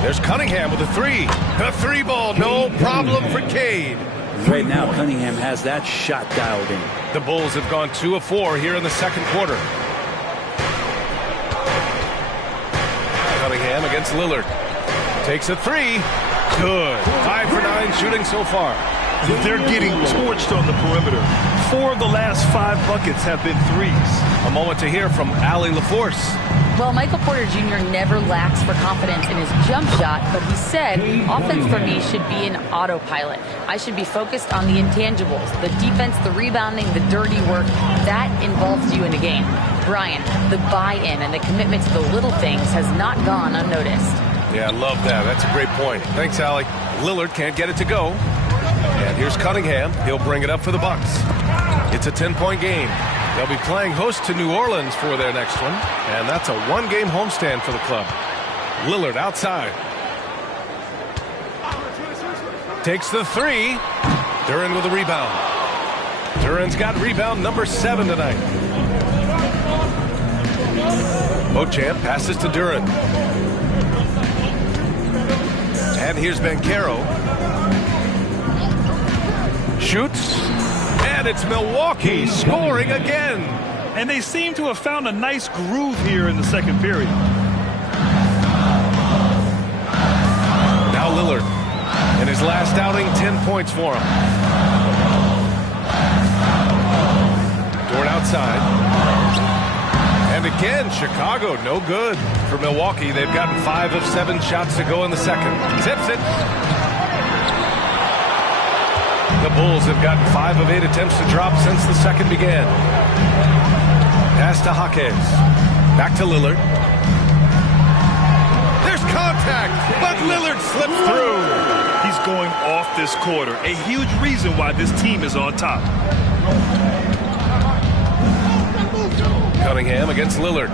There's Cunningham with a 3. A 3 ball, no problem for Cade. Right now, Cunningham has that shot dialed in. The Bulls have gone 2 of 4 here in the second quarter. Cunningham against Lillard. Takes a 3. Good. 5 for 9 shooting so far. They're getting torched on the perimeter. 4 of the last 5 buckets have been threes. A moment to hear from Allie LaForce. Well, Michael Porter Jr. never lacks for confidence in his jump shot, but he said, offense for me should be an autopilot. I should be focused on the intangibles, the defense, the rebounding, the dirty work. That involves you in the game. Brian, the buy-in and the commitment to the little things has not gone unnoticed. Yeah, I love that. That's a great point. Thanks, Allie. Lillard can't get it to go. And here's Cunningham. He'll bring it up for the Bucks. It's a 10-point game. They'll be playing host to New Orleans for their next one. And that's a 1-game homestand for the club. Lillard outside. Takes the 3. Duren with a rebound. Duren's got rebound number 7 tonight. Beauchamp passes to Duren. And here's Banchero. Shoots. And it's Milwaukee scoring again. And they seem to have found a nice groove here in the second period. Now Lillard. In his last outing, 10 points for him. Dort outside. And again, Chicago, no good. For Milwaukee, they've gotten 5 of 7 shots to go in the second. Tips it. The Bulls have gotten 5 of 8 attempts to drop since the second began. Pass to Jaquez. Back to Lillard. There's contact, but Lillard slips through. He's going off this quarter. A huge reason why this team is on top. Cunningham against Lillard.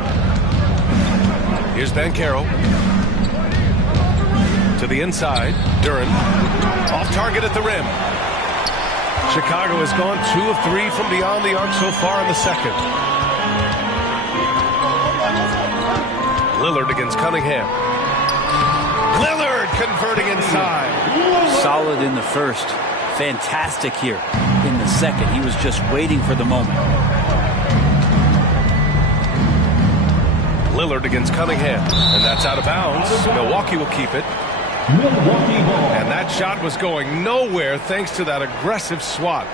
Here's Banchero. To the inside, Duren. Off target at the rim. Chicago has gone 2 of 3 from beyond the arc so far in the second. Lillard against Cunningham. Lillard converting inside. Solid in the first. Fantastic here in the second. He was just waiting for the moment. Lillard against Cunningham. And that's out of bounds. Milwaukee will keep it. And that shot was going nowhere thanks to that aggressive swat.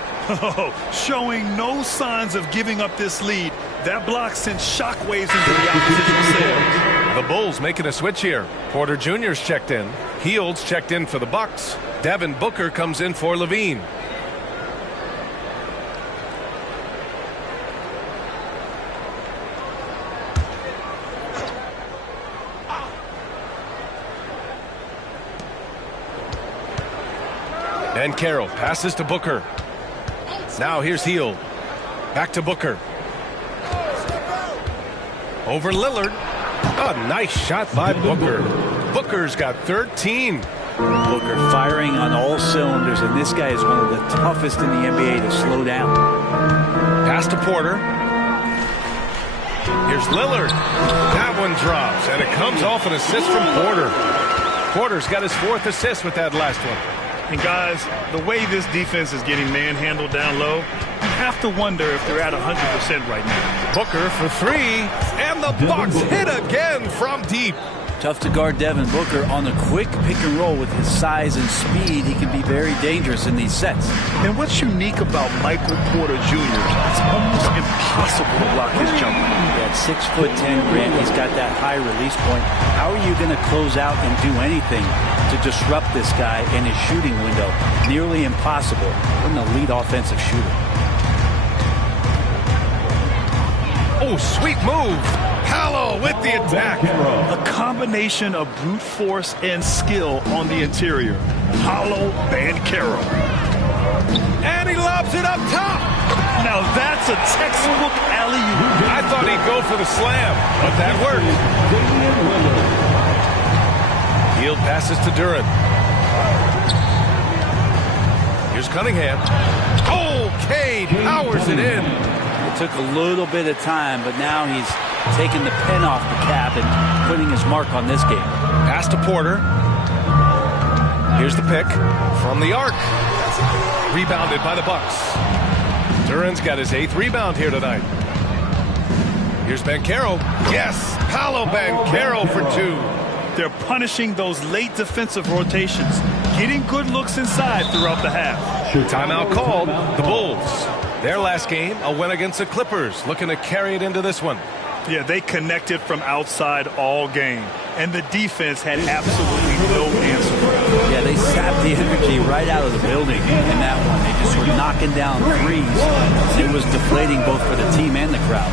Showing no signs of giving up this lead. That block sent shockwaves into the opposition sails. The Bulls making a switch here. Porter Jr.'s checked in. Hield's checked in for the Bucks. Devin Booker comes in for Levine. And Carroll passes to Booker. Now here's Hield. Back to Booker. Over Lillard. A nice shot by Booker. Booker's got 13. Booker firing on all cylinders, and this guy is one of the toughest in the NBA to slow down. Pass to Porter. Here's Lillard. That one drops, and it comes off an assist from Porter. Porter's got his 4th assist with that last one. And guys, the way this defense is getting manhandled down low, you have to wonder if they're at 100% right now. Booker for 3, and the Bucks hit again from deep. Tough to guard Devin Booker on the quick pick and roll. With his size and speed, he can be very dangerous in these sets. And what's unique about Michael Porter Jr., it's almost impossible to block his jumper. At 6'10", Grant, he's got that high release point. How are you going to close out and do anything to disrupt this guy in his shooting window? Nearly impossible when the lead offensive shooter. Oh, sweet move. Paolo with the attack. A combination of brute force and skill on the interior. Paolo Banchero. And he lobs it up top. Now that's a textbook alley-oop. I thought he'd go for the slam, but that worked. Hield passes to Duren. Here's Cunningham. Oh, Cade powers it in. It took a little bit of time, but now he's taking the pen off the cap and putting his mark on this game. Pass to Porter. Here's the pick from the arc. Rebounded by the Bucks. Duren's got his 8th rebound here tonight. Here's Banchero. Yes, Paolo Banchero for 2. They're punishing those late defensive rotations, getting good looks inside throughout the half. Timeout called. The Bulls. Their last game, a win against the Clippers, looking to carry it into this one. Yeah, they connected from outside all game, and the defense had absolutely no answer. Yeah, they sapped the energy right out of the building in that one. They just were knocking down threes. It was deflating both for the team and the crowd.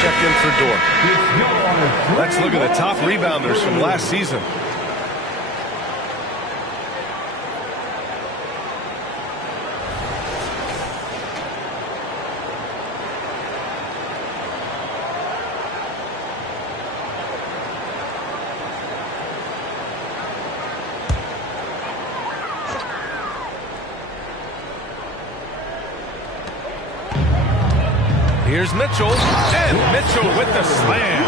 Checked in for Dort. Let's look at the top rebounders from last season. Here's Mitchell, and Mitchell with the slam.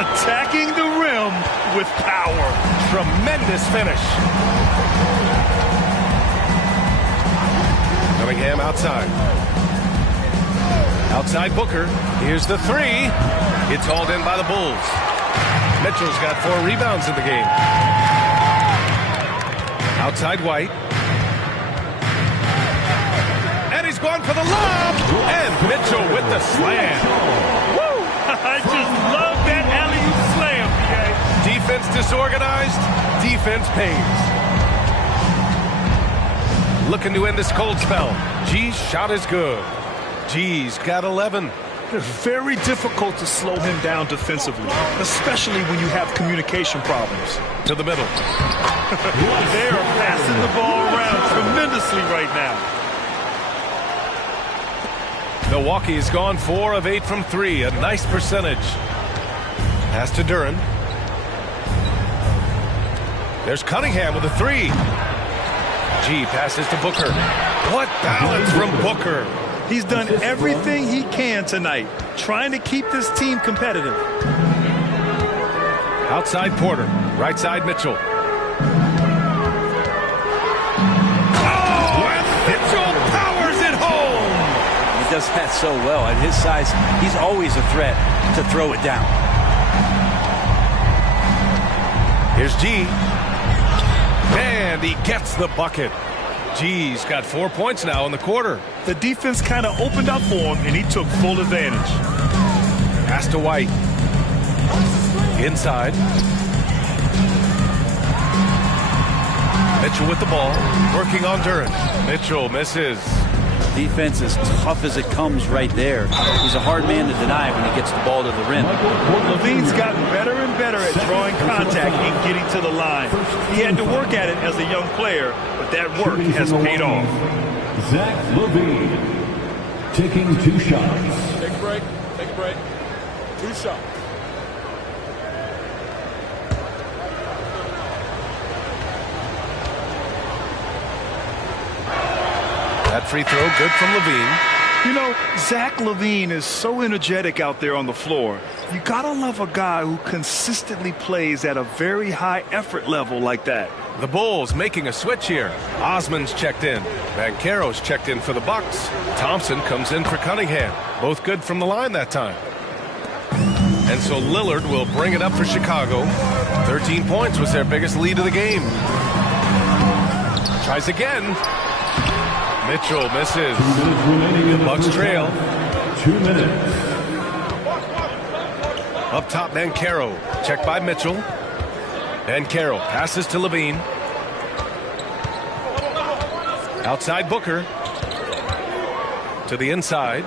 Attacking the rim with power. Tremendous finish. Cunningham outside. Outside Booker. Here's the three. It's hauled in by the Bulls. Mitchell's got 4 rebounds in the game. Outside White. And he's going for the lob. And Mitchell with the slam. Woo! I just love that alley-oop slam, PA. Defense disorganized. Defense pays. Looking to end this cold spell. G's shot is good. G's got 11. It's very difficult to slow him down defensively, especially when you have communication problems. To the middle. They are passing the ball around tremendously right now. Milwaukee's gone 4 of 8 from 3. A nice percentage. Pass to Duren. There's Cunningham with a 3. G passes to Booker. What balance from Booker. He's done everything he can tonight, trying to keep this team competitive. Outside Porter. Right side Mitchell. Oh, and Mitchell powers it home. He does that so well. At his size, he's always a threat to throw it down. Here's G. And he gets the bucket. G's got 4 points now in the quarter. The defense kind of opened up for him, and he took full advantage. Pass to White. Inside. Mitchell with the ball. Working on Duren. Mitchell misses. Defense is tough as it comes right there. He's a hard man to deny when he gets the ball to the rim. Levine's gotten better and better at drawing contact and getting to the line. He had to work at it as a young player, but that work has paid off. Zach LaVine taking 2 shots. Take a break. Take a break. 2 shots. That free throw good from LaVine. You know, Zach LaVine is so energetic out there on the floor. You gotta love a guy who consistently plays at a very high effort level like that. The Bulls making a switch here. Osman's checked in. Banchero's checked in for the Bucks. Thompson comes in for Cunningham. Both good from the line that time. And so Lillard will bring it up for Chicago. 13 points was their biggest lead of the game. Tries again. Mitchell misses. The Bucks trail. 2 minutes. Up top, Banchero. Checked by Mitchell. Banchero passes to LaVine. Outside Booker. To the inside.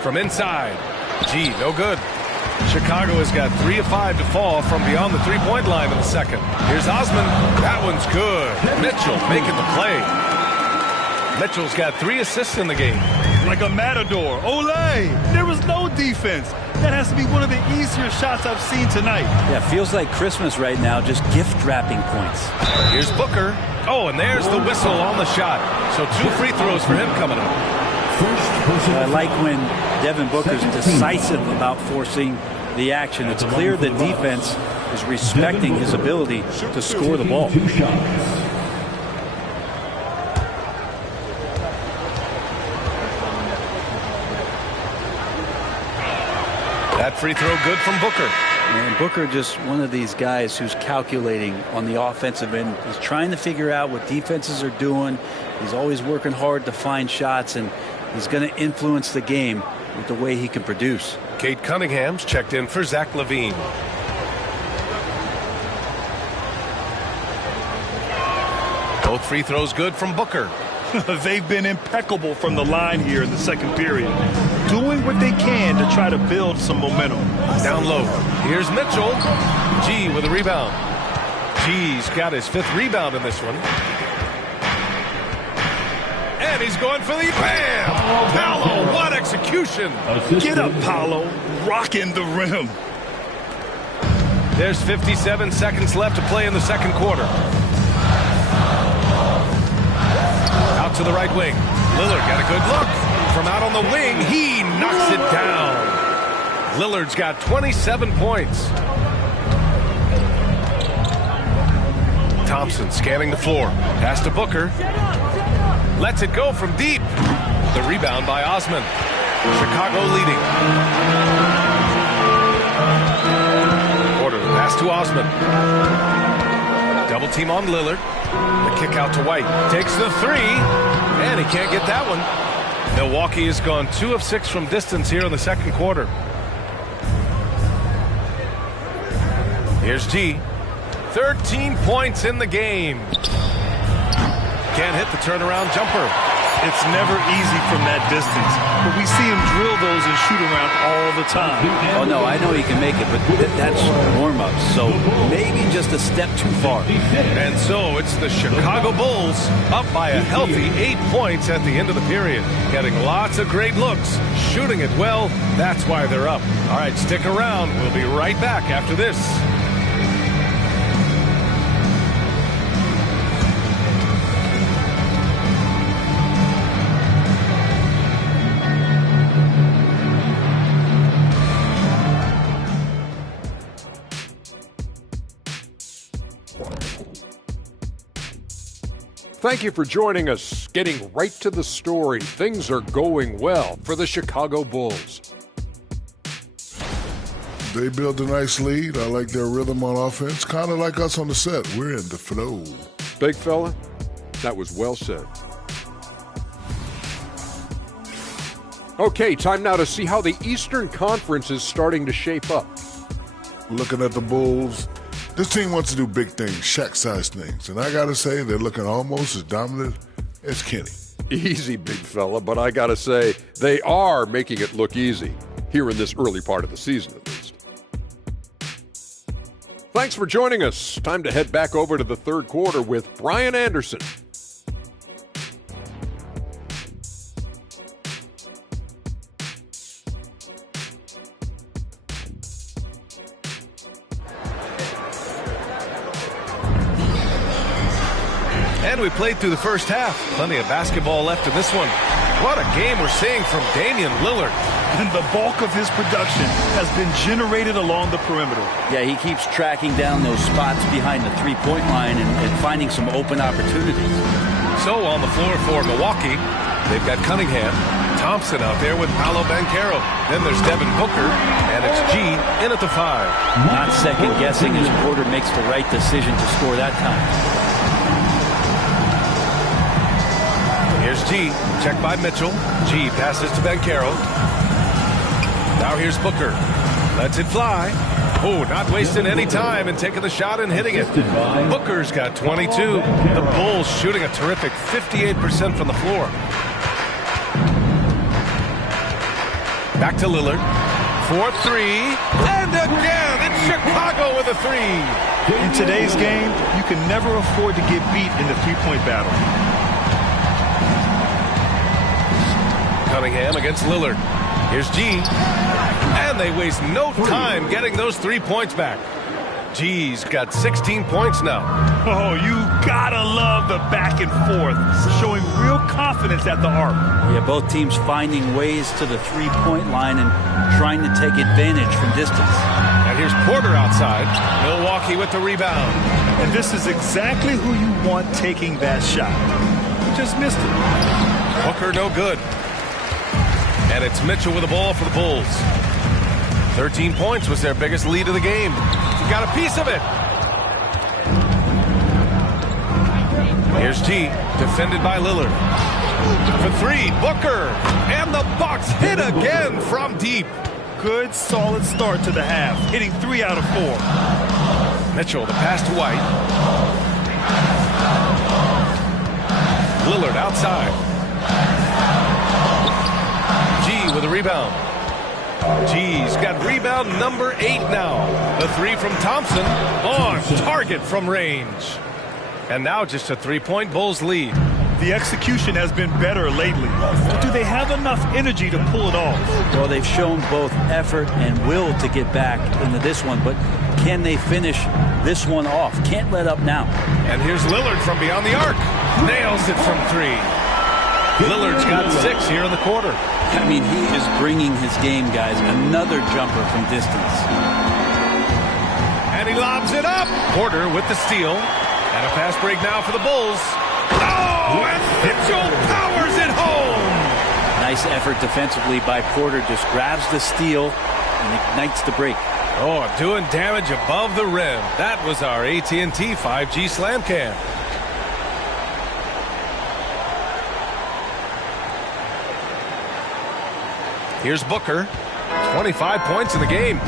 From inside. G, no good. Chicago has got 3 of 5 to fall from beyond the 3-point line in the second. Here's Osman. That one's good. Mitchell making the play. Mitchell's got 3 assists in the game. Like a matador. Olay! There was no defense. That has to be one of the easier shots I've seen tonight. Yeah, feels like Christmas right now, just gift wrapping points. Here's Booker. Oh, and there's the whistle on the shot. So 2 free throws for him coming up. I like when Devin Booker's decisive about forcing the action. It's clear the defense is respecting his ability to score the ball. 2 shots. That free throw good from Booker. And Booker just one of these guys who's calculating on the offensive end. He's trying to figure out what defenses are doing. He's always working hard to find shots, and he's going to influence the game with the way he can produce. Kate Cunningham's checked in for Zach LaVine. Both free throws good from Booker. They've been impeccable from the line here in the second period, doing what they can to try to build some momentum. Down low. Here's Mitchell. G with a rebound. G's got his 5th rebound in this one. And he's going for the bam! Paolo, what execution! Get up, Paolo. Rocking the rim. There's 57 seconds left to play in the second quarter. Out to the right wing. Lillard got a good look. From out on the wing, he knocks it down. Lillard's got 27 points. Thompson scanning the floor. Pass to Booker. Lets it go from deep. The rebound by Osman. Chicago leading. Porter, the pass to Osman. Double team on Lillard. The kick out to White. Takes the three. And he can't get that one. Milwaukee has gone 2 of 6 from distance here in the second quarter. Here's G. 13 points in the game. Can't hit the turnaround jumper. It's never easy from that distance, but we see him drill those and shoot around all the time. Oh, no, I know he can make it, but that's warm-up, so maybe just a step too far. And so it's the Chicago Bulls up by a healthy 8 points at the end of the period. Getting lots of great looks, shooting it well. That's why they're up. All right, stick around. We'll be right back after this. Thank you for joining us. Getting right to the story. Things are going well for the Chicago Bulls. They built a nice lead. I like their rhythm on offense. Kind of like us on the set. We're in the flow. Big fella, that was well said. Okay, time now to see how the Eastern Conference is starting to shape up. Looking at the Bulls, this team wants to do big things, Shaq-sized things. And I got to say, they're looking almost as dominant as Kenny. Easy, big fella, but I got to say, they are making it look easy, here in this early part of the season at least. Thanks for joining us. Time to head back over to the third quarter with Brian Anderson. And we played through the first half. Plenty of basketball left in this one. What a game we're seeing from Damian Lillard. And the bulk of his production has been generated along the perimeter. Yeah, he keeps tracking down those spots behind the three-point line and finding some open opportunities. So on the floor for Milwaukee, they've got Cunningham, Thompson out there with Paolo Banchero. Then there's Devin Booker, and it's G in at the 5. Not second-guessing as Porter makes the right decision to score that time. Here's G, checked by Mitchell. G passes to Banchero. Now here's Booker. Lets it fly. Oh, not wasting any time and taking the shot and hitting it. Booker's got 22. The Bulls shooting a terrific 58% from the floor. Back to Lillard. 4-3. And again, it's Chicago with a 3. In today's game, you can never afford to get beat in the three-point battle. Cunningham against Lillard. Here's G. And they waste no time getting those 3 points back. G's got 16 points now. Oh, you gotta love the back and forth, showing real confidence at the arc. Yeah, both teams finding ways to the three-point line and trying to take advantage from distance. And here's Porter outside. Milwaukee with the rebound. And this is exactly who you want taking that shot. He just missed it. Booker no good. And it's Mitchell with the ball for the Bulls. 13 points was their biggest lead of the game. Got a piece of it. Here's G, defended by Lillard. For 3, Booker. And the Bucks hit again from deep. Good, solid start to the half, hitting 3 out of 4. Mitchell, the pass to White. Lillard outside. G with a rebound. G's got rebound number 8 now. The 3 from Thompson on target from range. And now just a 3-point Bulls lead. The execution has been better lately. But do they have enough energy to pull it off? Well, they've shown both effort and will to get back into this one, but can they finish this one off? Can't let up now. And here's Lillard from beyond the arc. Nails it from 3. Lillard's got 6 here in the quarter. I mean, he is bringing his game, guys. Another jumper from distance. And he lobs it up. Porter with the steal. And a fast break now for the Bulls. Oh! and Mitchell powers it home. Nice effort defensively by Porter. Just grabs the steal and ignites the break. Oh, doing damage above the rim. That was our AT&T 5G Slam Cam. Here's Booker. 25 points in the game.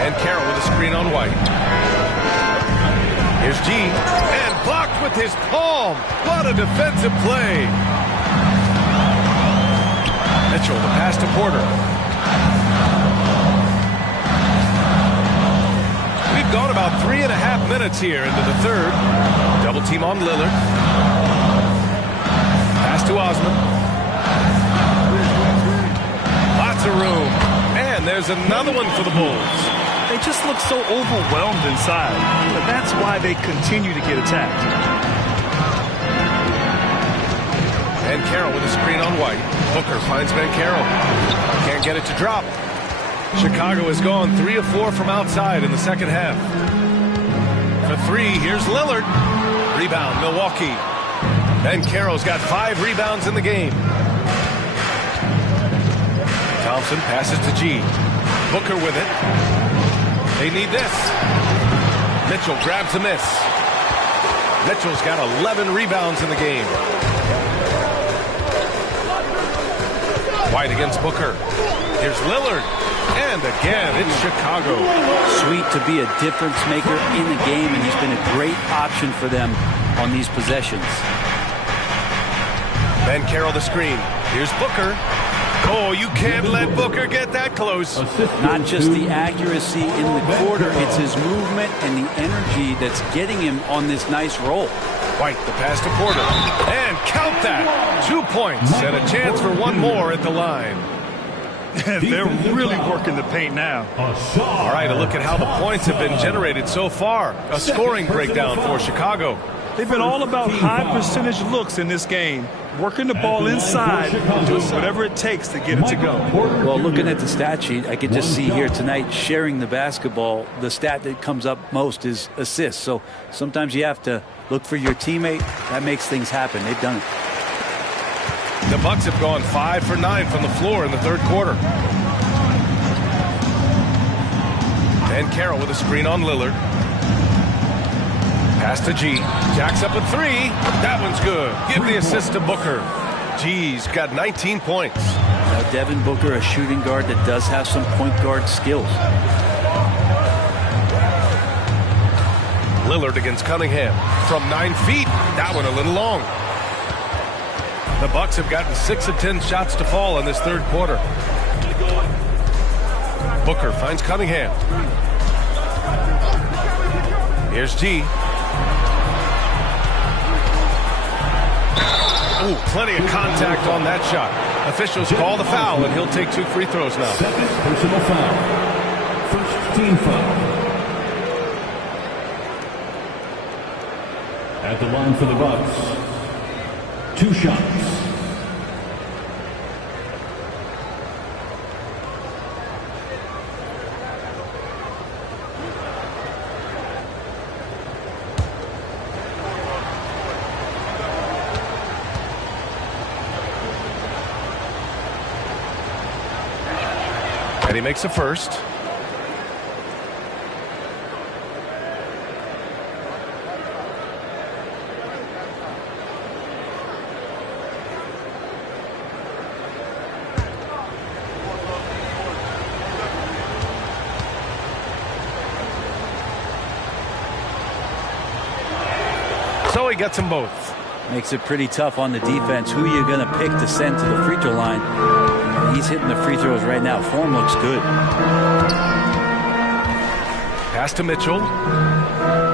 And Carroll with a screen on White. Here's G. And blocked with his palm. What a defensive play. Mitchell, the pass to Porter. We've gone about 3.5 minutes here into the third. Double team on Lillard. Pass to Osman. Lots of room. And there's another one for the Bulls. They just look so overwhelmed inside. But that's why they continue to get attacked. And Carroll with a screen on White. Booker finds Ben Carroll. Can't get it to drop. Chicago has gone 3 of 4 from outside in the second half. For 3, here's Lillard. Rebound, Milwaukee. Ben Carroll's got 5 rebounds in the game. Thompson passes to G. Booker with it. They need this. Mitchell grabs a miss. Mitchell's got 11 rebounds in the game. White against Booker. Here's Lillard. And again, it's Chicago. Sweet to be a difference maker in the game, and he's been a great option for them on these possessions. Ben Carroll the screen. Here's Booker. Oh, you can't let Booker get that close. Not just the accuracy in the quarter, it's his movement and the energy that's getting him on this nice roll. White, the pass to Porter. And count that. 2 points and a chance for one more at the line. They're really working the paint now. All right, a look at how the points have been generated so far. A scoring breakdown for Chicago. They've been all about high percentage looks in this game, working the ball inside, doing whatever it takes to get it to go. Well, looking at the stat sheet, I could just see here tonight, sharing the basketball, the stat that comes up most is assists. So sometimes you have to look for your teammate. That makes things happen. They've done it. The Bucks have gone 5 for 9 from the floor in the third quarter. And Carroll with a screen on Lillard. Pass to G. Jacks up a 3. That one's good. Give the assist to Booker. G's got 19 points. Now Devin Booker, a shooting guard that does have some point guard skills. Lillard against Cunningham. From 9 feet. That one a little long. The Bucks have gotten 6 of 10 shots to fall in this third quarter. Booker finds Cunningham. Here's G. Ooh, plenty of contact on that shot. Officials call the foul, and he'll take 2 free throws now. Second personal foul. First team foul. At the line for the Bucks, 2 shots. And he makes a first. So he gets them both. Makes it pretty tough on the defense. Who are you going to pick to send to the free throw line? He's hitting the free throws right now. Form looks good. Pass to Mitchell.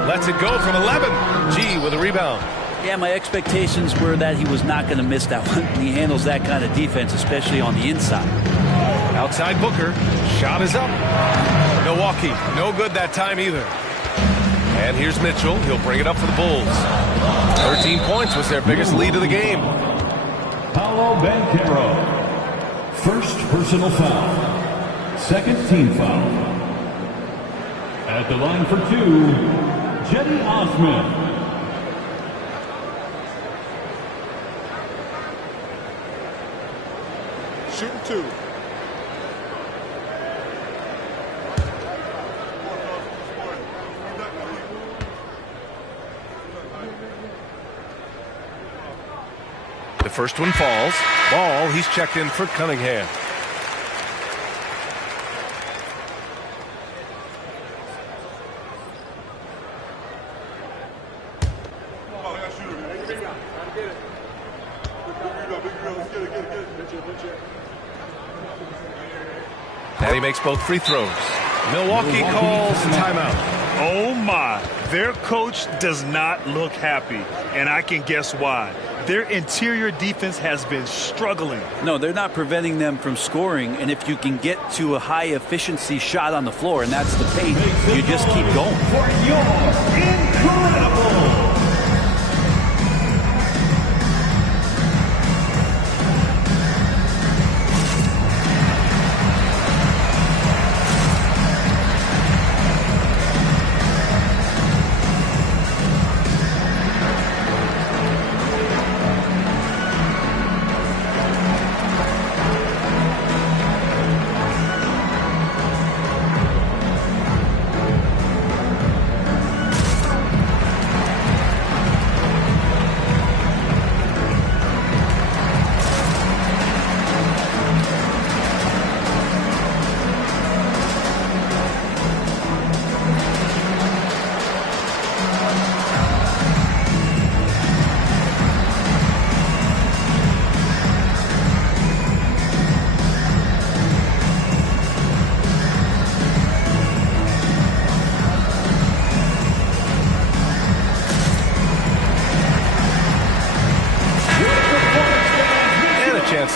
Lets it go from 11. G with a rebound. Yeah, my expectations were that he was not going to miss that one. He handles that kind of defense, especially on the inside. Outside Booker. Shot is up. Milwaukee. No good that time either. And here's Mitchell. He'll bring it up for the Bulls. 13 points was their biggest lead of the game. Paolo Banchero. First personal foul. Second team foul. At the line for 2, Jetty Osman. Shooting 2. The first one falls. Ball, he's checked in for Cunningham. And he makes both free throws. Milwaukee calls timeout. Oh my, their coach does not look happy, and I can guess why. Their interior defense has been struggling. No, they're not preventing them from scoring, and if you can get to a high efficiency shot on the floor, and that's the paint, you just keep going. For your incredible.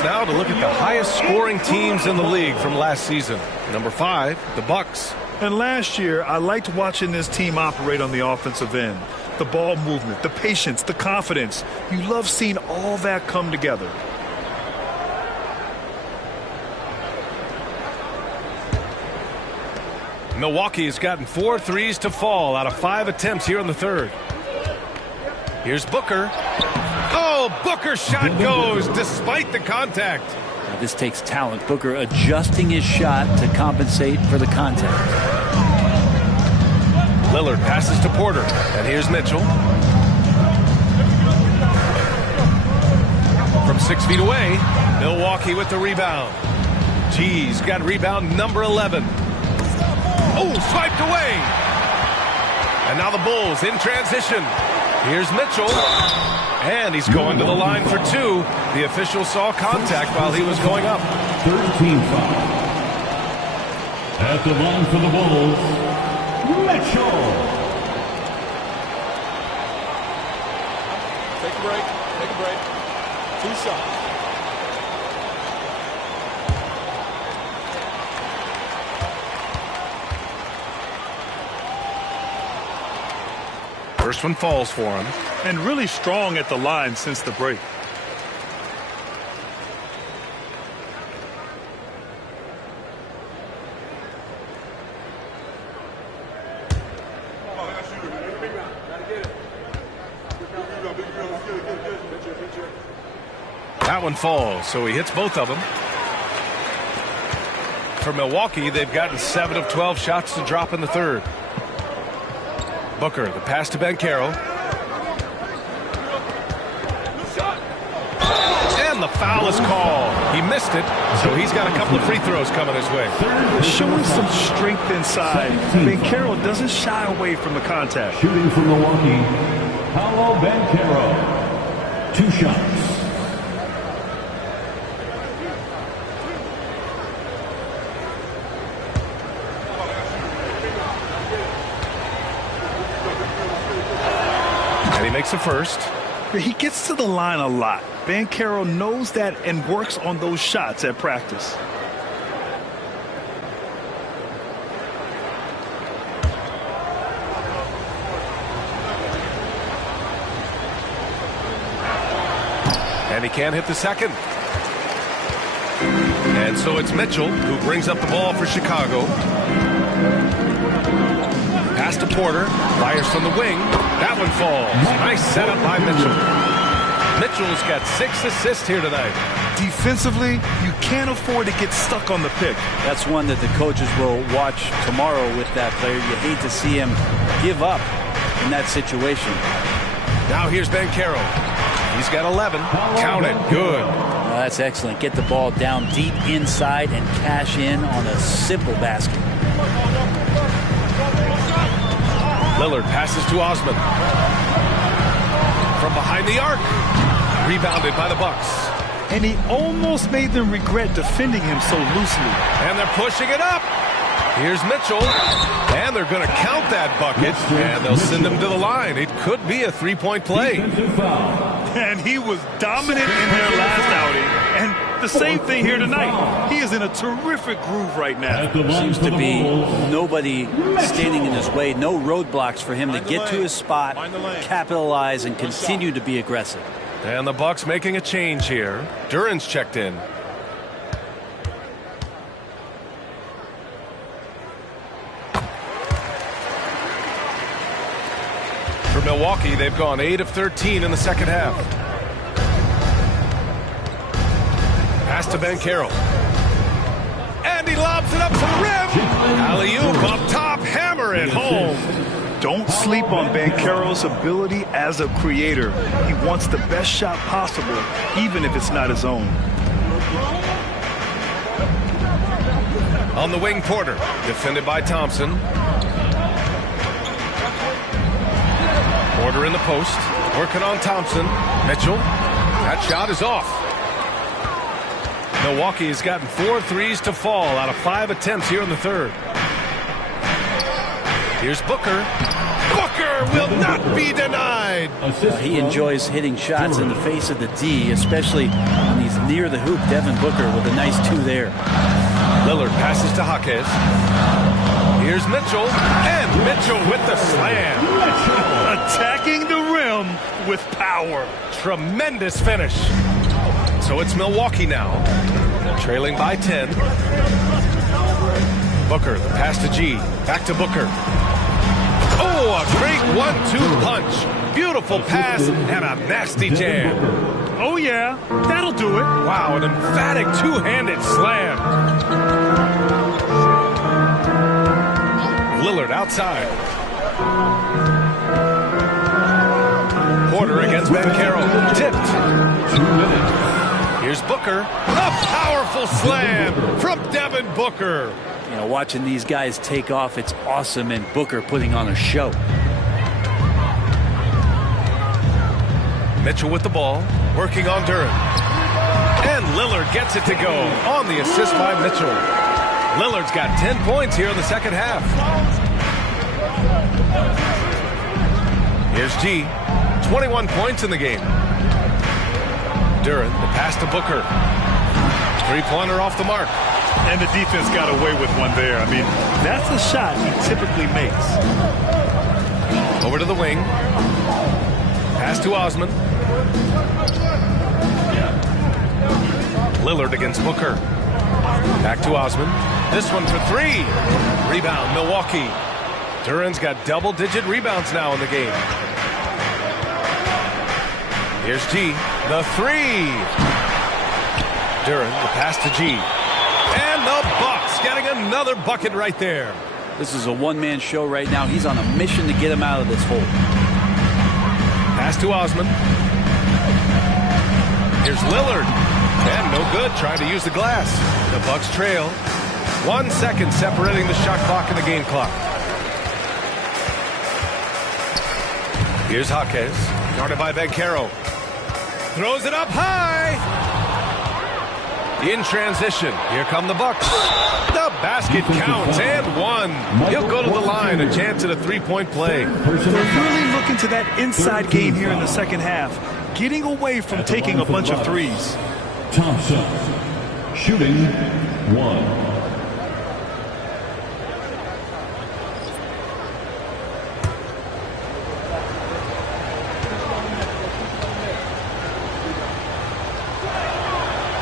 Now to look at the highest scoring teams in the league from last season. Number 5, the Bucks. And last year, I liked watching this team operate on the offensive end. The ball movement, the patience, the confidence. You love seeing all that come together. Milwaukee has gotten 4 threes to fall out of 5 attempts here in the third. Here's Booker. Oh, Booker's shot goes despite the contact. Now, this takes talent. Booker adjusting his shot to compensate for the contact. Lillard passes to Porter. And here's Mitchell. From 6 feet away, Milwaukee with the rebound. G's got rebound number 11. Oh, swiped away. And now the Bulls in transition. Here's Mitchell. And he's going to the line for 2. The official saw contact while he was going up. 13 foul. At the line for the Bulls, Mitchell. Take a break. Take a break. 2 shots. First one falls for him. And really strong at the line since the break. That one falls, so he hits both of them. For Milwaukee, they've gotten 7 of 12 shots to drop in the third. Booker, the pass to Banchero. And the foul is called. He missed it, so he's got a couple of free throws coming his way. Showing some strength inside. Banchero doesn't shy away from the contact. Shooting from Milwaukee, Paolo Banchero. 2 shots. Makes a first. He gets to the line a lot. Banchero knows that and works on those shots at practice. And he can't hit the second. And so it's Mitchell who brings up the ball for Chicago. Pass Pass to Porter. Fires from the wing. That one falls. Nice setup by Mitchell. Mitchell's got 6 assists here tonight. Defensively, you can't afford to get stuck on the pick. That's one that the coaches will watch tomorrow with that player. You hate to see him give up in that situation. Now here's Banchero. He's got 11. Count it. Good. Well, that's excellent. Get the ball down deep inside and cash in on a simple basket. Lillard passes to Osman. From behind the arc. Rebounded by the Bucks. And he almost made them regret defending him so loosely. And they're pushing it up. Here's Mitchell. And they're going to count that bucket. And they'll send him to the line. It could be a three-point play. And he was dominant in their last outing. And the same thing here tonight. He is in a terrific groove right now. Seems to be nobody standing in his way. No roadblocks for him to get to his spot, capitalize, and continue to be aggressive. And the Bucks making a change here. Duran's checked in. For Milwaukee, they've gone 8 of 13 in the second half. Pass to Banchero. And he lobs it up to the rim. Alley-oop up top, hammer it home. Don't sleep on Banchero's ability as a creator. He wants the best shot possible, even if it's not his own. On the wing, Porter, defended by Thompson. Porter in the post, working on Thompson. Mitchell, that shot is off. Milwaukee has gotten 4 threes to fall out of 5 attempts here in the third. Here's Booker. Booker will not be denied. He enjoys hitting shots in the face of the D, especially when he's near the hoop. Devin Booker with a nice 2 there. Lillard passes to Jaquez. Here's Mitchell. And Mitchell with the slam. Attacking the rim with power. Tremendous finish. So it's Milwaukee now, trailing by 10. Booker, the pass to G. Back to Booker. Oh, a great 1-2 punch. Beautiful pass and a nasty jam. Oh, yeah. That'll do it. Wow, an emphatic two-handed slam. Lillard outside. Porter against Banchero. Tipped. 2 minutes. Here's Booker. A powerful slam from Devin Booker. You know, watching these guys take off, it's awesome, and Booker putting on a show. Mitchell with the ball, working on Duran. And Lillard gets it to go on the assist by Mitchell. Lillard's got 10 points here in the second half. Here's G. 21 points in the game. Duran, the pass to Booker. Three-pointer off the mark. And the defense got away with one there. I mean, that's the shot he typically makes. Over to the wing. Pass to Osman. Lillard against Booker. Back to Osman. This one for 3. Rebound, Milwaukee. Duran's got double-digit rebounds now in the game. Here's G. The 3. Duran, the pass to G. And the Bucks getting another bucket right there. This is a one-man show right now. He's on a mission to get him out of this hole. Pass to Osman. Here's Lillard. And no good, trying to use the glass. The Bucks trail. 1 second separating the shot clock and the game clock. Here's Jaquez, guarded by Banchero. Throws it up high. In transition, here come the Bucks. The basket counts and 1. He'll go to the line, a chance at a three-point play. They're really looking to that inside game here in the second half, getting away from taking a bunch of threes. Thompson, shooting 1.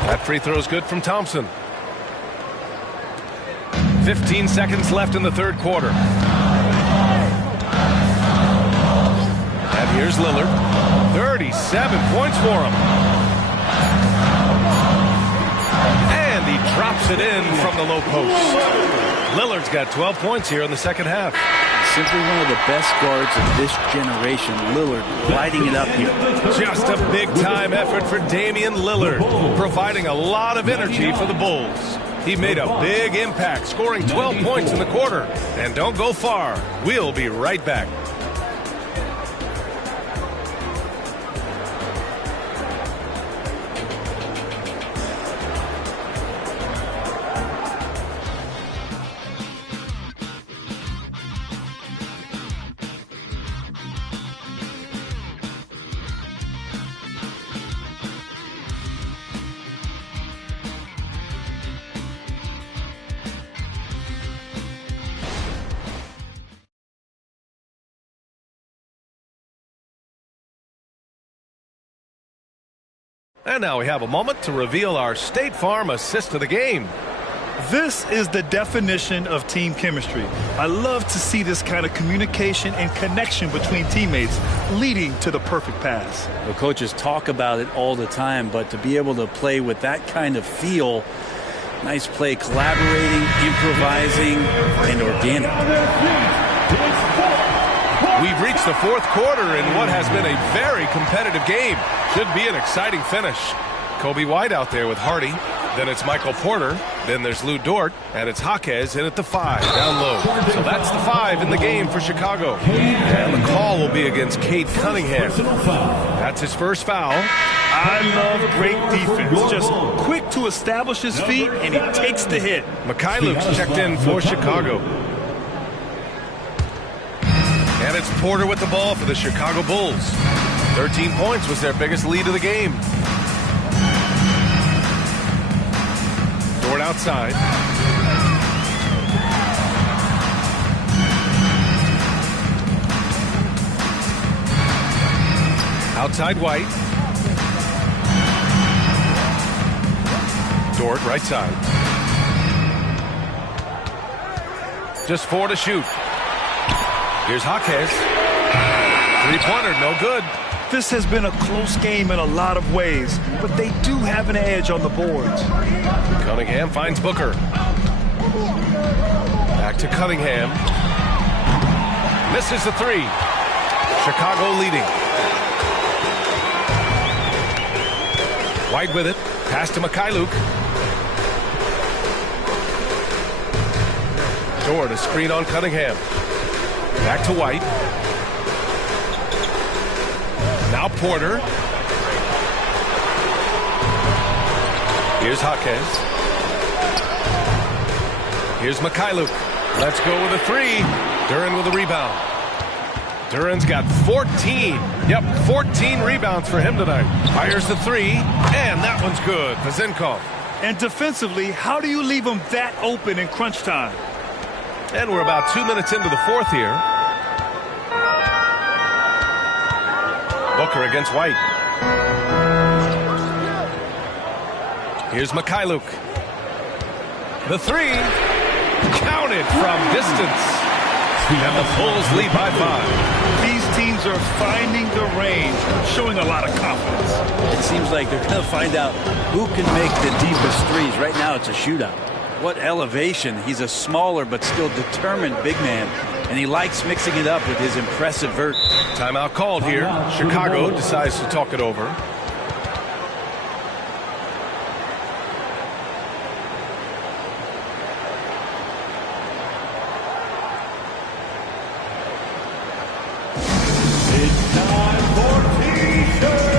That free throw is good from Thompson. 15 seconds left in the third quarter. Here's Lillard. 37 points for him. And he drops it in from the low post. Lillard's got 12 points here in the second half. Simply one of the best guards of this generation. Lillard lighting it up here. Just a big-time effort for Damian Lillard, providing a lot of energy for the Bulls. He made a big impact, scoring 12 points in the quarter. And don't go far. We'll be right back. And now we have a moment to reveal our State Farm assist of the game. This is the definition of team chemistry. I love to see this kind of communication and connection between teammates leading to the perfect pass. The coaches talk about it all the time, but to be able to play with that kind of feel, nice play, collaborating, improvising, and organic. We've reached the fourth quarter in what has been a very competitive game. Should be an exciting finish. Kobe White out there with Hardy. Then it's Michael Porter. Then there's Lou Dort. And it's Jaquez in at the 5, down low. So that's the 5 in the game for Chicago. And the call will be against Cade Cunningham. That's his first foul. I love great defense. Just quick to establish his feet, and he takes the hit. Mikhailuk's checked in for Chicago. And it's Porter with the ball for the Chicago Bulls. 13 points was their biggest lead of the game. Dort outside. Outside White. Dort right side. Just 4 to shoot. Here's Jaquez. Three-pointer, no good. This has been a close game in a lot of ways, but they do have an edge on the boards. Cunningham finds Booker. Back to Cunningham. Misses the 3. Chicago leading. White with it. Pass to Mikhailuk. Dort, a screen on Cunningham. Back to White. Now Porter. Here's Jaquez. Here's Mikhailuk. Let's go with a 3. Duren with a rebound. Duren's got 14. Yep, 14 rebounds for him tonight. Fires the 3, and that one's good. Vezenkov. And defensively, how do you leave them that open in crunch time? And we're about 2 minutes into the fourth here. Booker against White. Here's Mikhailuk. The 3. Counted from distance. And the Bulls lead by 5. These teams are finding the range, showing a lot of confidence. It seems like they're going to find out who can make the deepest threes. Right now it's a shootout. What elevation. He's a smaller but still determined big man. And he likes mixing it up with his impressive vert. Timeout called here. Chicago decides to talk it over. It's time for T-shirts.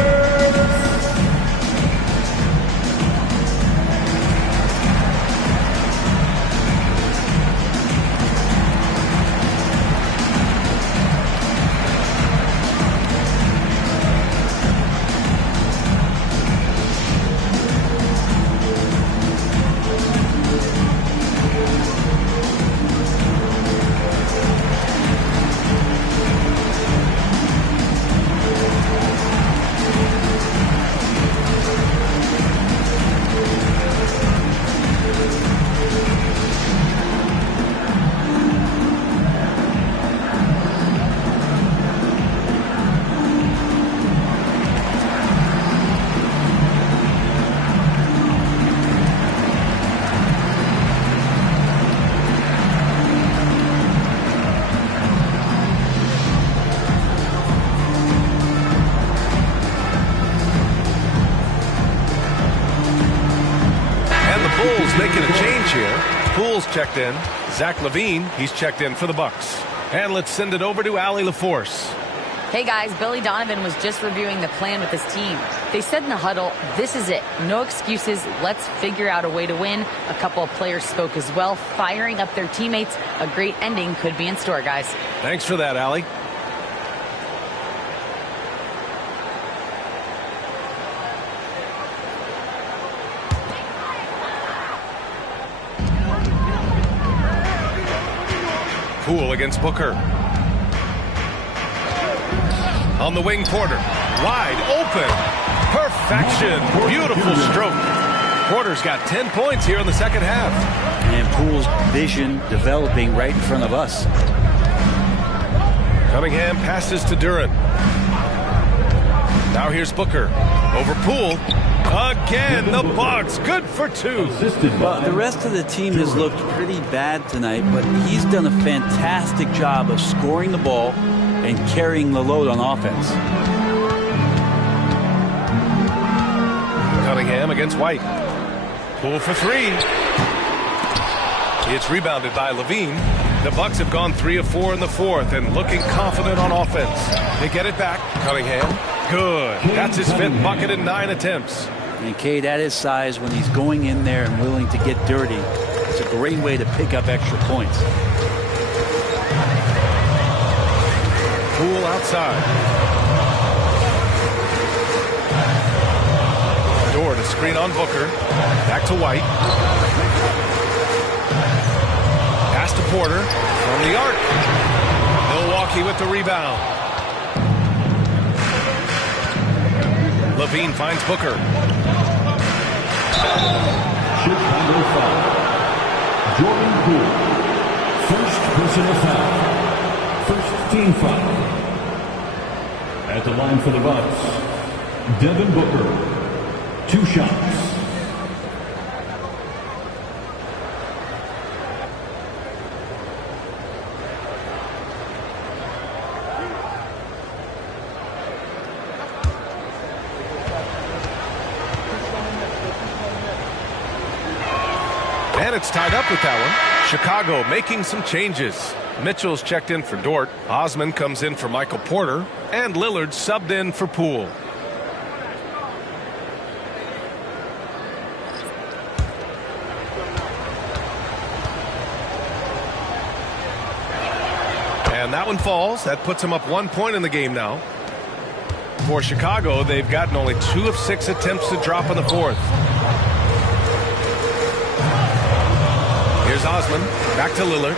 Bulls making a change here. Poole's checked in. Zach LaVine, he's checked in for the Bucks. And let's send it over to Allie LaForce. Hey guys, Billy Donovan was just reviewing the plan with his team. They said in the huddle, this is it. No excuses. Let's figure out a way to win. A couple of players spoke as well, firing up their teammates. A great ending could be in store, guys. Thanks for that, Allie. Poole against Booker. On the wing, Porter. Wide open. Perfection. Beautiful stroke. Porter's got 10 points here in the second half. And Poole's vision developing right in front of us. Cunningham passes to Duren. Now here's Booker. Over Poole. Again, the Bucks. Good for two. Well, the rest of the team has looked pretty bad tonight, but he's done a fantastic job of scoring the ball and carrying the load on offense. Cunningham against White. Poole for three. It's rebounded by LaVine. The Bucks have gone 3 of 4 in the fourth and looking confident on offense. They get it back. Cunningham. Good. That's his fifth bucket in 9 attempts. And Cade, at his size, when he's going in there and willing to get dirty, it's a great way to pick up extra points. Poole outside. Dort to screen on Booker. Back to White. Pass to Porter from the arc. Milwaukee with the rebound. LaVine finds Booker. Chicago foul. Jordan Poole. First personal foul. First team foul. At the line for the Bucks, Devin Booker. 2 shots. And it's tied up with that one. Chicago making some changes. Mitchell's checked in for Dort. Osman comes in for Michael Porter. And Lillard subbed in for Poole. And that one falls. That puts them up 1 point in the game now. For Chicago, they've gotten only 2 of 6 attempts to drop in the fourth. Here's Osman. Back to Lillard.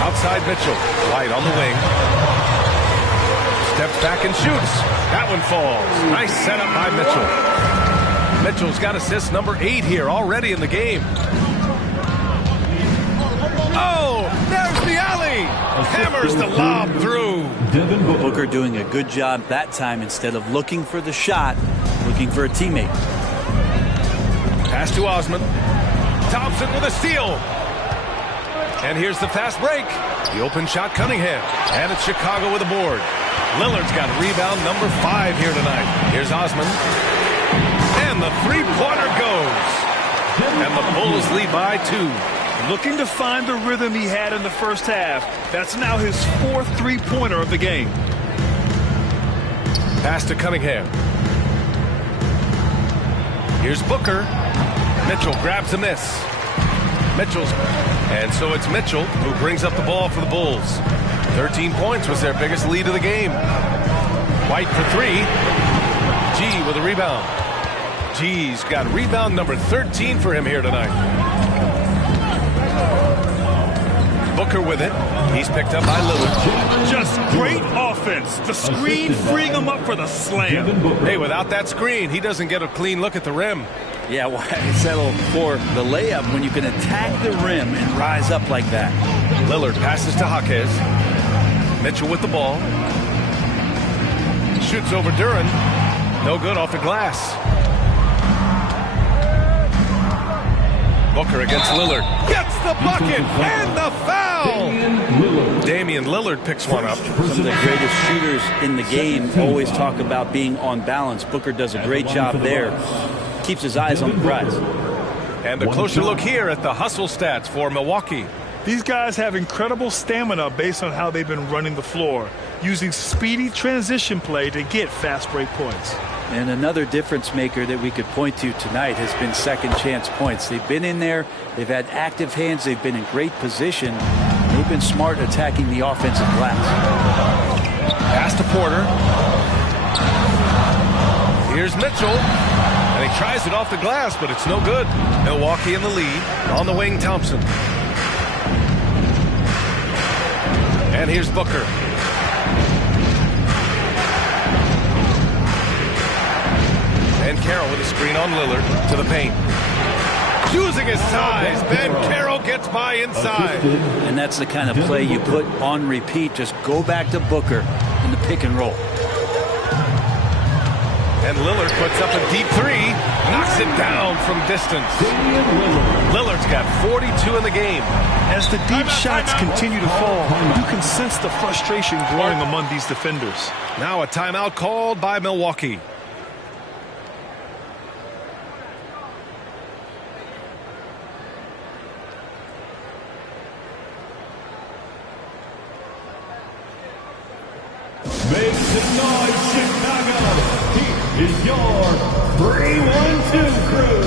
Outside Mitchell. White on the wing. Steps back and shoots. That one falls. Nice setup by Mitchell. Mitchell's got assist number 8 here already in the game. Oh, there's the alley. Hammers the lob through. Booker doing a good job that time. Instead of looking for the shot, looking for a teammate. Pass to Osman. Thompson with a steal. And here's the fast break. The open shot, Cunningham. And it's Chicago with a board. Lillard's got rebound number 5 here tonight. Here's Osman. And the three-pointer goes. And the Bulls lead by 2. Looking to find the rhythm he had in the first half. That's now his 4th three-pointer of the game. Pass to Cunningham. Here's Booker. Mitchell grabs a miss. And so it's Mitchell who brings up the ball for the Bulls. 13 points was their biggest lead of the game. White for 3. G with a rebound. G's got rebound number 13 for him here tonight. Booker with it. He's picked up by Lillard. Just great offense. The screen freeing him up for the slam. Hey, without that screen, he doesn't get a clean look at the rim. Yeah, why settle for the layup when you can attack the rim and rise up like that? Lillard passes to Jaquez. Mitchell with the ball. Shoots over Duren. No good off the glass. Booker against Lillard. Gets the bucket and the foul. Damian Lillard picks one up. Some of the greatest shooters in the game always talk about being on balance. Booker does a great job there. Keeps his eyes on the prize. And a closer look here at the hustle stats for Milwaukee. These guys have incredible stamina based on how they've been running the floor, using speedy transition play to get fast break points. And another difference maker that we could point to tonight has been second chance points. They've been in there, they've had active hands, they've been in great position. They've been smart attacking the offensive glass. Pass to Porter. Here's Mitchell. And he tries it off the glass, but it's no good. Milwaukee in the lead. On the wing, Thompson. And here's Booker. Ben Carroll with a screen on Lillard to the paint. Using his size, Ben Carroll gets by inside. And that's the kind of play you put on repeat. Just go back to Booker in the pick and roll. And Lillard puts up a deep three, knocks it down from distance. Lillard's got 42 in the game. As the deep shots continue to fall, you can sense the frustration growing among these defenders. Now a timeout called by Milwaukee. Make some noise, Chicago. He is your 3-1-2 crew.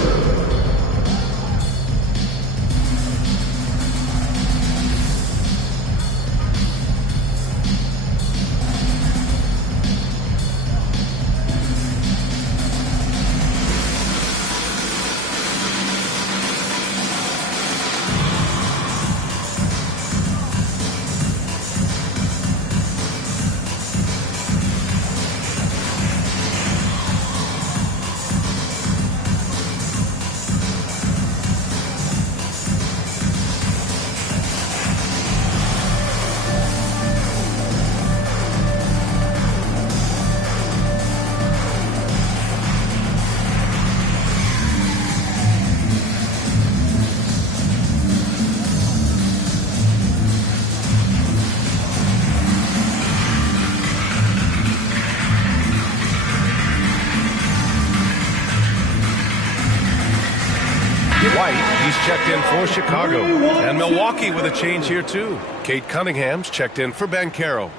He's checked in for Chicago. And Milwaukee with a change here, too. Kate Cunningham's checked in for Ben Carroll.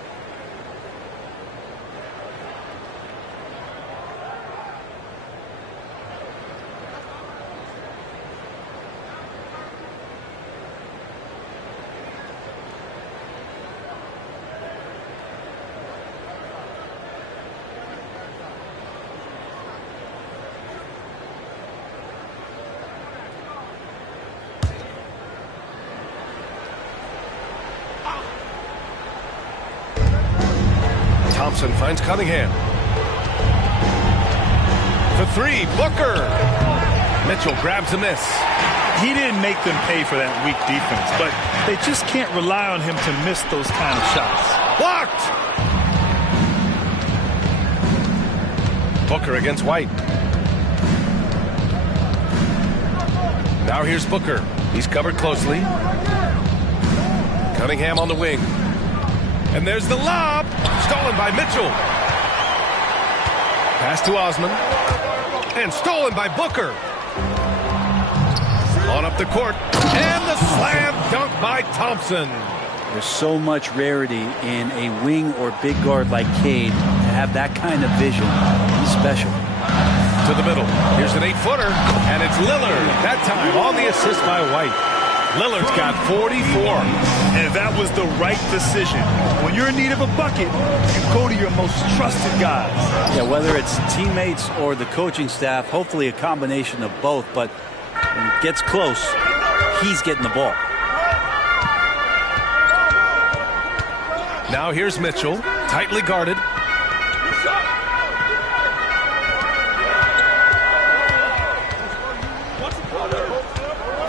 Thompson finds Cunningham. For three, Booker. Mitchell grabs a miss. He didn't make them pay for that weak defense, but they just can't rely on him to miss those kind of shots. Blocked! Booker against White. Now here's Booker. He's covered closely. Cunningham on the wing. And there's the lob. Stolen by Mitchell. Pass to Osman. And stolen by Booker. On up the court. And the slam dunk by Thompson. There's so much rarity in a wing or big guard like Cade to have that kind of vision. He's special. To the middle. Here's an 8-footer. And it's Lillard. That time on the assist by White. Lillard's got 44. And that was the right decision. When you're in need of a bucket, you go to your most trusted guys. Yeah, whether it's teammates or the coaching staff, hopefully a combination of both. But when it gets close, he's getting the ball. Now here's Mitchell, tightly guarded.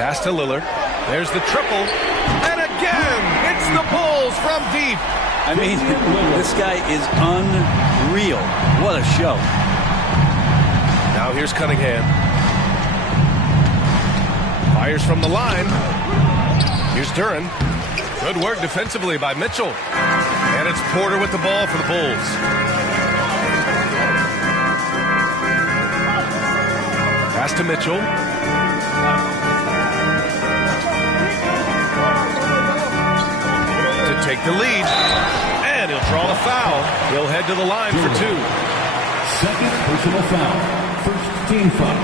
Pass to Lillard. There's the triple. And again, it's the Bulls from deep. I mean, this guy is unreal. What a show. Now here's Cunningham. Fires from the line. Here's Duran. Good work defensively by Mitchell. And it's Porter with the ball for the Bulls. Pass to Mitchell. take the lead. And he'll draw the foul. He'll head to the line for 2. Second personal foul. First team foul.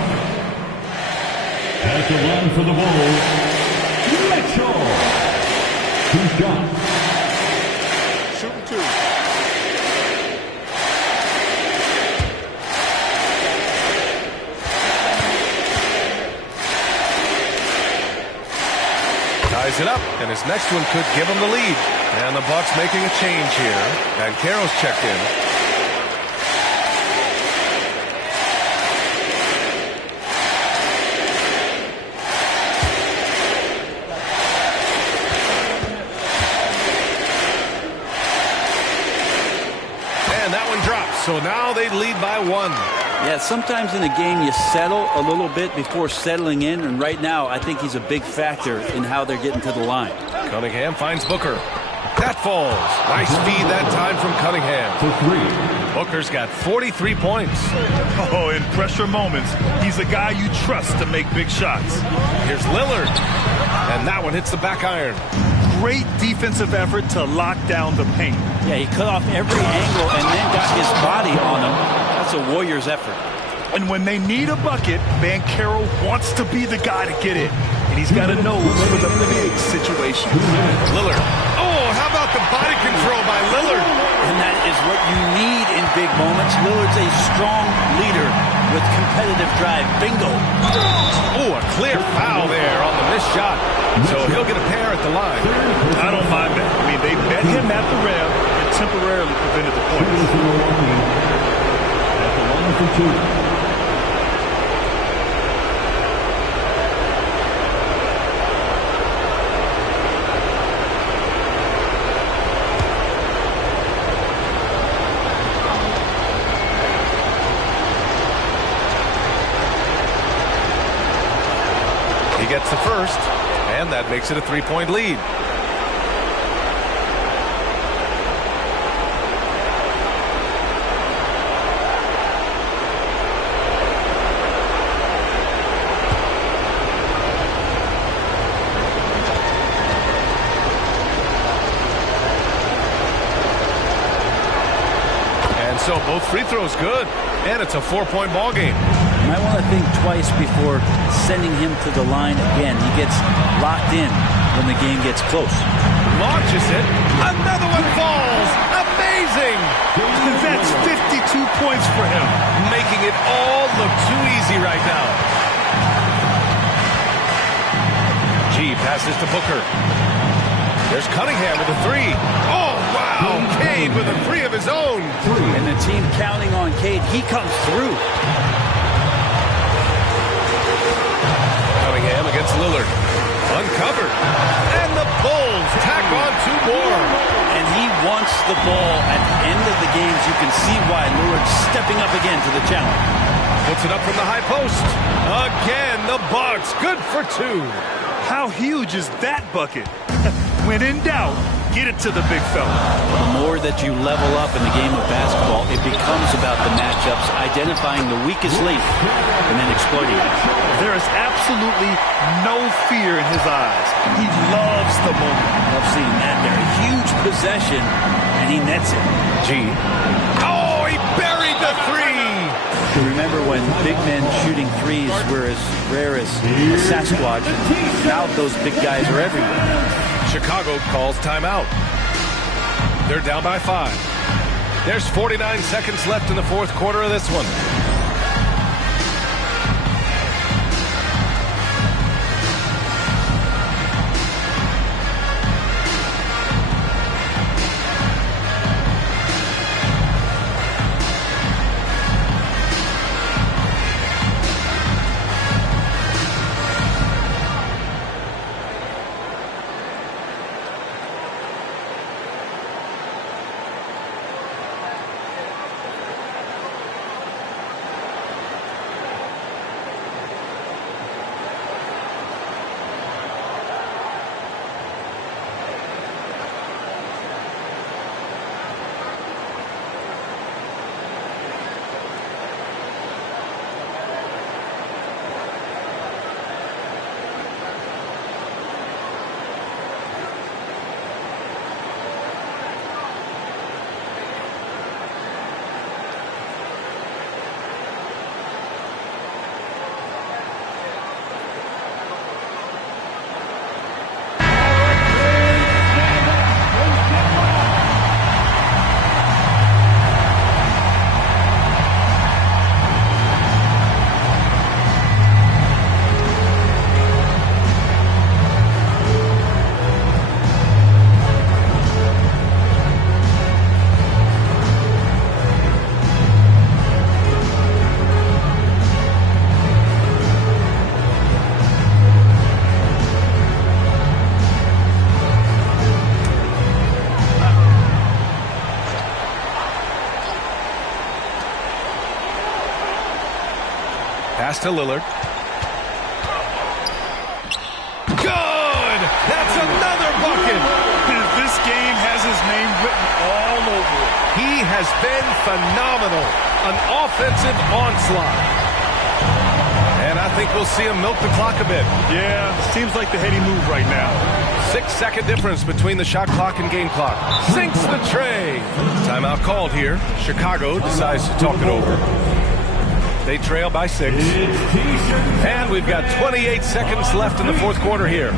At the line for the Bulls, Mitchell. 2 shots. Shooting 2. Ties it up, and his next one could give him the lead. And the Bucks making a change here. And Carroll's checked in. And that one drops, so now they lead by 1. Yeah, sometimes in a game you settle a little bit before settling in, and right now I think he's a big factor in how they're getting to the line. Cunningham finds Booker. That falls. Nice feed that time from Cunningham. For 3. Booker's got 43 points. Oh, in pressure moments, he's a guy you trust to make big shots. Here's Lillard. And that one hits the back iron. Great defensive effort to lock down the paint. Yeah, he cut off every angle and then got his body on him. That's a Warriors effort. And when they need a bucket, Banchero wants to be the guy to get it. And he's got a nose for the big situation. Lillard. Oh, how about the body control by Lillard? And that is what you need in big moments. Lillard's a strong leader with competitive drive. Bingo. Oh, a clear foul there on the missed shot. So he'll get a pair at the line. I don't mind that. I mean, they met him at the rim and temporarily prevented the points. At the line for 2. He gets the first, and that makes it a 3-point lead. And so both free throws good, and it's a 4-point ball game. You might want to think twice before sending him to the line again. He gets locked in when the game gets close. Launches it. Another one falls. Amazing. That's 52 points for him. Making it all look too easy right now. G passes to Booker. There's Cunningham with a 3. Oh, wow. Cade with a 3 of his own. And the team counting on Cade. He comes through. Cunningham against Lillard. Uncovered. And the Bulls tack on 2 more. And he wants the ball at the end of the games. You can see why Lillard's stepping up again to the challenge. Puts it up from the high post. Again, the Bucks. Good for 2. How huge is that bucket? When in doubt, get it to the big fella. The more that you level up in the game of basketball, it becomes about the matchups, identifying the weakest link, and then exploiting it. There is absolutely no fear in his eyes. He loves the moment. Love seeing that there. Huge possession, and he nets it. G. Oh, he buried the 3. Remember when big men shooting threes were as rare as a Sasquatch? Now those big guys are everywhere. Chicago calls timeout. They're down by 5. There's 49 seconds left in the 4th quarter of this one. pass to Lillard. Good! That's another bucket! This game has his name written all over it. He has been phenomenal. An offensive onslaught. And I think we'll see him milk the clock a bit. Yeah, seems like the heady move right now. 6-second difference between the shot clock and game clock. Sinks the tray. Timeout called here. Chicago decides to talk it over. They trail by 6. And we've got 28 seconds left in the fourth quarter here.